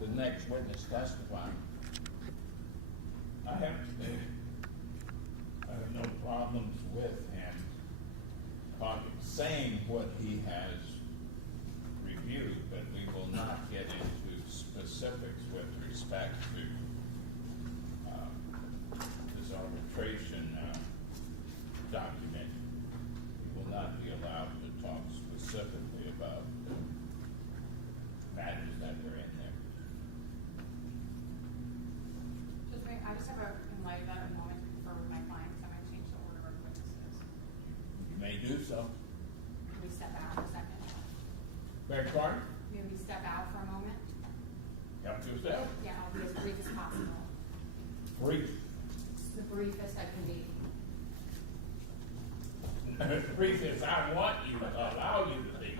the next witness testifying, I have no problems with him saying what he has reviewed, but we will not get into specifics with respect to this arbitration document. We will not be allowed to talk specifically about matters that are in there. I just have in light of that a moment to confer with my clients. I might change the order of witnesses. You may do so. Can we step out for a second? Beg your pardon? May we step out for a moment? Help yourself. Yeah, I'll be as brief as possible. Brief. It's the briefest I can be. Brief as I want you to allow you to be.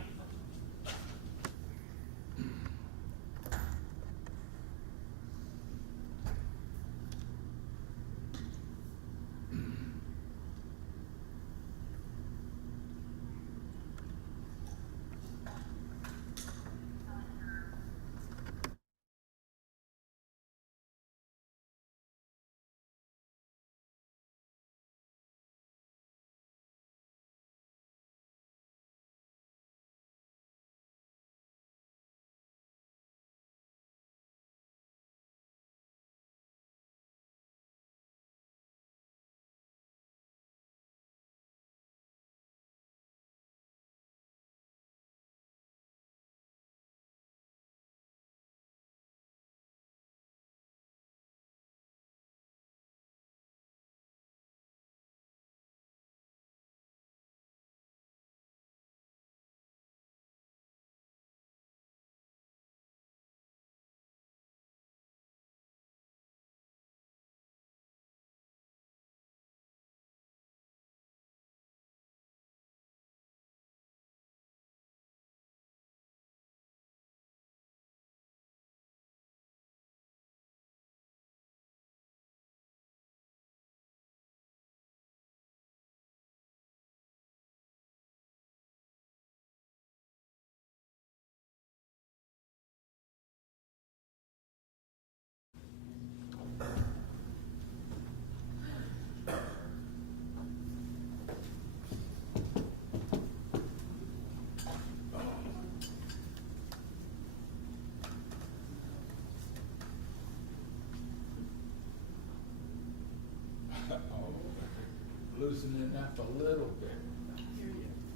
Loosen it up a little bit.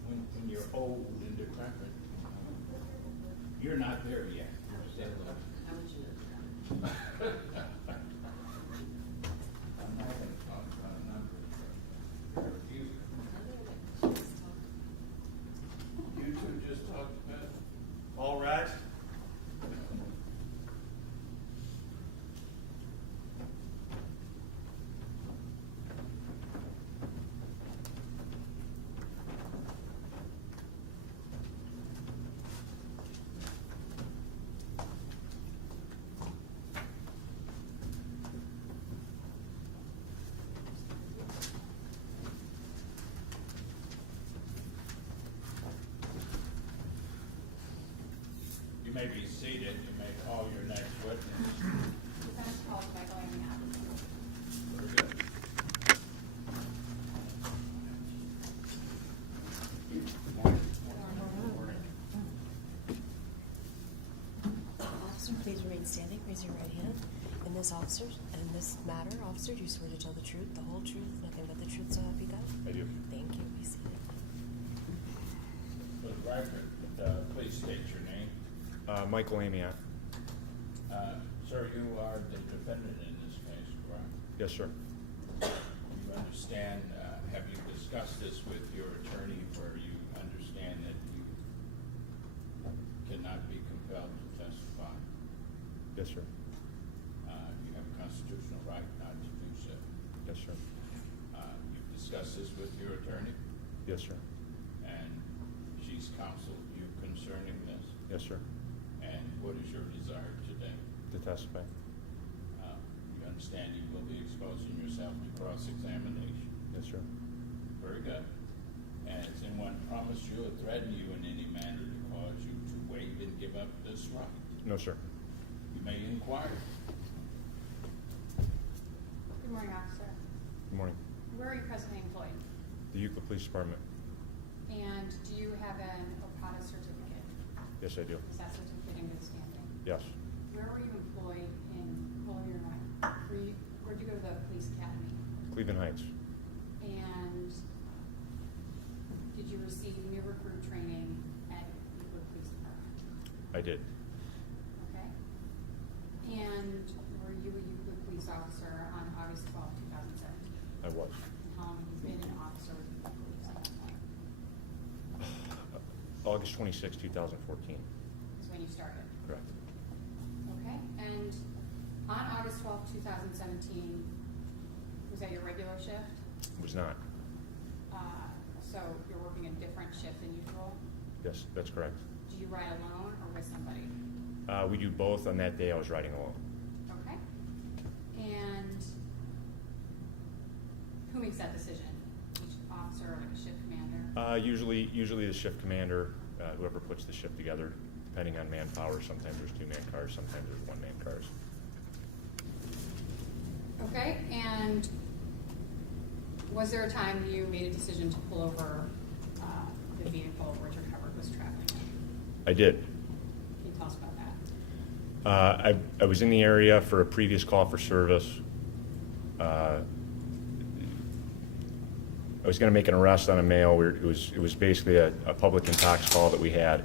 When you're old and decrepit. You're not there yet. You're still I'm not going to talk about numbers. You two just talked about it. All rise. You may be seated. You may call your next witness. Defense calls Michael Amiott. Very good. Officer, please remain standing. Raise your right hand. In this matter, officer, do you swear to tell the truth, the whole truth, nothing but the truth, so help you God? I do. Thank you. Be seated. For the record, please state your name. Michael Amiott. Sir, you are the defendant in this case, correct? Yes, sir. You understand, have you discussed this with your attorney where you understand that you cannot be compelled to testify? Yes, sir. You have a constitutional right not to do so. Yes, sir. You've discussed this with your attorney, Yes, sir. and she's counseled you concerning this? Yes, sir. And what is your desire today? To testify. You understand you will be exposing yourself to cross-examination? Yes, sir. Very good. And has anyone promised you or threatened you in any manner to cause you to to give up this right. No, sir. You may inquire. Good morning, officer. Good morning. Where are you presently employed? The Euclid Police Department. And do you have an OPATA certificate? Yes, I do. Is that certificate in good standing? Yes. Where were you employed in Collier Night? Where'd you go to the police academy? Cleveland Heights. And did you receive new recruit training at Euclid Police Department? I did. Okay. And were you a Euclid police officer on August 12, 2017? I was. How long have you been an officer with Euclid Police at that point? August 26, 2014. Is when you started? Correct. Okay. And on August 12, 2017, was that your regular shift? It was not. So you're working a different shift than usual? Yes, that's correct. Do you ride alone or with somebody? We do both. On that day, I was riding alone. Okay. And who makes that decision? Each officer or like a shift commander? Usually the shift commander, whoever puts the shift together, depending on manpower. Sometimes there's 2-man cars, sometimes there's 1-man cars. Okay. And was there a time you made a decision to pull over the vehicle Richard Hubbard was traveling in? I did. Can you tell us about that? I was in the area for a previous call for service. I was going to make an arrest on a male. It was basically a public intox call that we had.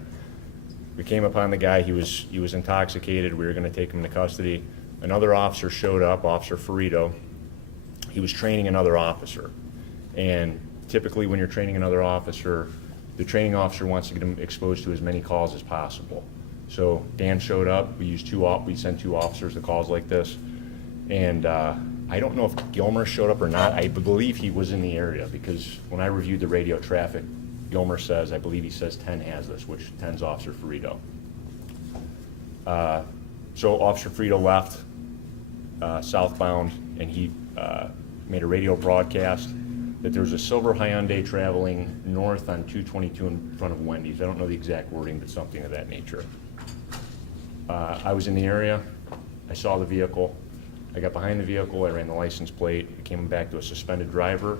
We came upon the guy. He was intoxicated. We were going to take him into custody. Another officer showed up, Officer Ferrito. He was training another officer. And typically when you're training another officer, the training officer wants to get him exposed to as many calls as possible. So Dan showed up. We sent 2 officers to calls like this. And I don't know if Gilmer showed up or not. I believe he was in the area because when I reviewed the radio traffic, Gilmer says, I believe he says 10 has this, which 10's Officer Ferrito. So Officer Ferrito left southbound, and he made a radio broadcast that there was a silver Hyundai traveling north on 222 in front of Wendy's. I don't know the exact wording, but something of that nature. I was in the area. I saw the vehicle. I got behind the vehicle. I ran the license plate. It came back to a suspended driver.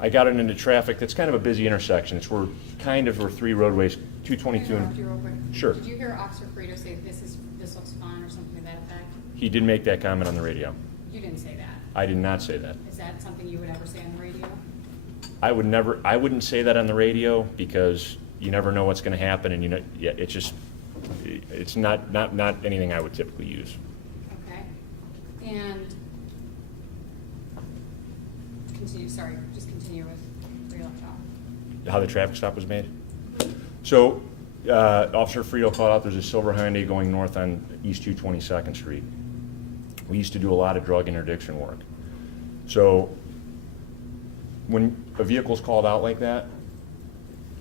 I got it into traffic. That's kind of a busy intersection. It's where 3 roadways, 222 Can I interrupt you real quick? Sure. Did you hear Officer Ferrito say this looks fun or something to that effect? He did make that comment on the radio. You didn't say that. I did not say that. Is that something you would ever say on the radio? I wouldn't say that on the radio because you never know what's going to happen, and it's not anything I would typically use. Okay. And just continue with where you left off. How the traffic stop was made? So Officer Ferrito called out there's a silver Hyundai going north on East 222nd Street. We used to do a lot of drug interdiction work. So when a vehicle's called out like that,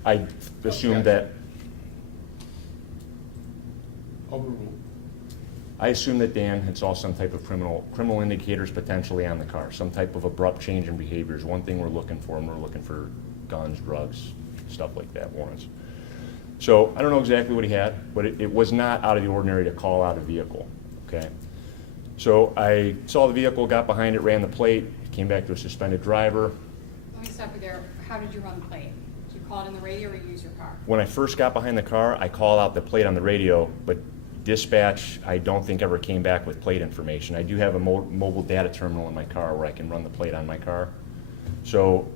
I assume that Dan had saw some type of criminal indicators potentially on the car, some type of abrupt change in behaviors. One thing we're looking for, and we're looking for guns, drugs, stuff like that, warrants. So I don't know exactly what he had, but it was not out of the ordinary to call out a vehicle, okay? So I saw the vehicle, got behind it, ran the plate, came back to a suspended driver. Let me stop you there. How did you run the plate? Did you call it in the radio or you use your car? When I first got behind the car, I called out the plate on the radio, but dispatch, I don't think ever came back with plate information. I do have a mobile data terminal in my car where I can run the plate on my car. So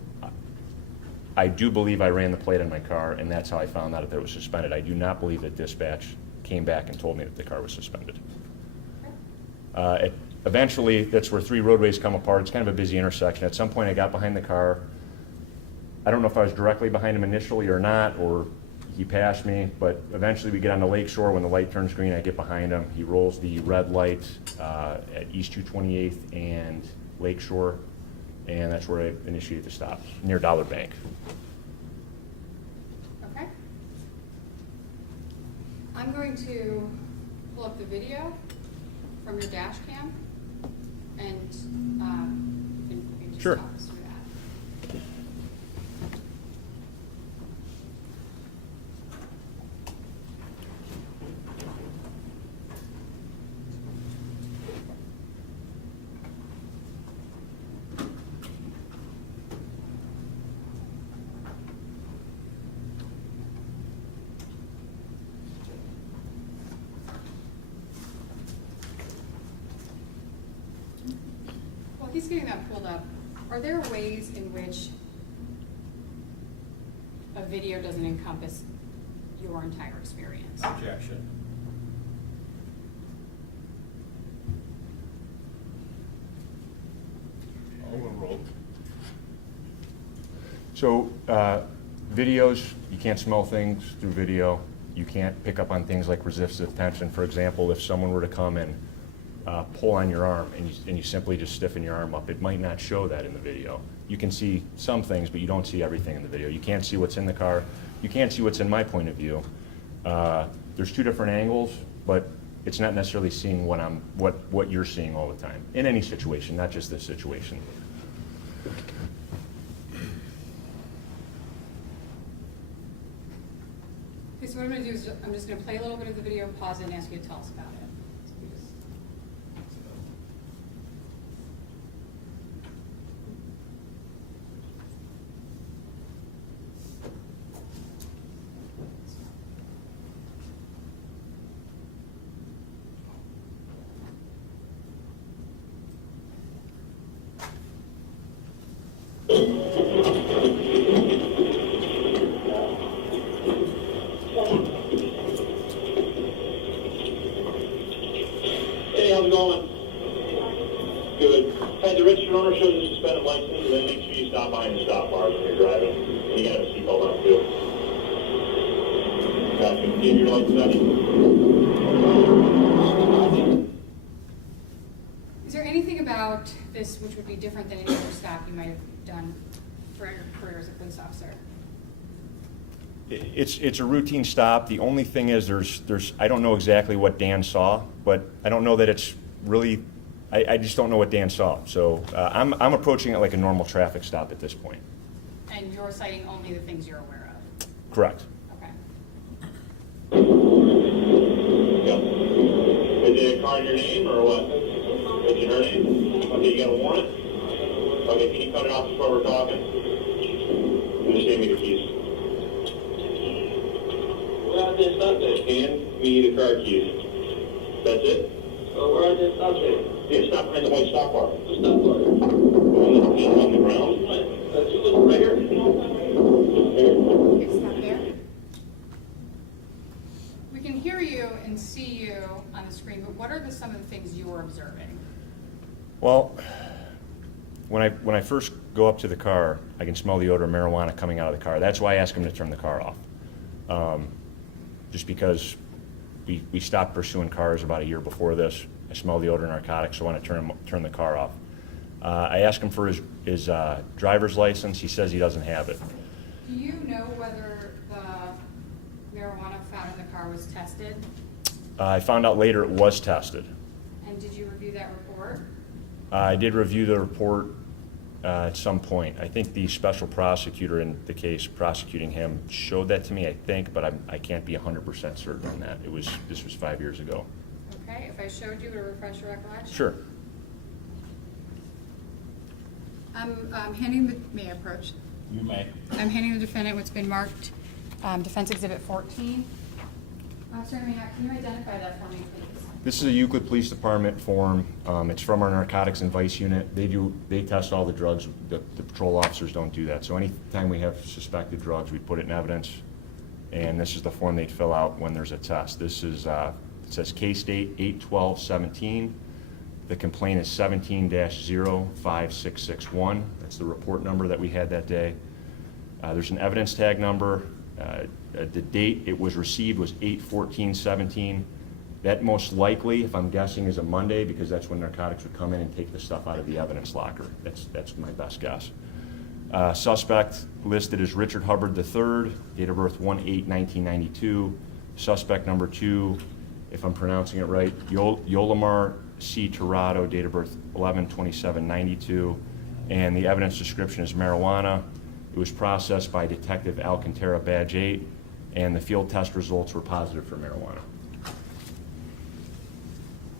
I do believe I ran the plate on my car, and that's how I found out that it was suspended. I do not believe that dispatch came back and told me that the car was suspended. Eventually, that's where 3 roadways come apart. It's kind of a busy intersection. At some point, I got behind the car. I don't know if I was directly behind him initially or not, or he passed me, but eventually we get on the Lakeshore. When the light turns green, I get behind him. He rolls the red light at East 228th and Lakeshore, and that's where I initiated the stop, near Dollar Bank. Okay. I'm going to pull up the video from your dash cam, and you can just Sure. talk us through that. getting that pulled up, are there ways in which a video doesn't encompass your entire experience? Objection. Overruled. So, videos, you can't smell things through video. You can't pick up on things like resistive tension. For example, if someone were to come and pull on your arm and you simply just stiffen your arm up, it might not show that in the video. You can see some things, but you don't see everything in the video. You can't see what's in the car. You can't see what's in my point of view. There's two different angles, but it's not necessarily seeing what you're seeing all the time, in any situation, not just this situation. Okay, so what I'm gonna do is, I'm just gonna play a little bit of the video, pause it, and ask you to tell us about it. So we just- Hey, how's it going? Good. Hey, the registered owner shows a suspended license, then make sure you stop behind the stop bars when you're driving. And you gotta have a seatbelt on too. Gotcha. Do you have your license on? Is there anything about this which would be different than any other stop you might have done for your career as a police officer? It's a routine stop. The only thing is there's I don't know exactly what Dan saw, but I don't know that it's really, I just don't know what Dan saw. So I'm approaching it like a normal traffic stop at this point. And you're citing only the things you're aware of? Correct. Okay. Yeah. Is it a car in your name or what? Is it her name? Okay, you got a warrant? Okay, can you cut it off just while we're talking? And just hand me your keys. Where are they stopped at? Hand me the car keys. That's it? Oh, where are they stopped at? Yeah, stop behind the white stop bar. The stop bar? On the ground? You look right here. Okay, stop there. We can hear you and see you on the screen, but what are some of the things you were observing? Well, when I first go up to the car, I can smell the odor of marijuana coming out of the car. That's why I ask him to turn the car off. Just because we stopped pursuing cars about a year before this. I smell the odor of narcotics, so I want to turn the car off. I asked him for his driver's license. He says he doesn't have it. Do you know whether the marijuana found in the car was tested? I found out later it was tested. And did you review that report? I did review the report at some point. I think the special prosecutor in the case prosecuting him showed that to me, I think, but I can't be 100% certain on that. This was 5 years ago. Okay, if I showed you, would it refresh your recollection? Sure. I'm handing the, may I approach? You may. I'm handing the defendant what's been marked Defense Exhibit 14. Officer Amiott, can you identify that for me, please? This is a Euclid Police Department form. It's from our Narcotics and Vice Unit. They test all the drugs. The patrol officers don't do that. So anytime we have suspected drugs, we put it in evidence. And this is the form they'd fill out when there's a test. This is, it says case date 8/12/17. The complaint is 17-05661. That's the report number that we had that day. There's an evidence tag number. The date it was received was 8/14/17. That most likely, if I'm guessing, is a Monday because that's when narcotics would come in and take the stuff out of the evidence locker. That's my best guess. Suspect listed as Richard Hubbard III, date of birth 1/8/1992. Suspect number 2, if I'm pronouncing it right, Yolamar C. Tirado, date of birth 11/27/92. And the evidence description is marijuana. It was processed by Detective Alcantara, Badge 8, and the field test results were positive for marijuana.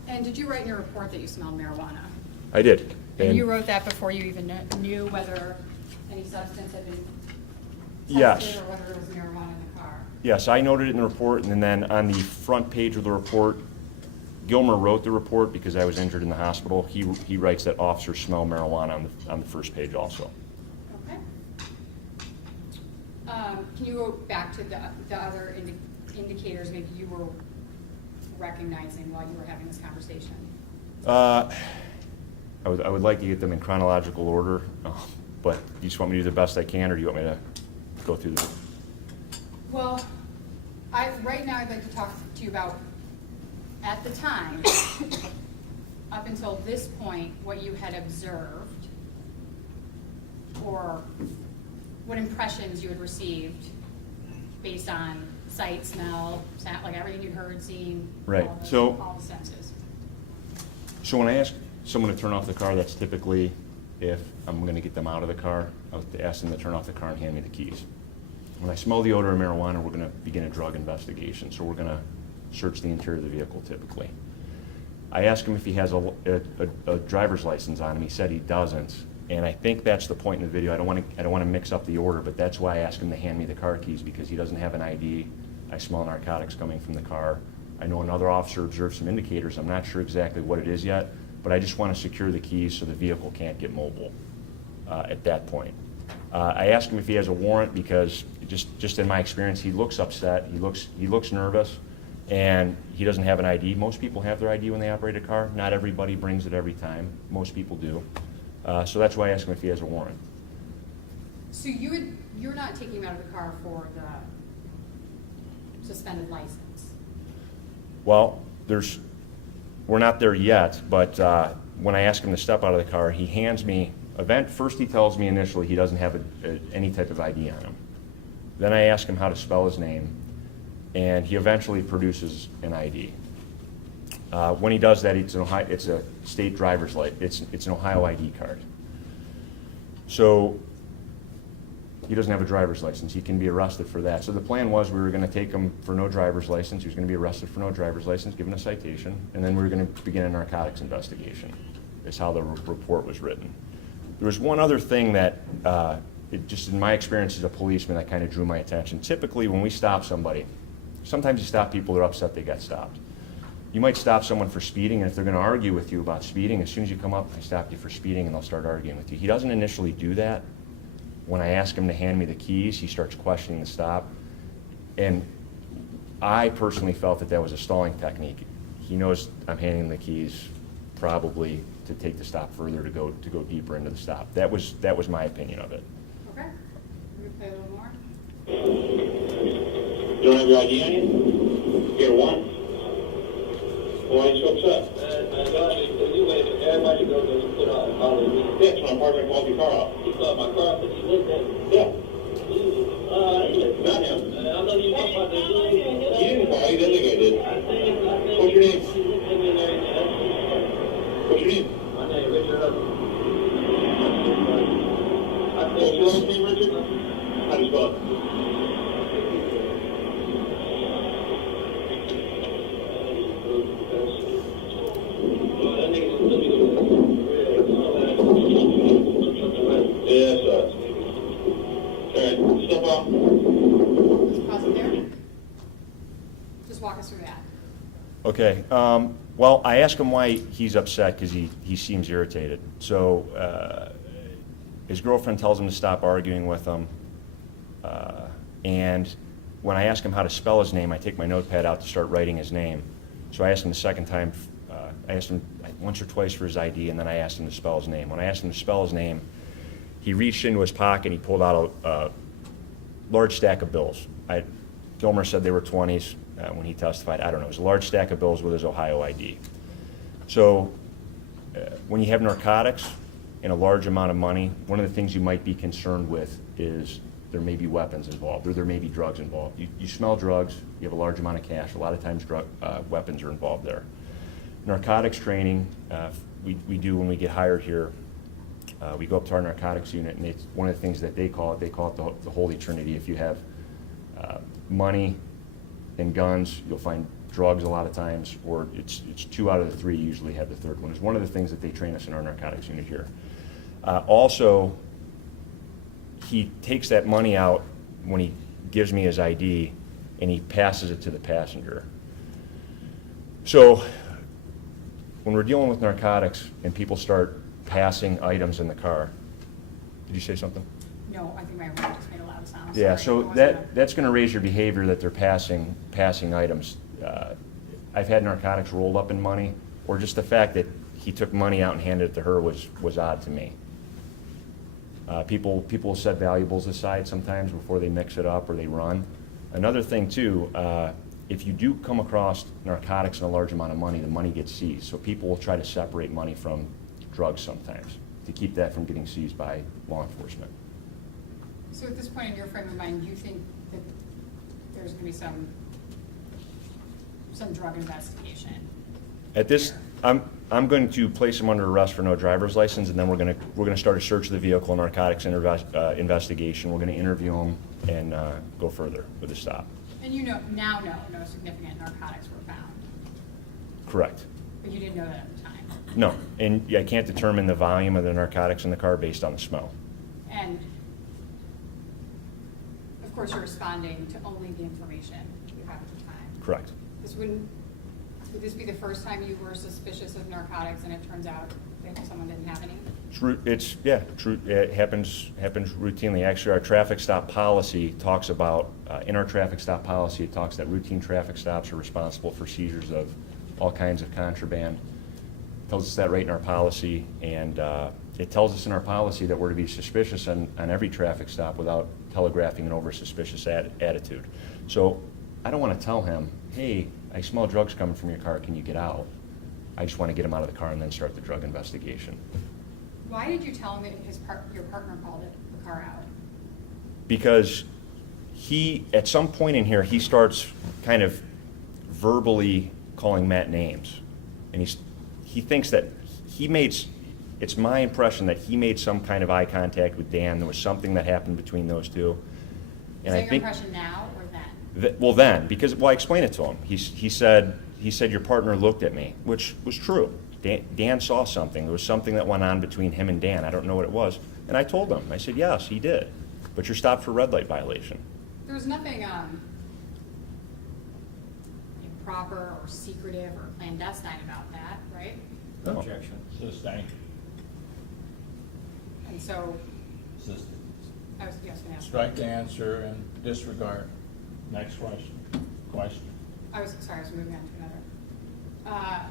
And did you write in your report that you smelled marijuana? I did. And you wrote that before you even knew whether any substance had been tested Yes. or whether it was marijuana in the car? Yes, I noted it in the report, and then on the front page of the report, Gilmer wrote the report because I was injured in the hospital. He writes that officers smell marijuana on the first page also. Okay. Can you go back to the other indicators maybe you were recognizing while you were having this conversation? I would like to get them in chronological order, but you just want me to do the best I can, or do you want me to go through them? Well, right now I'd like to talk to you about, at the time, up until this point, what you had observed, or what impressions you had received based on sight, smell, sound, like everything you heard, seen, Right. all the senses. So when I ask someone to turn off the car, that's typically if I'm going to get them out of the car. I'll ask them to turn off the car and hand me the keys. When I smell the odor of marijuana, we're going to begin a drug investigation. So we're going to search the interior of the vehicle typically. I ask him if he has a driver's license on him. He said he doesn't. And I think that's the point in the video. I don't want to mix up the order, but that's why I ask him to hand me the car keys, because he doesn't have an ID. I smell narcotics coming from the car. I know another officer observed some indicators. I'm not sure exactly what it is yet, but I just want to secure the keys so the vehicle can't get mobile at that point. I ask him if he has a warrant because just in my experience, he looks upset. He looks nervous, and he doesn't have an ID. Most people have their ID when they operate a car. Not everybody brings it every time. Most people do. So that's why I ask him if he has a warrant. So you're not taking him out of the car for the suspended license? Well, we're not there yet, but when I ask him to step out of the car, he hands me first he tells me initially he doesn't have any type of ID on him. Then I ask him how to spell his name, and he eventually produces an ID. When he does that, it's a state driver's license. It's an Ohio ID card. So he doesn't have a driver's license. He can be arrested for that. So the plan was we were going to take him for no driver's license. He was going to be arrested for no driver's license, given a citation, and then we were going to begin a narcotics investigation. Is how the report was written. There was one other thing that, just in my experience as a policeman, that kind of drew my attention. Typically, when we stop somebody, sometimes you stop people, they're upset they got stopped. You might stop someone for speeding, and if they're going to argue with you about speeding, as soon as you come up, I stopped you for speeding, and they'll start arguing with you. He doesn't initially do that. When I ask him to hand me the keys, he starts questioning the stop. And I personally felt that was a stalling technique. He knows I'm handing him the keys probably to take the stop further, to go deeper into the stop. That was my opinion of it. Okay. We're going to play a little more. You don't have your ID on you? You get a warrant? Why are you so upset? Everybody goes and put out a collar. Yeah, so my partner called your car out. He called my car, but he lived there. Yeah. Not him. I know you talking about this. He didn't call, he did. What's your name? What's your name? My name is Richard Hubbard. What's your last name, Richard? How do you spell it? Yes, sir. Okay, step up. Pause it there. Just walk us through that. Okay. Well, I asked him why he's upset because he seems irritated. So his girlfriend tells him to stop arguing with him. And when I ask him how to spell his name, I take my notepad out to start writing his name. So I asked him the second time, I asked him once or twice for his ID, and then I asked him to spell his name. When I asked him to spell his name, he reached into his pocket and he pulled out a large stack of bills. Gilmer said they were 20s when he testified. I don't know. It was a large stack of bills with his Ohio ID. So when you have narcotics and a large amount of money, one of the things you might be concerned with is there may be weapons involved, or there may be drugs involved. You smell drugs, you have a large amount of cash, a lot of times weapons are involved there. Narcotics training, we do when we get hired here. We go up to our narcotics unit, and it's one of the things that they call it the Holy Trinity. If you have money and guns, you'll find drugs a lot of times, or it's 2 out of the 3 usually have the third one. It's one of the things that they train us in our narcotics unit here. Also, he takes that money out when he gives me his ID, and he passes it to the passenger. So when we're dealing with narcotics and people start passing items in the car, did you say something? No, I think my room just made a loud sound. Yeah, Sorry. so It wasn't that's going to raise your behavior that they're passing items. I've had narcotics rolled up in money, or just the fact that he took money out and handed it to her was odd to me. People will set valuables aside sometimes before they mix it up or they run. Another thing too, if you do come across narcotics in a large amount of money, the money gets seized. So people will try to separate money from drugs sometimes to keep that from getting seized by law enforcement. So at this point in your frame of mind, do you think that there's gonna be some drug investigation? At this, I'm going to place him under arrest for no driver's license, and then we're gonna start a search of the vehicle, narcotics investigation. We're gonna interview him and go further with the stop. And you now know no significant narcotics were found, Correct. but you didn't know that at the time. No, and I can't determine the volume of the narcotics in the car based on the smell. And of course, you're responding to only the information you have at the time. Correct. Would this be the first time you were suspicious of narcotics and it turns out that someone didn't have any? It happens routinely. Actually, our traffic stop policy talks about, in our traffic stop policy, it talks that routine traffic stops are responsible for seizures of all kinds of contraband. It tells us that right in our policy, and it tells us in our policy that we're to be suspicious on every traffic stop without telegraphing an over suspicious attitude. So I don't want to tell him, hey, I smell drugs coming from your car, can you get out? I just want to get him out of the car and then start the drug investigation. Why did you tell him that your partner called the car out? Because at some point in here, he starts kind of verbally calling Matt names. And he thinks that it's my impression that he made some kind of eye contact with Dan. There was something that happened between those two. Is that your impression now or then? Well, then, because, I explained it to him. He said your partner looked at me, which was true. Dan saw something. There was something that went on between him and Dan. I don't know what it was. And I told him. I said, yes, he did. But you're stopped for red light violation. There was nothing improper or secretive or clandestine about that, right? No. Objection. Sustained. And so, Sustained. I was just gonna ask. Strike the answer and disregard. Next question. I was moving on to another.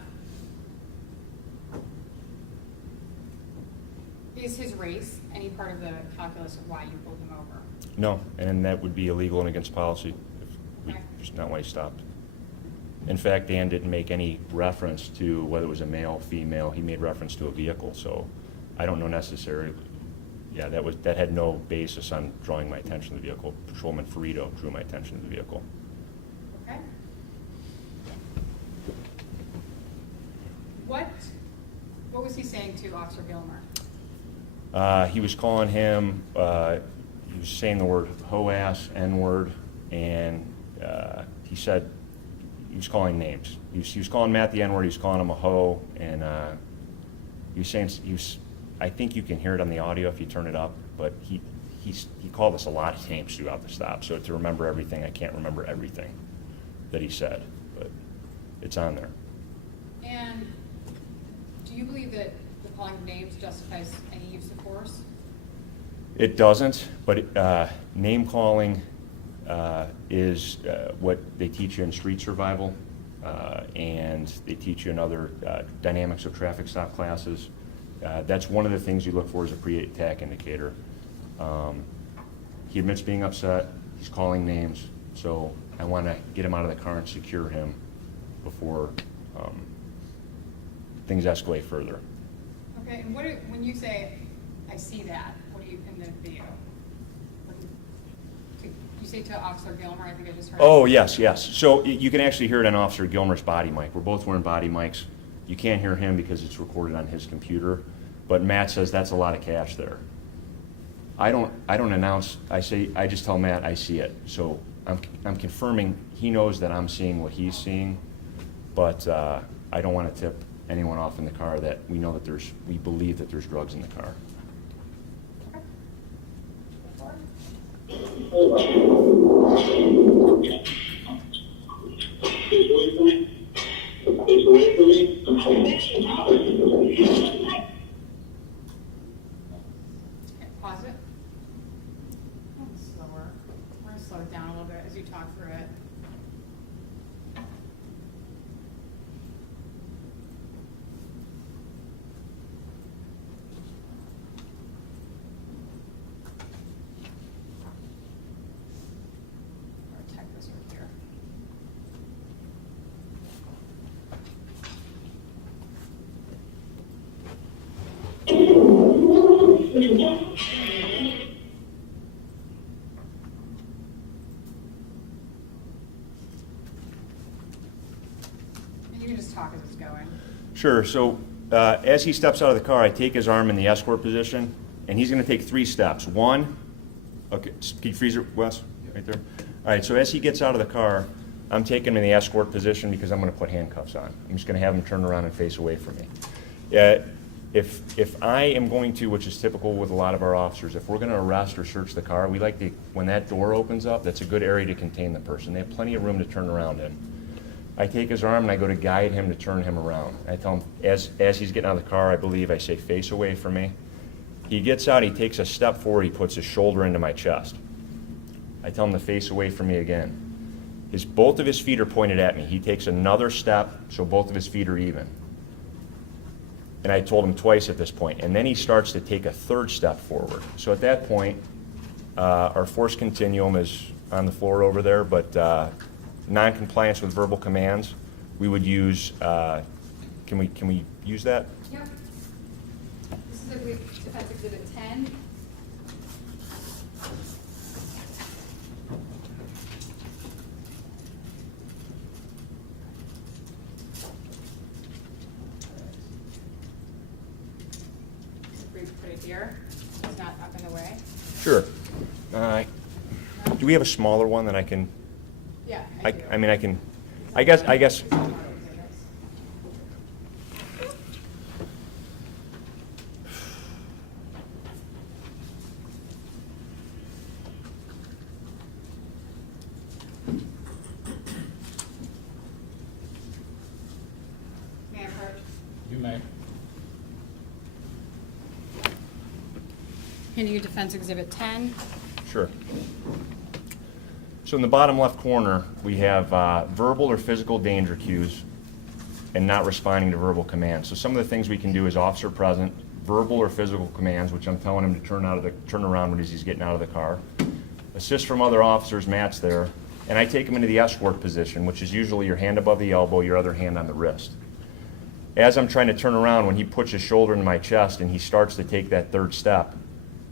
Is his race any part of the calculus of why you pulled him over? No, and that would be illegal and against policy. Okay. It's not why he stopped. In fact, Dan didn't make any reference to whether it was a male, female. He made reference to a vehicle, so I don't know necessarily. Yeah, that had no basis on drawing my attention to the vehicle. Patrolman Ferrito drew my attention to the vehicle. Okay. What was he saying to Officer Gilmer? He was calling him, he was saying the word hoe-ass, N-word, and he said, he was calling names. He was calling Matt the N-word, he was calling him a hoe, and he was saying, I think you can hear it on the audio if you turn it up, but he called us a lot of names throughout the stop, so to remember everything, I can't remember everything that he said, but it's on there. And do you believe that the calling of names justifies any use of force? It doesn't, but name calling is what they teach you in street survival, and they teach you in other dynamics of traffic stop classes. That's one of the things you look for as a pre-attack indicator. He admits being upset, he's calling names, so I want to get him out of the car and secure him before things escalate further. Okay, and when you say, I see that, what do you, in the video? You say to Officer Gilmer, I think I just heard. Oh, yes. So you can actually hear it on Officer Gilmer's body mic. We're both wearing body mics. You can't hear him because it's recorded on his computer, but Matt says that's a lot of cash there. I don't announce, I just tell Matt I see it. So I'm confirming he knows that I'm seeing what he's seeing, but I don't want to tip anyone off in the car that we know that we believe that there's drugs in the car. Face away from me. slow it down a little bit as you talk through it. Or type this right here. And you can just talk as it's going. Sure. So as he steps out of the car, I take his arm in the escort position, and he's going to take 3 steps. 1, okay, can you freeze it, Wes? Right there. All right. So as he gets out of the car, I'm taking him in the escort position because I'm going to put handcuffs on. I'm just going to have him turn around and face away from me. If I am going to, which is typical with a lot of our officers, if we're going to arrest or search the car, we like to, when that door opens up, that's a good area to contain the person. They have plenty of room to turn around in. I take his arm and I go to guide him to turn him around. I tell him, as he's getting out of the car, I believe I say, face away from me. He gets out, he takes a step forward, he puts his shoulder into my chest. I tell him to face away from me again. Both of his feet are pointed at me. He takes another step, so both of his feet are even. And I told him twice at this point. And then he starts to take a 3rd step forward. So at that point, our force continuum is on the floor over there, but non-compliance with verbal commands, we would use, can we use that? Yep. This is Defense Exhibit 10. Put it here. It's not up in the way. Sure. Do we have a smaller one that I can? Yeah. I mean, I can. I guess. May I approach? You may. Handing you Defense Exhibit 10. Sure. So in the bottom left corner, we have verbal or physical danger cues and not responding to verbal commands. So some of the things we can do is officer present, verbal or physical commands, which I'm telling him to turn around when he's getting out of the car. Assist from other officers, Matt's there. And I take him into the escort position, which is usually your hand above the elbow, your other hand on the wrist. As I'm trying to turn around, when he puts his shoulder into my chest and he starts to take that 3rd step,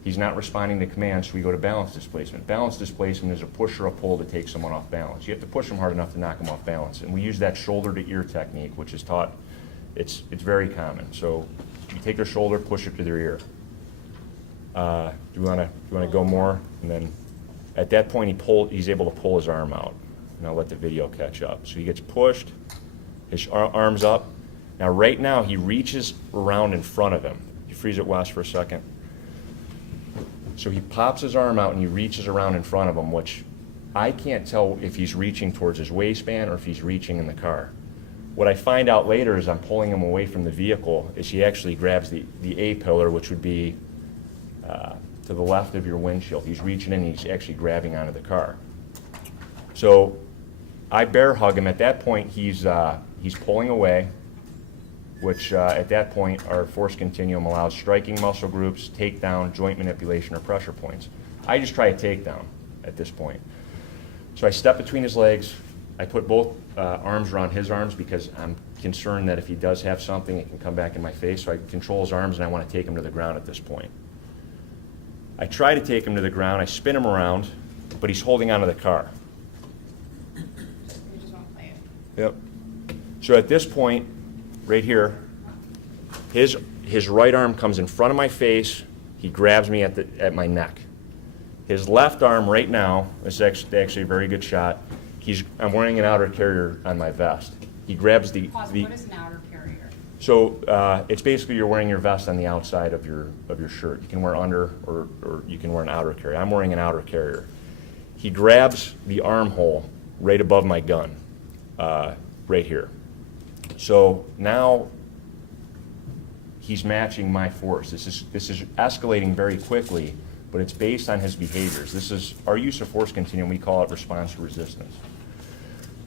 he's not responding to commands, so we go to balance displacement. Balance displacement is a push or a pull to take someone off balance. You have to push them hard enough to knock them off balance. And we use that shoulder to ear technique, which is taught, it's very common. So you take their shoulder, push it to their ear. Do you want to go more? And then at that point, he's able to pull his arm out. And I'll let the video catch up. So he gets pushed, his arm's up. Now right now, he reaches around in front of him. You freeze it, Wes, for a second. So he pops his arm out and he reaches around in front of him, which I can't tell if he's reaching towards his waistband or if he's reaching in the car. What I find out later as I'm pulling him away from the vehicle is he actually grabs the A-pillar, which would be to the left of your windshield. He's reaching in and he's actually grabbing onto the car. So I bear hug him. At that point, he's pulling away, which at that point our force continuum allows striking muscle groups, takedown, joint manipulation, or pressure points. I just try a takedown at this point. So I step between his legs. I put both arms around his arms because I'm concerned that if he does have something, it can come back in my face. So I control his arms and I want to take him to the ground at this point. I try to take him to the ground. I spin him around, but he's holding onto the car. You just want to play it. Yep. So at this point, right here, his right arm comes in front of my face. He grabs me at my neck. His left arm right now, this is actually a very good shot. I'm wearing an outer carrier on my vest. He grabs the. Pause. What is an outer carrier? So it's basically you're wearing your vest on the outside of your shirt. You can wear under or you can wear an outer carrier. I'm wearing an outer carrier. He grabs the armhole right above my gun, right here. So now he's matching my force. This is escalating very quickly, but it's based on his behaviors. This is our use of force continuum. We call it response to resistance.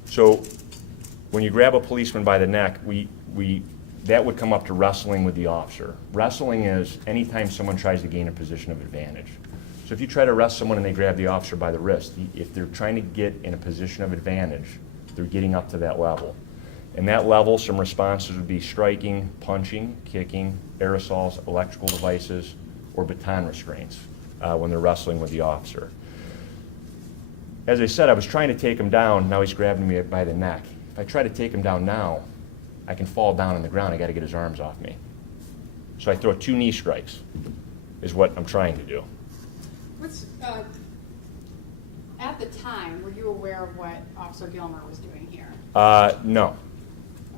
So when you grab a policeman by the neck, that would come up to wrestling with the officer. Wrestling is anytime someone tries to gain a position of advantage. So if you try to arrest someone and they grab the officer by the wrist, if they're trying to get in a position of advantage, they're getting up to that level. And that level, some responses would be striking, punching, kicking, aerosols, electrical devices, or baton restraints when they're wrestling with the officer. As I said, I was trying to take him down. Now he's grabbing me by the neck. If I try to take him down now, I can fall down on the ground. I got to get his arms off me. So I throw 2 knee strikes is what I'm trying to do. What's, at the time, were you aware of what Officer Gilmer was doing here? No.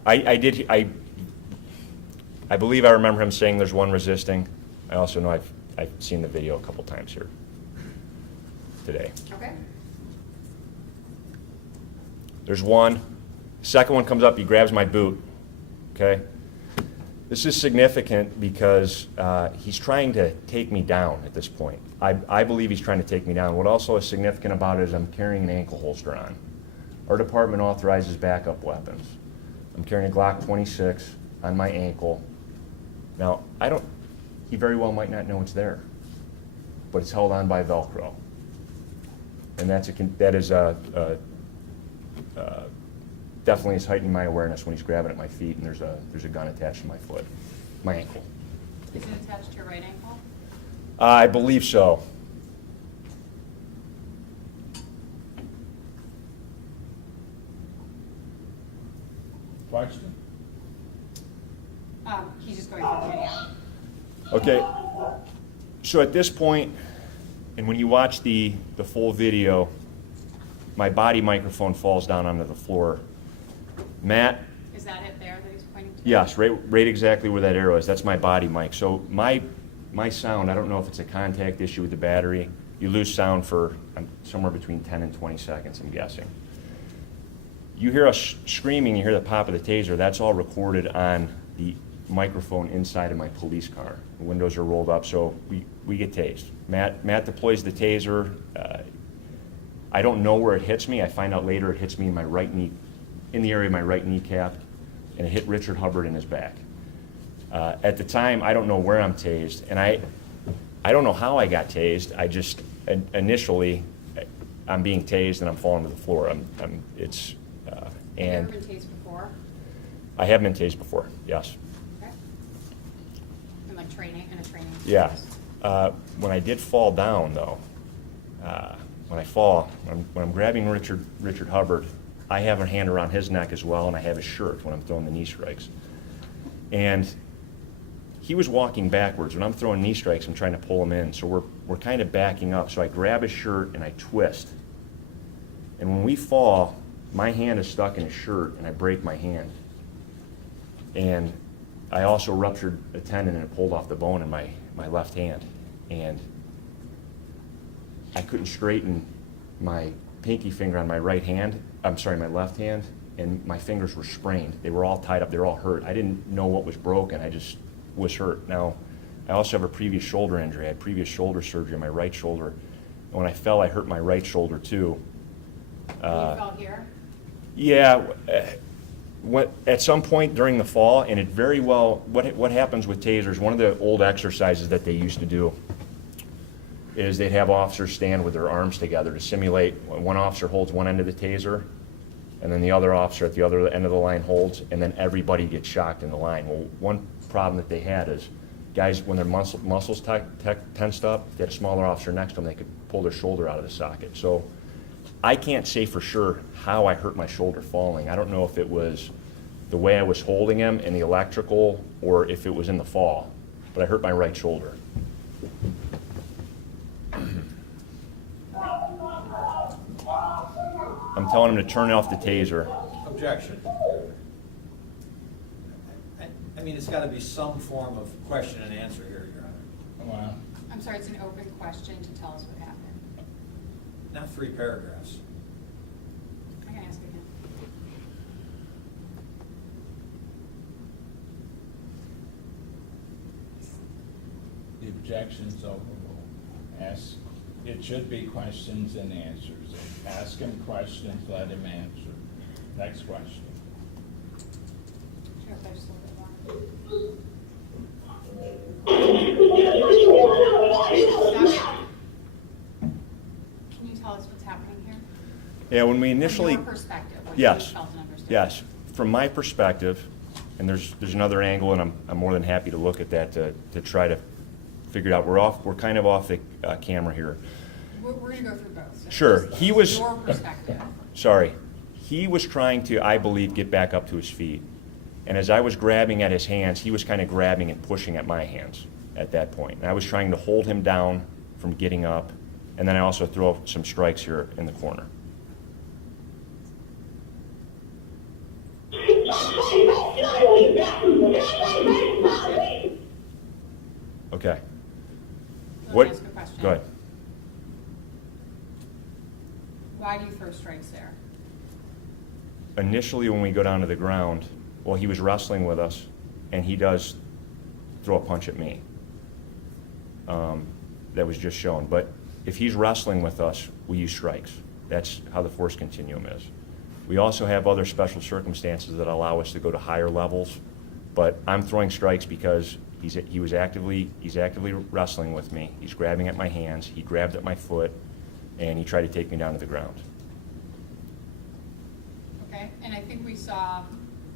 I believe I remember him saying there's one resisting. I also know I've seen the video a couple times here today. Okay. There's one. Second one comes up, he grabs my boot. Okay? This is significant because he's trying to take me down at this point. I believe he's trying to take me down. What also is significant about it is I'm carrying an ankle holster on. Our department authorizes backup weapons. I'm carrying a Glock 26 on my ankle. Now, he very well might not know it's there, but it's held on by Velcro. And that is definitely is heightening my awareness when he's grabbing at my feet and there's a gun attached to my foot, my ankle. Is it attached to your right ankle? I believe so. Question? He's just going for video. Okay. So at this point, and when you watch the full video, my body microphone falls down onto the floor. Matt? Is that it there that he's pointing to? Yes, right exactly where that arrow is. That's my body mic. So my sound, I don't know if it's a contact issue with the battery. You lose sound for somewhere between 10 and 20 seconds, I'm guessing. You hear us screaming, you hear the pop of the taser, that's all recorded on the microphone inside of my police car. The windows are rolled up, so we get tased. Matt deploys the taser. I don't know where it hits me. I find out later it hits me in my right knee, in the area of my right kneecap, and it hit Richard Hubbard in his back. At the time, I don't know where I'm tased, and I don't know how I got tased. I just initially, I'm being tased and I'm falling to the floor. Have you ever been tased before? I have been tased before. Yes. Okay. In a training. Yeah. When I did fall down, though, when I fall, when I'm grabbing Richard Hubbard, I have a hand around his neck as well, and I have his shirt when I'm throwing the knee strikes. And he was walking backwards. When I'm throwing knee strikes, I'm trying to pull him in. So we're kind of backing up. So I grab his shirt and I twist. And when we fall, my hand is stuck in his shirt, and I break my hand. And I also ruptured a tendon and it pulled off the bone in my left hand. And I couldn't straighten my pinky finger on my my left hand, and my fingers were sprained. They were all tied up, they were all hurt. I didn't know what was broken, I just was hurt. Now, I also have a previous shoulder injury. I had previous shoulder surgery on my right shoulder. And when I fell, I hurt my right shoulder too. You fell here? Yeah, at some point during the fall, and it very well, what happens with tasers, one of the old exercises that they used to do is they'd have officers stand with their arms together to simulate one officer holds one end of the taser, and then the other officer at the other end of the line holds, and then everybody gets shocked in the line. Well, one problem that they had is guys, when their muscles tensed up, they had a smaller officer next to them, they could pull their shoulder out of the socket. So I can't say for sure how I hurt my shoulder falling. I don't know if it was the way I was holding him in the electrical or if it was in the fall, but I hurt my right shoulder. I'm telling him to turn off the taser. Objection. I mean, it's got to be some form of question and answer here, Your Honor. Wow. I'm sorry, it's an open question to tell us what happened. Not 3 paragraphs. I can ask again. The objection's over. We'll Ask, it should be questions and answers. Ask him questions, let him answer. Next question. Sure, if there's a little bit more. Can you tell us what's happening here? Yeah, when we initially. From your perspective, what you Yes, felt and understood. yes. From my perspective, and there's another angle, and I'm more than happy to look at that to try to figure it out. We're kind of off the camera here. We're gonna go through both. So Sure, just he was. Your perspective. Sorry. He was trying to, I believe, get back up to his feet. And as I was grabbing at his hands, he was kind of grabbing and pushing at my hands at that point. And I was trying to hold him down from getting up. And then I also throw some strikes here in the corner. Okay. Let me ask a question. Go ahead. Why do you throw strikes there? Initially, when we go down to the ground, well, he was wrestling with us, and he does throw a punch at me. That was just shown. But if he's wrestling with us, we use strikes. That's how the force continuum is. We also have other special circumstances that allow us to go to higher levels, but I'm throwing strikes because he's actively wrestling with me. He's grabbing at my hands. He grabbed at my foot, and he tried to take me down to the ground. Okay, and I think we saw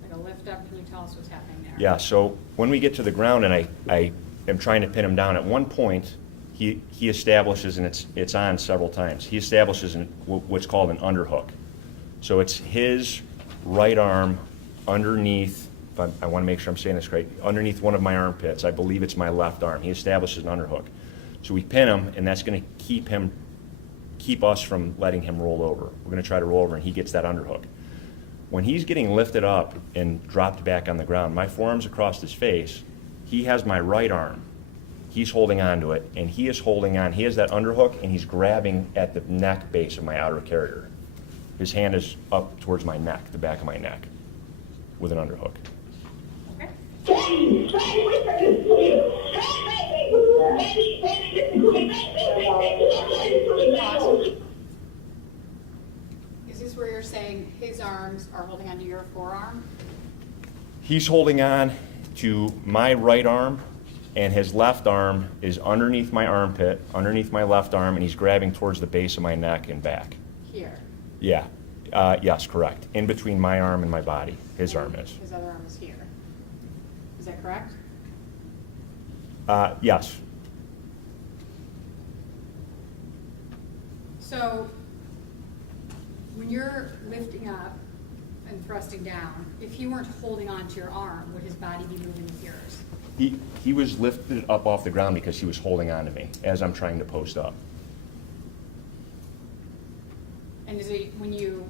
like a lift up. Can you tell us what's happening there? Yeah, so when we get to the ground and I am trying to pin him down, at one point he establishes, and it's on several times, he establishes what's called an underhook. So it's his right arm underneath, I want to make sure I'm saying this right, underneath one of my armpits. I believe it's my left arm. He establishes an underhook. So we pin him, and that's going to keep us from letting him roll over. We're going to try to roll over, and he gets that underhook. When he's getting lifted up and dropped back on the ground, my forearm's across his face. He has my right arm. He's holding on to it, and he is holding on. He has that underhook, and he's grabbing at the neck base of my outer carrier. His hand is up towards my neck, the back of my neck, with an underhook. Okay. Is this where you're saying his arms are holding onto your forearm? He's holding on to my right arm, and his left arm is underneath my armpit, underneath my left arm, and he's grabbing towards the base of my neck and back. Here. Yeah. Yes, correct. In between my arm and my body, his arm is. His other arm is here. Is that correct? Yes. So when you're lifting up and thrusting down, if he weren't holding on to your arm, would his body be moving with yours? He was lifted up off the ground because he was holding on to me as I'm trying to post up. And is it, when you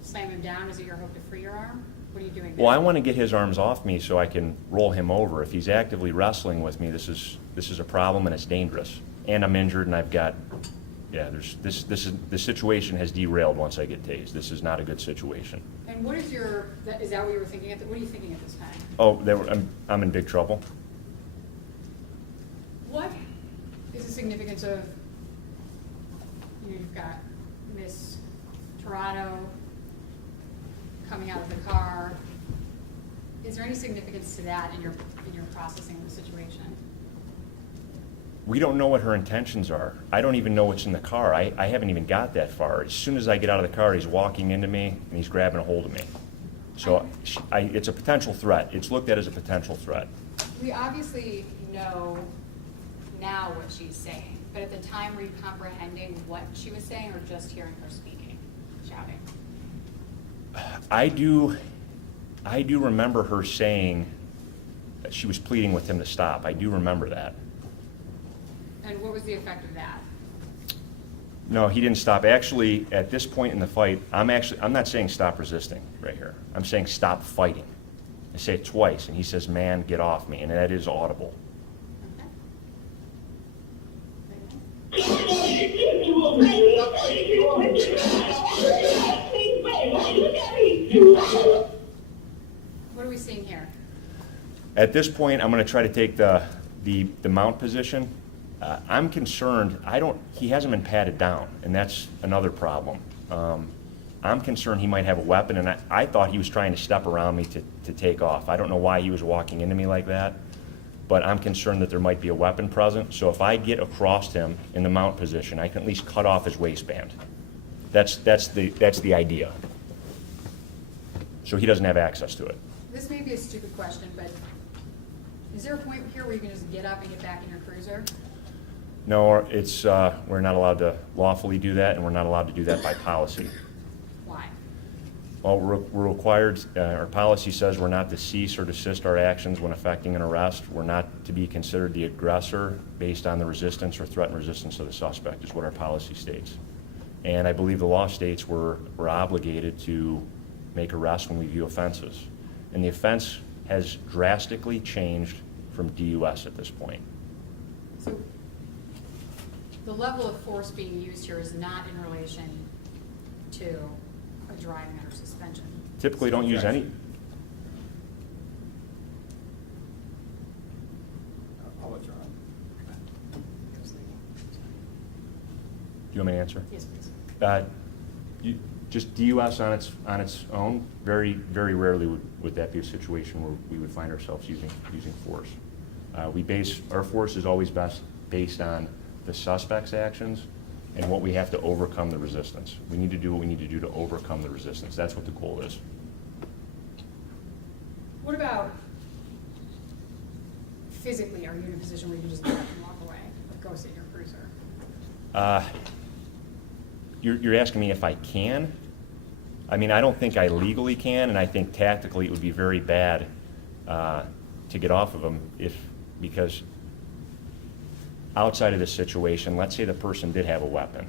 slam him down, is it your hope to free your arm? What are you doing there? Well, I want to get his arms off me so I can roll him over. If he's actively wrestling with me, this is a problem, and it's dangerous. And I'm injured, and I've got, the situation has derailed once I get tased. This is not a good situation. And what is is that what you were thinking what are you thinking at this time? Oh, I'm in big trouble. What is the significance of, you've got Miss Torado coming out of the car. Is there any significance to that in your processing of the situation? We don't know what her intentions are. I don't even know what's in the car. I haven't even got that far. As soon as I get out of the car, he's walking into me, and he's grabbing a hold of me. So it's a potential threat. It's looked at as a potential threat. We obviously know now what she's saying, but at the time, were you comprehending what she was saying, or just hearing her speaking, shouting? I do remember her saying that she was pleading with him to stop. I do remember that. And what was the effect of that? No, he didn't stop. Actually, at this point in the fight, I'm not saying stop resisting right here. I'm saying stop fighting. I say it twice, and he says, "Man, get off me," and that is audible. What are we seeing here? At this point, I'm going to try to take the mount position, I'm concerned, he hasn't been patted down, and that's another problem. I'm concerned he might have a weapon, and I thought he was trying to step around me to take off. I don't know why he was walking into me like that, but I'm concerned that there might be a weapon present. So if I get across him in the mount position, I can at least cut off his waistband. That's the idea. So he doesn't have access to it. This may be a stupid question, but is there a point here where you can just get up and get back in your cruiser? No, it's, we're not allowed to lawfully do that, and we're not allowed to do that by policy. Why? Well, we're required, our policy says we're not to cease or desist our actions when effecting an arrest. We're not to be considered the aggressor based on the resistance or threat and resistance of the suspect, is what our policy states. And I believe the law states we're obligated to make arrests when we view offenses. And the offense has drastically changed from DUS at this point. So the level of force being used here is not in relation to a driving under suspension. Typically don't use any. I'll withdraw. Do you want me to answer? Yes, please. Just DUS on its own, very, very rarely would that be a situation where we would find ourselves using force. Our force is always best based on the suspect's actions and what we have to overcome the resistance. We need to do what we need to do to overcome the resistance. That's what the goal is. What about physically? Are you in a position where you can just get up and walk away, or go sit in your cruiser? You're asking me if I can? I mean, I don't think I legally can, and I think tactically it would be very bad to get off of them because outside of this situation, let's say the person did have a weapon.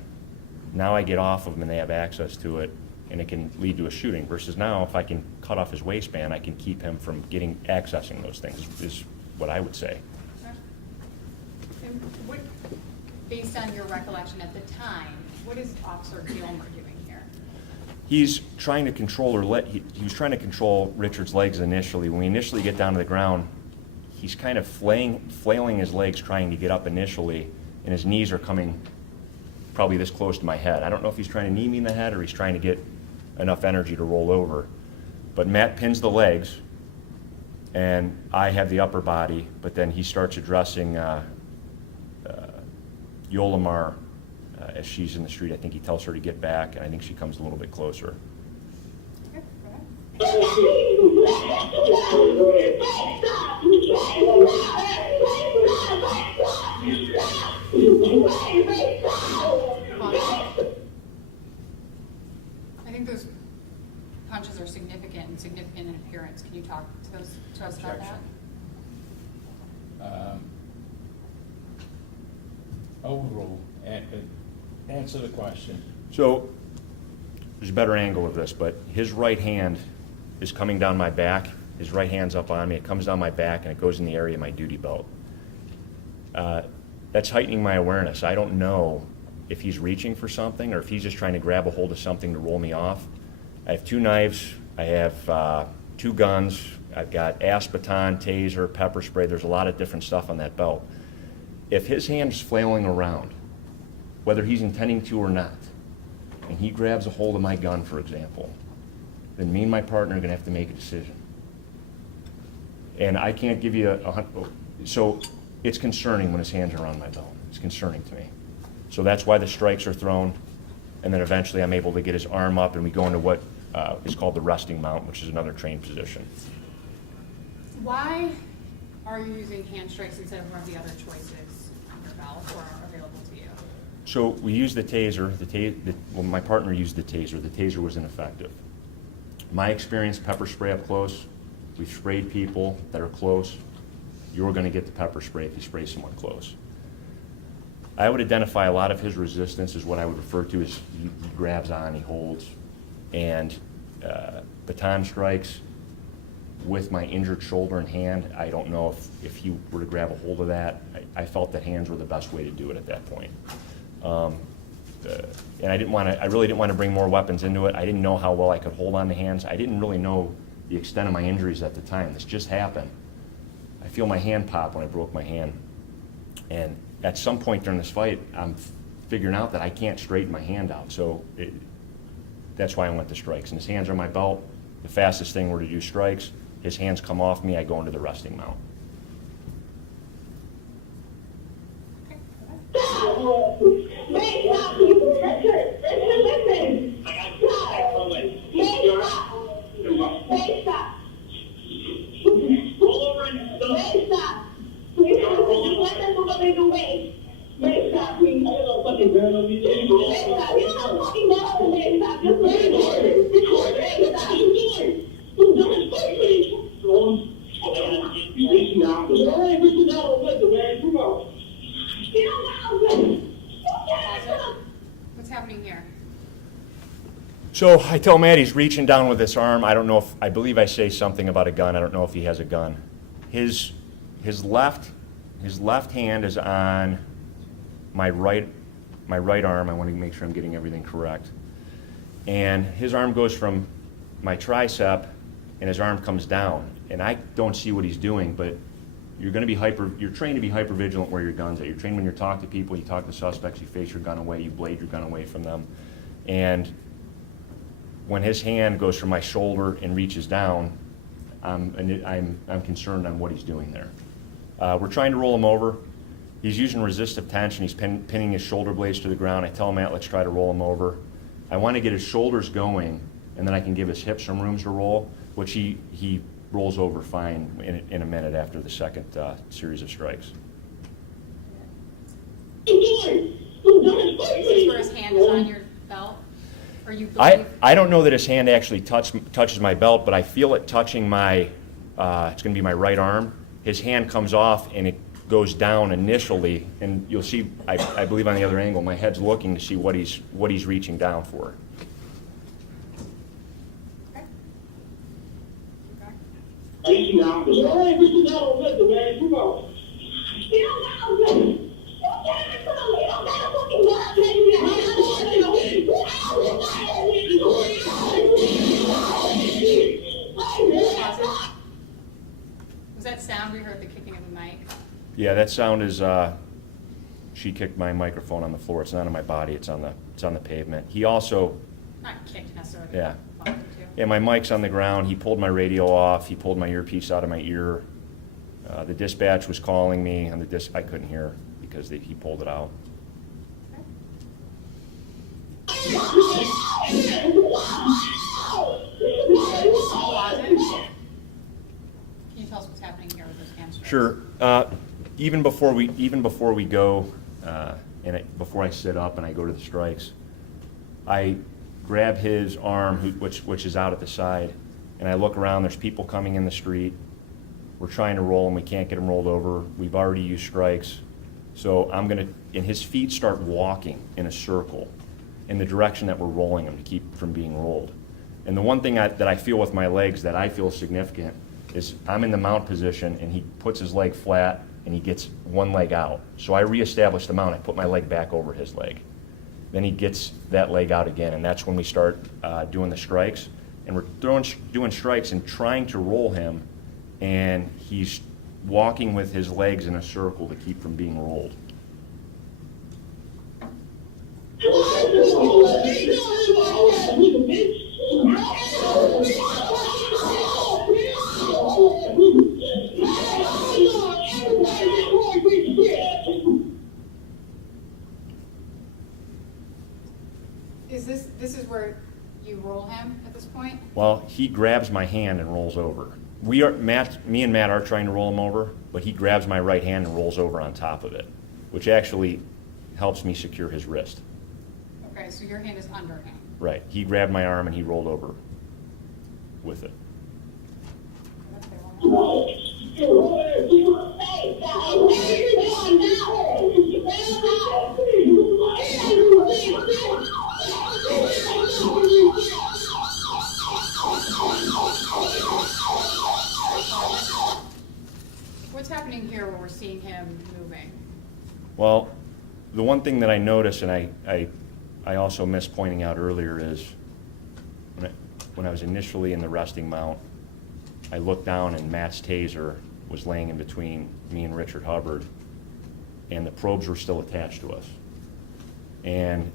Now I get off of them and they have access to it, and it can lead to a shooting. Versus now, if I can cut off his waistband, I can keep him from accessing those things, is what I would say. And what, based on your recollection at the time, what is Officer Gilmer doing here? He's trying to control he was trying to control Richard's legs initially. When we initially get down to the ground, he's kind of flailing his legs trying to get up initially, and his knees are coming probably this close to my head. I don't know if he's trying to knee me in the head or he's trying to get enough energy to roll over. But Matt pins the legs, and I have the upper body, but then he starts addressing Yolamar as she's in the street. I think he tells her to get back, and I think she comes a little bit closer. Okay, go ahead. I think those punches are significant in appearance. Can you talk to us about that? Overall, answer the question. So there's a better angle of this, but his right hand is coming down my back. His right hand's up on me. It comes down my back, and it goes in the area of my duty belt. That's heightening my awareness. I don't know if he's reaching for something or if he's just trying to grab a hold of something to roll me off. I have 2 knives. I have 2 guns. I've got Aspeton, Taser, pepper spray. There's a lot of different stuff on that belt. If his hand's flailing around, whether he's intending to or not, and he grabs a hold of my gun, for example, then me and my partner are going to have to make a decision. And I can't give you so it's concerning when his hands are around my belt. It's concerning to me. So that's why the strikes are thrown, and then eventually I'm able to get his arm up, and we go into what is called the resting mount, which is another trained position. Why are you using hand strikes instead of one of the other choices on your belt or are available to you? So we used the Taser. Well, my partner used the Taser. The Taser was ineffective. My experience, pepper spray up close. We've sprayed people that are close. You're going to get the pepper spray if you spray someone close. I would identify a lot of his resistance as what I would refer to as he grabs on, he holds, and baton strikes with my injured shoulder and hand. I don't know if he were to grab a hold of that. I felt that hands were the best way to do it at that point. And I really didn't want to bring more weapons into it. I didn't know how well I could hold on to hands. I didn't really know the extent of my injuries at the time. This just happened. I feel my hand pop when I broke my hand. And at some point during this fight, I'm figuring out that I can't straighten my hand out. So that's why I went to strikes. And his hands are on my belt. The fastest thing were to do strikes. His hands come off me, I go into the resting mount. Wait, stop! Richard, listen! Wait, stop! Roll over and stop! Wait, stop! Just let them go make a way. Wait, stop, please. I don't fucking burn on me. Wait, stop! You don't fucking know. Wait, stop! Just let them go. Wait, stop! You're doing it. You're reaching out. You're reaching out. Listen, man, come on. What's happening here? So I tell Matt he's reaching down with this arm. I don't know if, I believe I say something about a gun. I don't know if he has a gun. His left hand is on my right arm. I want to make sure I'm getting everything correct. And his arm goes from my tricep, and his arm comes down. And I don't see what he's doing, but you're going to be you're trained to be hyper vigilant where your gun's at. You're trained when you talk to people, you talk to suspects, you face your gun away, you blade your gun away from them. And when his hand goes from my shoulder and reaches down, I'm concerned on what he's doing there. We're trying to roll him over. He's using resistive tension. He's pinning his shoulder blades to the ground. I tell Matt, let's try to roll him over. I want to get his shoulders going, and then I can give his hips some room to roll, which he rolls over fine in a minute after the second series of strikes. Is this where his hand is on your belt? Or you believe? I don't know that his hand actually touches my belt, but I feel it touching my, it's going to be my right arm. His hand comes off and it goes down initially, and you'll see, I believe on the other angle, my head's looking to see what he's reaching down for. Reaching out. Hey, reaching out. Listen, man, come on. You don't know. You don't got a fucking gun. Was that sound we heard, the kicking of the mic? Yeah, that sound is, she kicked my microphone on the floor. It's not on my body, it's on the pavement. He also, Not kicked necessarily. yeah. Bumped into. Yeah, my mic's on the ground. He pulled my radio off. He pulled my earpiece out of my ear. The dispatch was calling me on the I couldn't hear because he pulled it out. Can you tell us what's happening here with those hand strikes? Sure. Even before we go, before I sit up and I go to the strikes, I grab his arm, which is out at the side, and I look around. There's people coming in the street. We're trying to roll him. We can't get him rolled over. We've already used strikes. So and his feet start walking in a circle in the direction that we're rolling him to keep from being rolled. And the one thing that I feel with my legs that I feel significant is I'm in the mount position, and he puts his leg flat, and he gets one leg out. So I reestablish the mount. I put my leg back over his leg. Then he gets that leg out again, and that's when we start doing the strikes. And we're doing strikes and trying to roll him, and he's walking with his legs in a circle to keep from being rolled. This is where you roll him at this point? Well, he grabs my hand and rolls over. Me and Matt are trying to roll him over, but he grabs my right hand and rolls over on top of it, which actually helps me secure his wrist. Okay, so your hand is under him. Right. He grabbed my arm and he rolled over with it. What's happening here where we're seeing him moving? Well, the one thing that I noticed, and I also missed pointing out earlier, is when I was initially in the resting mount, I looked down and Matt's taser was laying in between me and Richard Hubbard. and the probes were still attached to us. And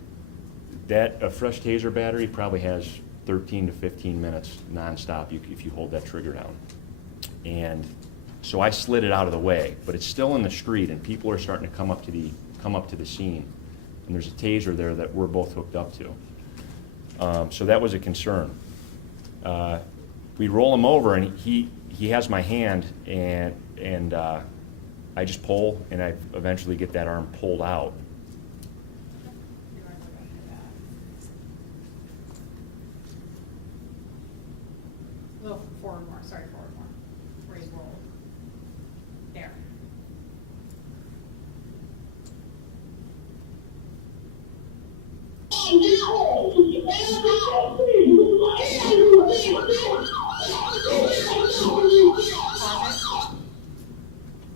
a fresh Taser battery probably has 13 to 15 minutes nonstop if you hold that trigger down. And so I slid it out of the way, but it's still in the street, and people are starting to come up to the scene. And there's a Taser there that we're both hooked up to. So that was a concern. We roll him over, and he has my hand, and I just pull, and I eventually get that arm pulled out. A little forward more, sorry, forward more, where he's rolled. There.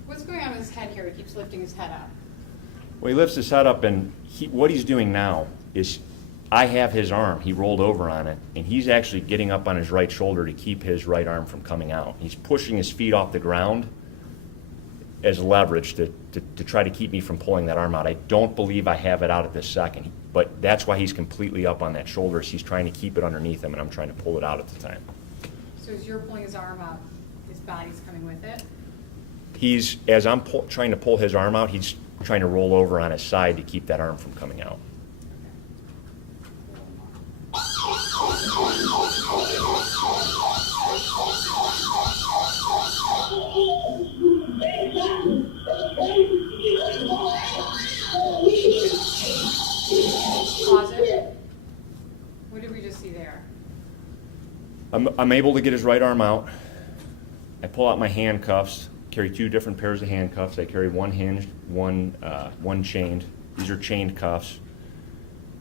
What's going on with his head here? He keeps lifting his head up. Well, he lifts his head up, and what he's doing now is, I have his arm, he rolled over on it, and he's actually getting up on his right shoulder to keep his right arm from coming out. He's pushing his feet off the ground as leverage to try to keep me from pulling that arm out. I don't believe I have it out at this second, but that's why he's completely up on that shoulder. He's trying to keep it underneath him, and I'm trying to pull it out at the time. So as you're pulling his arm up, his body's coming with it? As I'm trying to pull his arm out, he's trying to roll over on his side to keep that arm from coming out. Closet? What did we just see there? I'm able to get his right arm out. I pull out my handcuffs, carry 2 different pairs of handcuffs. I carry one hinged, one chained. These are chained cuffs.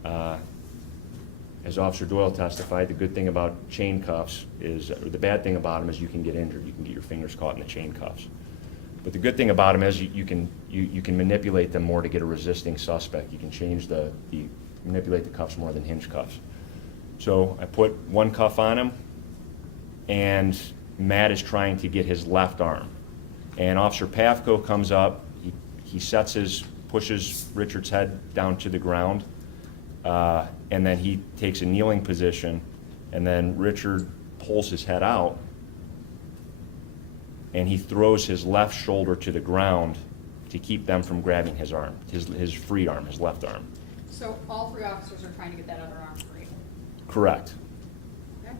As Officer Doyle testified, the good thing about chain cuffs is, or the bad thing about them is you can get injured. You can get your fingers caught in the chain cuffs. But the good thing about them is you can manipulate them more to get a resisting suspect. You can manipulate the cuffs more than hinge cuffs. So I put one cuff on him, and Matt is trying to get his left arm. And Officer Pavko comes up, he pushes Richard's head down to the ground, and then he takes a kneeling position, and then Richard pulls his head out, and he throws his left shoulder to the ground to keep them from grabbing his arm, his free arm, his left arm. So all 3 officers are trying to get that other arm free? Correct. Okay.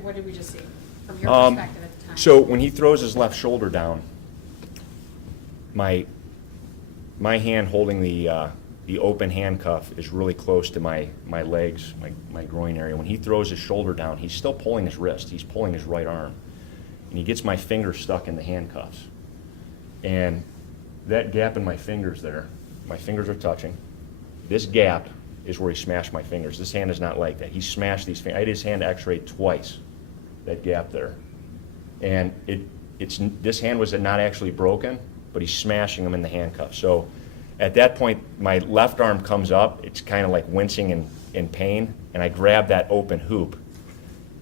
What did we just see from your perspective at the time? So when he throws his left shoulder down, my hand holding the open handcuff is really close to my legs, my groin area. When he throws his shoulder down, he's still pulling his wrist. He's pulling his right arm. And he gets my finger stuck in the handcuffs. And that gap in my fingers there, my fingers are touching. This gap is where he smashed my fingers. This hand is not like that. He smashed these fingers. I had his hand x-rayed twice, that gap there. And this hand was not actually broken, but he's smashing them in the handcuffs. So at that point, my left arm comes up. It's kind of like wincing in pain, and I grab that open hoop.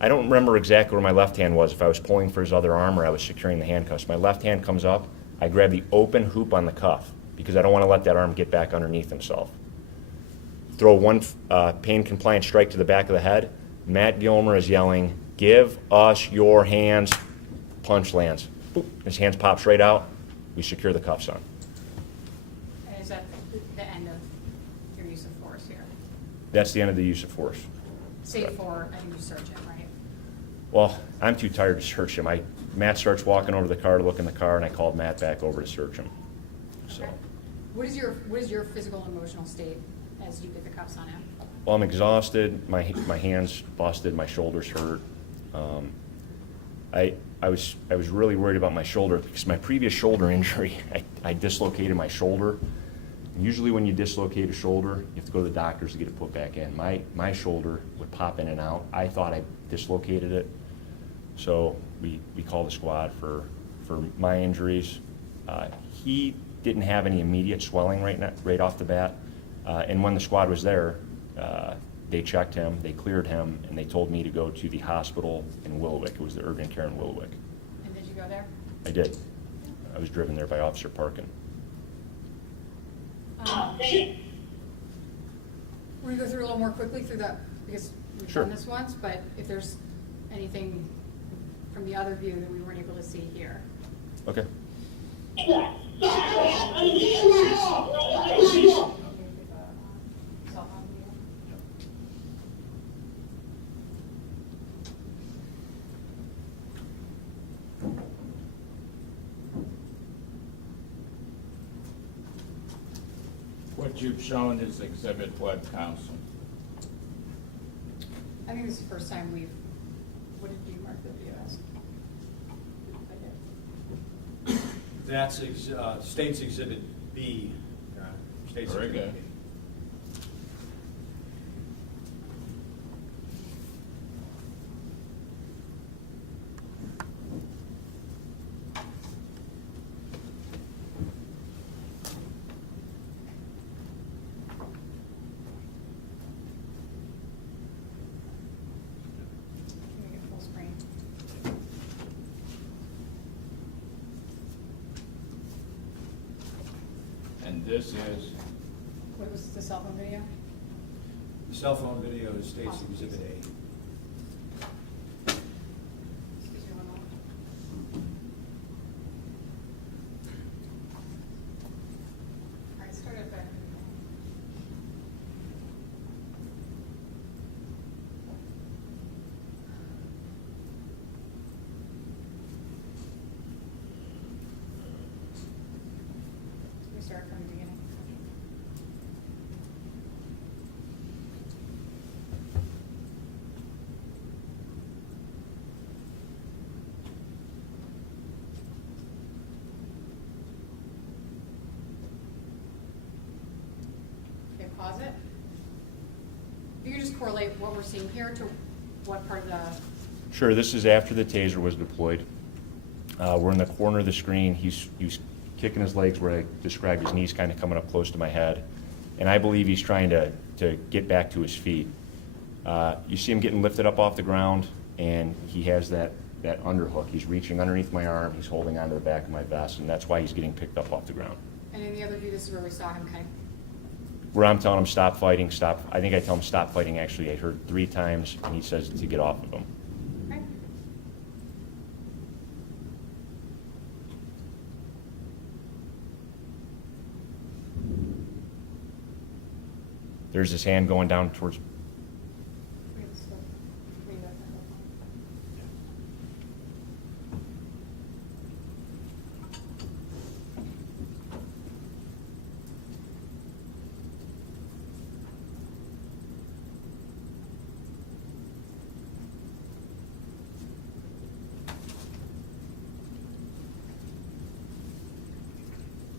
I don't remember exactly where my left hand was, if I was pulling for his other arm or I was securing the handcuffs. My left hand comes up. I grab the open hoop on the cuff because I don't want to let that arm get back underneath himself. Throw one pain-compliant strike to the back of the head. Matt Gilmer is yelling, "Give us your hands." Punch lands. Boop. His hands pop straight out. We secure the cuffs on. And is that the end of your use of force here? That's the end of the use of force. Save for, I think you search him, right? Well, I'm too tired to search him. Matt starts walking over to the car to look in the car, and I called Matt back over to search him. So. Okay. What is your physical and emotional state as you get the cuffs on him? Well, I'm exhausted. My hands busted. My shoulders hurt. I was really worried about my shoulder because my previous shoulder injury, I dislocated my shoulder. Usually when you dislocate a shoulder, you have to go to the doctors to get it put back in. My shoulder would pop in and out. I thought I dislocated it. So we called the squad for my injuries. He didn't have any immediate swelling right off the bat. And when the squad was there, they checked him, they cleared him, and they told me to go to the hospital in Willowick. It was the urgent care in Willowick. And did you go there? I did. I was driven there by Officer Parkin. We're gonna go through a little more quickly through that, because we've Sure. done this once, but if there's anything from the other view that we weren't able to see here. Okay. What you've shown is exhibit what, counsel? I think this is the first time what did you mark the video as? I did. That's State's Exhibit B. State's Very Exhibit good. B. Can we get full screen? And this is, What was the cell phone video? The cell phone video is State's Exhibit A. Excuse me one moment. All right, start at the. We start from the beginning. Okay, pause it. If you could just correlate what we're seeing here to what part of the, Sure, this is after the taser was deployed. We're in the corner of the screen. He's kicking his legs where I described, his knees kind of coming up close to my head. And I believe he's trying to get back to his feet. You see him getting lifted up off the ground, and he has that underhook. He's reaching underneath my arm. He's holding onto the back of my vest, and that's why he's getting picked up off the ground. and in the other view, this is where we saw him kind of, Where I'm telling him, stop fighting, stop. I think I tell him, stop fighting, actually. I heard 3 times, and he says to get off of him. okay? There's his hand going down towards. We have this- we have that.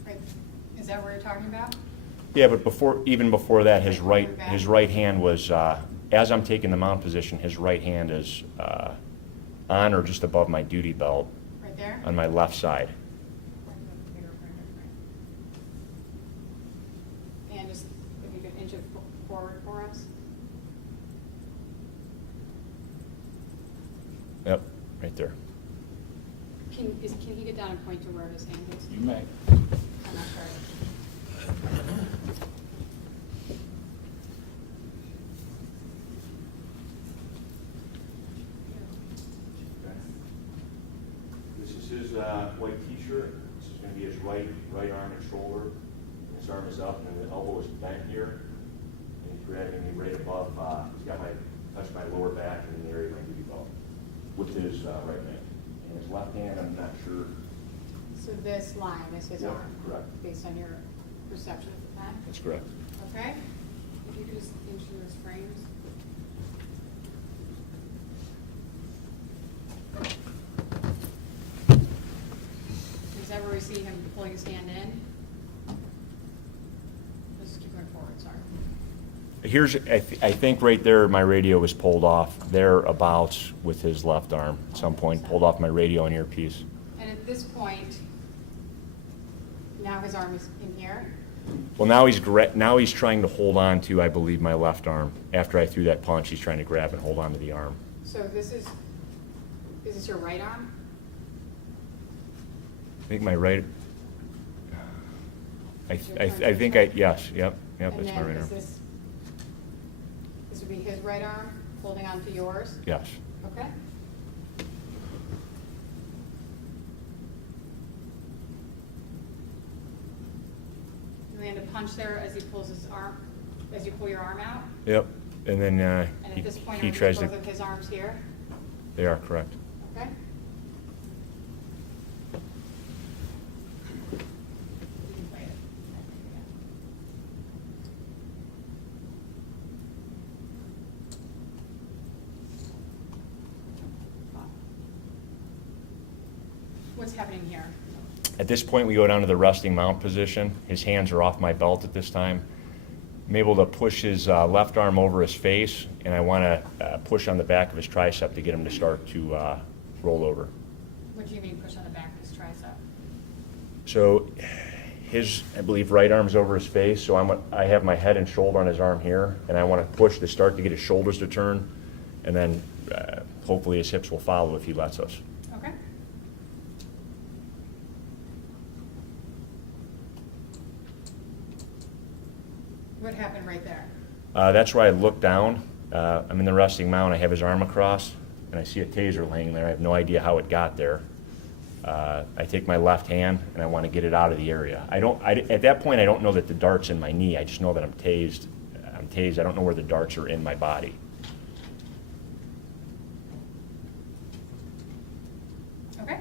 Right, is that what you're talking about? Yeah, but even before that, his right hand was, as I'm taking the mount position, his right hand is on or just above my duty belt Right there? on my left side. And just, if you could inch it forward for us? Yep, right there. Can he get down and point to where his hand is? you may. I'm not sure. This is his white t-shirt. This is going to be his right arm and shoulder. His arm is up and the elbow is bent here. And he's grabbing me right above, he's got touched my lower back and in the area of my duty belt with his right hand. And his left hand, I'm not sure. So this line is his Yep, arm? correct. Based on your perception at the time? That's correct. Okay? If you could just inch those frames. Is that where we see him pulling his hand in? Let's just keep going forward, sorry. I think right there, my radio was pulled off thereabouts with his left arm at some point, pulled off my radio and earpiece. And at this point, now his arm is in here? Well, now he's trying to hold on to, I believe, my left arm. After I threw that punch, he's trying to grab and hold on to the arm. So is this your right arm? I think my right, yes, yep, And that's my then right is arm. this would be his right arm holding on to yours? Yes. Okay. You land a punch there as he pulls his arm, as you pull your arm out? Yep, and then And at this point, he are tries to, both of his arms here? they are correct. Okay. What's happening here? At this point, we go down to the resting mount position. His hands are off my belt at this time. I'm able to push his left arm over his face, and I want to push on the back of his tricep to get him to start to roll over. What do you mean push on the back of his tricep? So his, I believe, right arm's over his face, so I have my head and shoulder on his arm here, and I want to push to start to get his shoulders to turn, and then hopefully his hips will follow if he lets us. Okay. What happened right there? That's where I look down. I'm in the resting mount. I have his arm across, and I see a taser laying there. I have no idea how it got there. I take my left hand, and I want to get it out of the area. At that point, I don't know that the dart's in my knee. I just know that I'm tased. I don't know where the darts are in my body. Okay.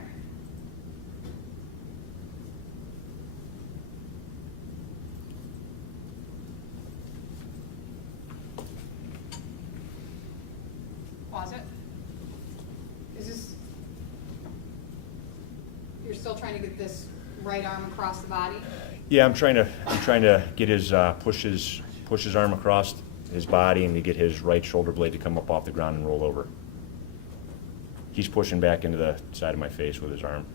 Pause it. You're still trying to get this right arm across the body? Yeah, I'm trying to get his push his arm across his body and to get his right shoulder blade to come up off the ground and roll over. He's pushing back into the side of my face with his arm.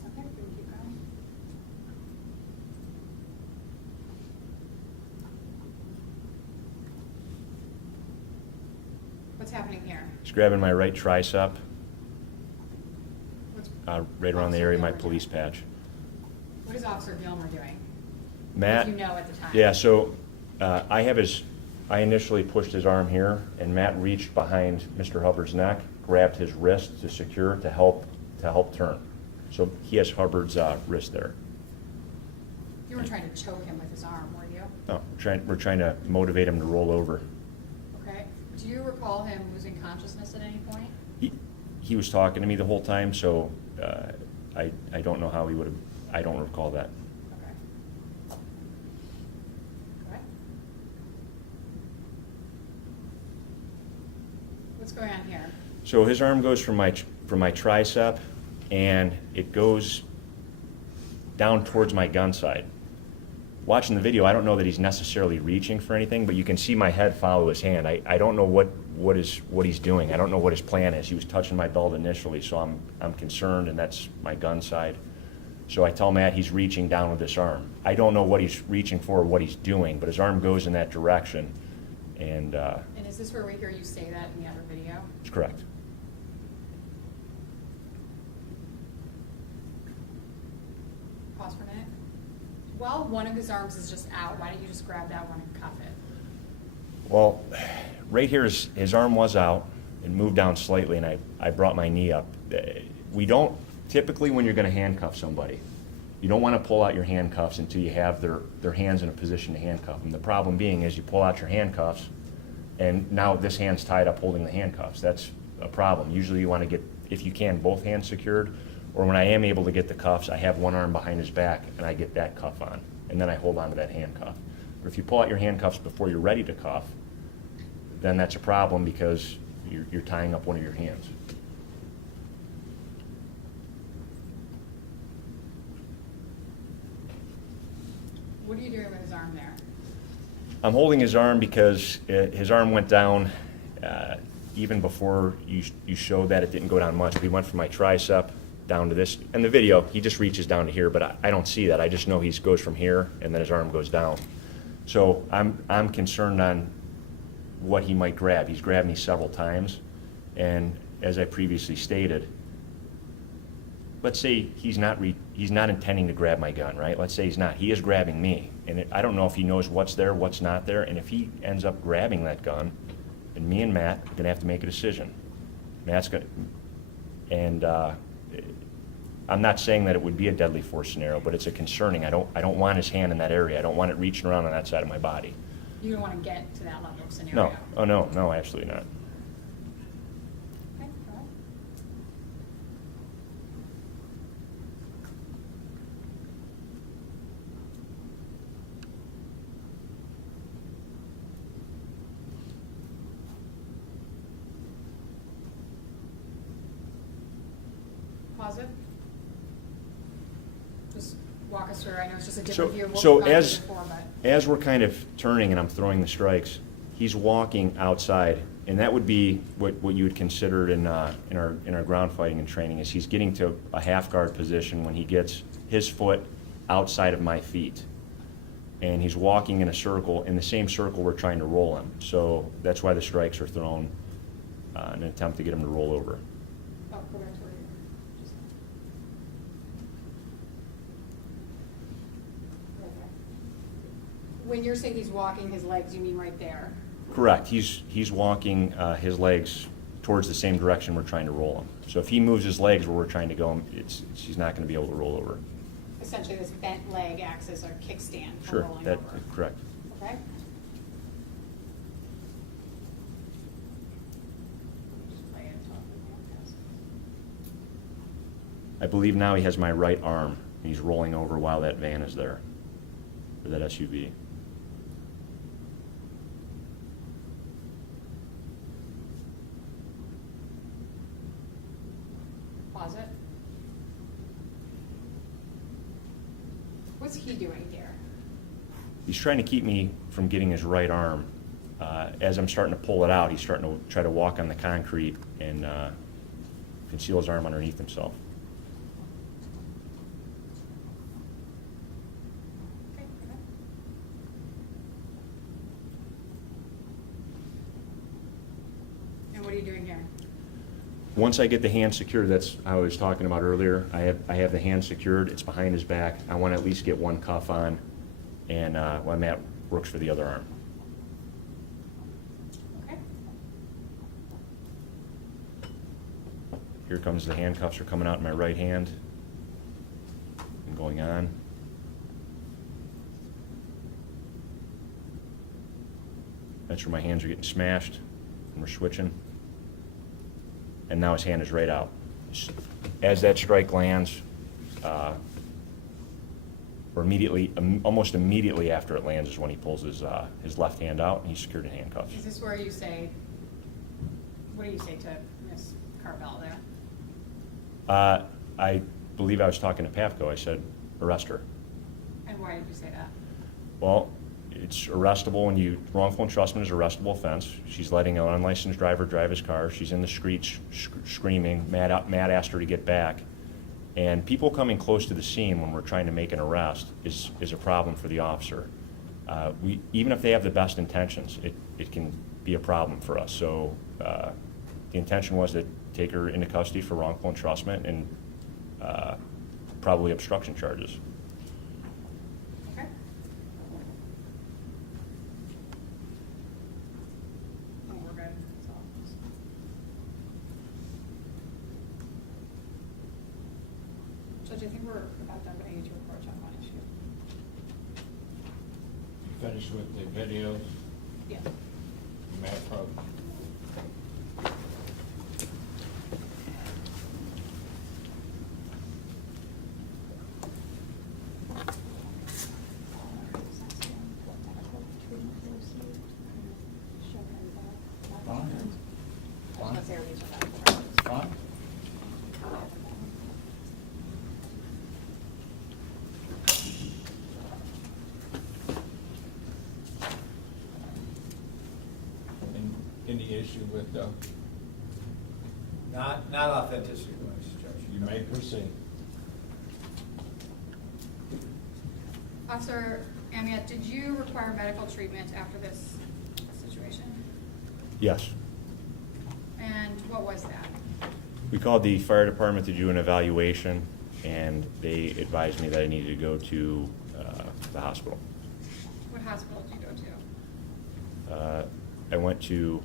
Okay, we can keep going. What's happening here? He's grabbing my right tricep, What's right around the Officer area of my Gilmer police doing? patch. What is Officer Gilmer doing? Matt, If you know at the time. yeah, so I initially pushed his arm here, and Matt reached behind Mr. Hubbard's neck, grabbed his wrist to secure to help turn. So he has Hubbard's wrist there. You weren't trying to choke him with his arm, were you? No, we're trying to motivate him to roll over. Okay. Do you recall him losing consciousness at any point? He was talking to me the whole time, so I don't know how he would have. I don't recall that. Okay. Okay. What's going on here? So his arm goes from my tricep, and it goes down towards my gun side. Watching the video, I don't know that he's necessarily reaching for anything, but you can see my head follow his hand. I don't know what he's doing. I don't know what his plan is. He was touching my belt initially, so I'm concerned, and that's my gun side. So I tell Matt he's reaching down with this arm. I don't know what he's reaching for or what he's doing, but his arm goes in that direction, and And is this where we hear you say that in the other video? it's correct. Pause for a minute. While one of his arms is just out, why don't you just grab that one and cuff it? Well, right here, his arm was out and moved down slightly, and I brought my knee up. We don't, typically when you're going to handcuff somebody, you don't want to pull out your handcuffs until you have their hands in a position to handcuff them. The problem being is you pull out your handcuffs, and now this hand's tied up holding the handcuffs. That's a problem. Usually you want to get, if you can, both hands secured, or when I am able to get the cuffs, I have one arm behind his back, and I get that cuff on, and then I hold on to that handcuff. But if you pull out your handcuffs before you're ready to cuff, then that's a problem because you're tying up one of your hands. What are you doing with his arm there? I'm holding his arm because his arm went down even before you showed that. It didn't go down much. We went from my tricep down to this. In the video, he just reaches down to here, but I don't see that. I just know he goes from here, and then his arm goes down. So I'm concerned on what he might grab. He's grabbed me several times, and as I previously stated, let's say he's not intending to grab my gun, right? Let's say he's not. He is grabbing me, and I don't know if he knows what's there, what's not there, and if he ends up grabbing that gun, then me and Matt are gonna have to make a decision. Matt's gonna, and I'm not saying that it would be a deadly force scenario, but it's a concerning. I don't want his hand in that area. I don't want it reaching around on that side of my body. You don't wanna get to that level of scenario? No, oh no, absolutely not. Okay, go ahead. Pause it. Just walk us through, I know it's just a different view of what So we've gone through as before, but. as we're kind of turning and I'm throwing the strikes, he's walking outside, and that would be what you would consider in our ground fighting and training, is he's getting to a half guard position when he gets his foot outside of my feet, and he's walking in a circle, in the same circle we're trying to roll him. So that's why the strikes are thrown in an attempt to get him to roll over. Oh, go back to where you were. Just- Okay. When you're saying he's walking his legs, you mean right there? Correct. He's walking his legs towards the same direction we're trying to roll him. So if he moves his legs where we're trying to go, he's not going to be able to roll over. Essentially, this bent leg acts as a kickstand for Sure, rolling that over. correct. Okay? Just play it, talk with him. I believe now he has my right arm, and he's rolling over while that van is there, or that SUV. Pause it. What's he doing here? He's trying to keep me from getting his right arm. As I'm starting to pull it out, he's starting to try to walk on the concrete and conceal his arm underneath himself. Okay, go ahead. And what are you doing here? Once I get the hand secured, that's how I was talking about earlier. I have the hand secured. It's behind his back. I want to at least get one cuff on, and while Matt works for the other arm. Okay. Here comes the handcuffs are coming out in my right hand and going on. That's where my hands are getting smashed, and we're switching. And now his hand is right out. As that strike lands, or immediately, almost immediately after it lands is when he pulls his left hand out and he's secured in handcuffs. Is this where you say, what do you say to Miss Carvel there? I believe I was talking to Pavko. I said, arrest her. And why did you say that? Well, it's arrestable when wrongful entrustment is an arrestable offense. She's letting an unlicensed driver drive his car. She's in the streets screaming. Matt asked her to get back. And people coming close to the scene when we're trying to make an arrest is a problem for the officer. Even if they have the best intentions, it can be a problem for us. So the intention was to take her into custody for wrongful entrustment and probably obstruction charges. Okay. Oh, we're good. That's all. Judge, I think we're about done, but I need to report on one issue. Finished with the videos, Yeah. Matt Hub. Let's say these are back. Fine. any issue with those? Not authenticity-wise, Judge. You may proceed. Officer Amiott, did you require medical treatment after this situation? Yes. And what was that? We called the fire department to do an evaluation, and they advised me that I needed to go to the hospital. What hospital did you go to? I went to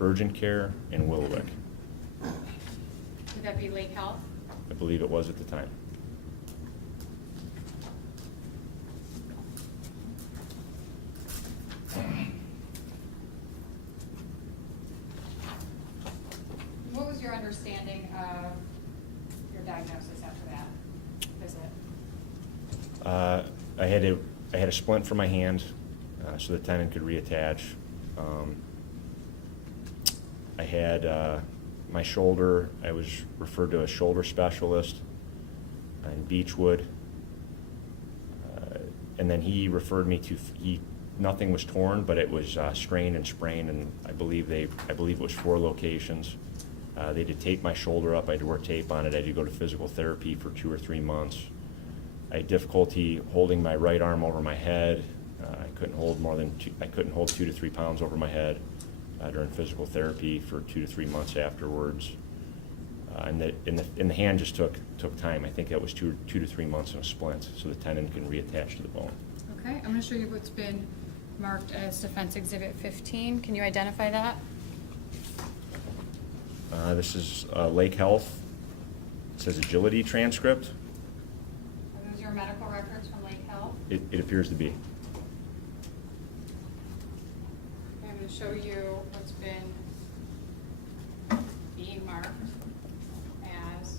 urgent care in Willowick. Would that be Lake Health? I believe it was at the time. What was your understanding of your diagnosis after that visit? I had a splint for my hand, so the tendon could reattach. I had my shoulder. I was referred to a shoulder specialist in Beechwood, and then he referred me to. Nothing was torn, but it was strained and sprained, and I believe it was 4 locations. They had to tape my shoulder up. I had to wear tape on it. I had to go to physical therapy for 2 or 3 months. I had difficulty holding my right arm over my head. I couldn't hold 2 to 3 pounds over my head during physical therapy for 2 to 3 months afterwards. And the hand just took time. I think that was 2 to 3 months in a splint, so the tendon can reattach to the bone. Okay, I'm going to show you what's been marked as Defense Exhibit 15. Can you identify that? This is Lake Health. It says agility transcript. Are those your medical records from Lake Health? It appears to be. I'm going to show you what's been being marked as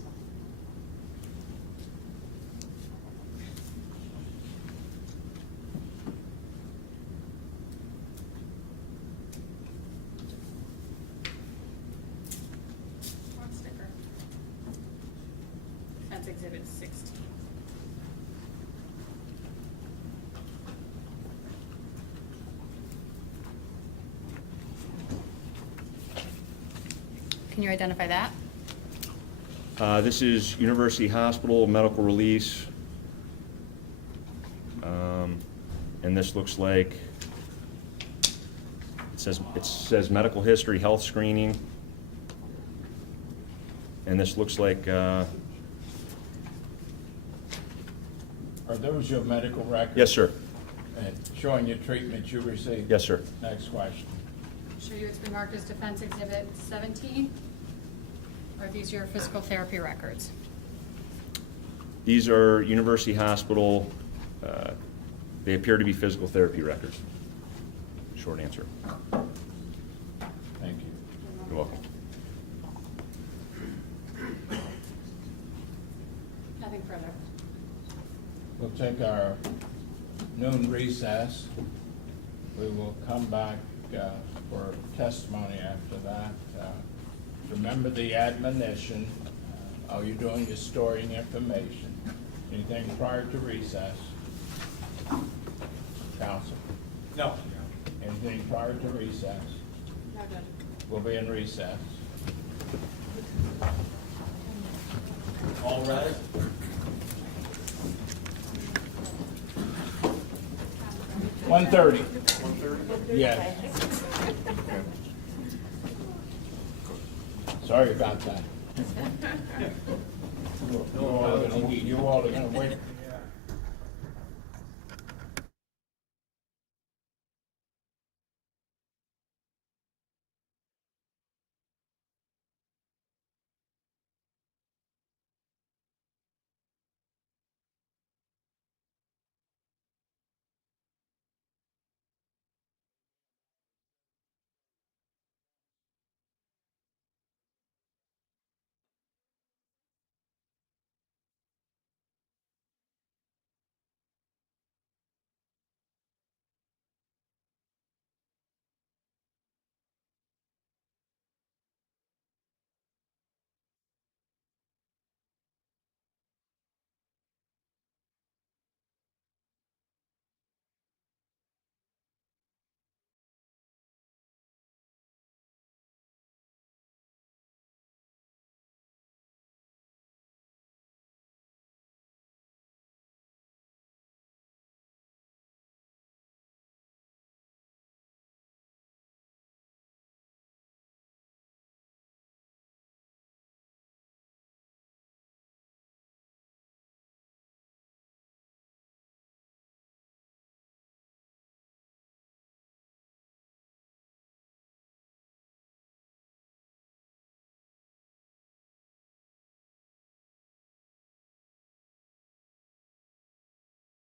one sticker. Defense Exhibit 16. Can you identify that? This is University Hospital medical release. And this looks like, it says medical history, health screening. And this looks like, Are those your medical records? yes, sir. And showing your treatment you received? Yes, sir. Next question. Show you it's been marked as Defense Exhibit 17? Or are these your physical therapy records? These are University Hospital, they appear to be physical therapy records. Short answer. Thank you. You're welcome. Nothing further. We'll take our noon recess. We will come back for testimony after that. Remember the admonition. All you're doing is storing information. Anything prior to recess? Counsel? No. Anything prior to recess? No, Judge. We'll be in recess. All right. $1:30. Yes. Sorry about that. You all are gonna wait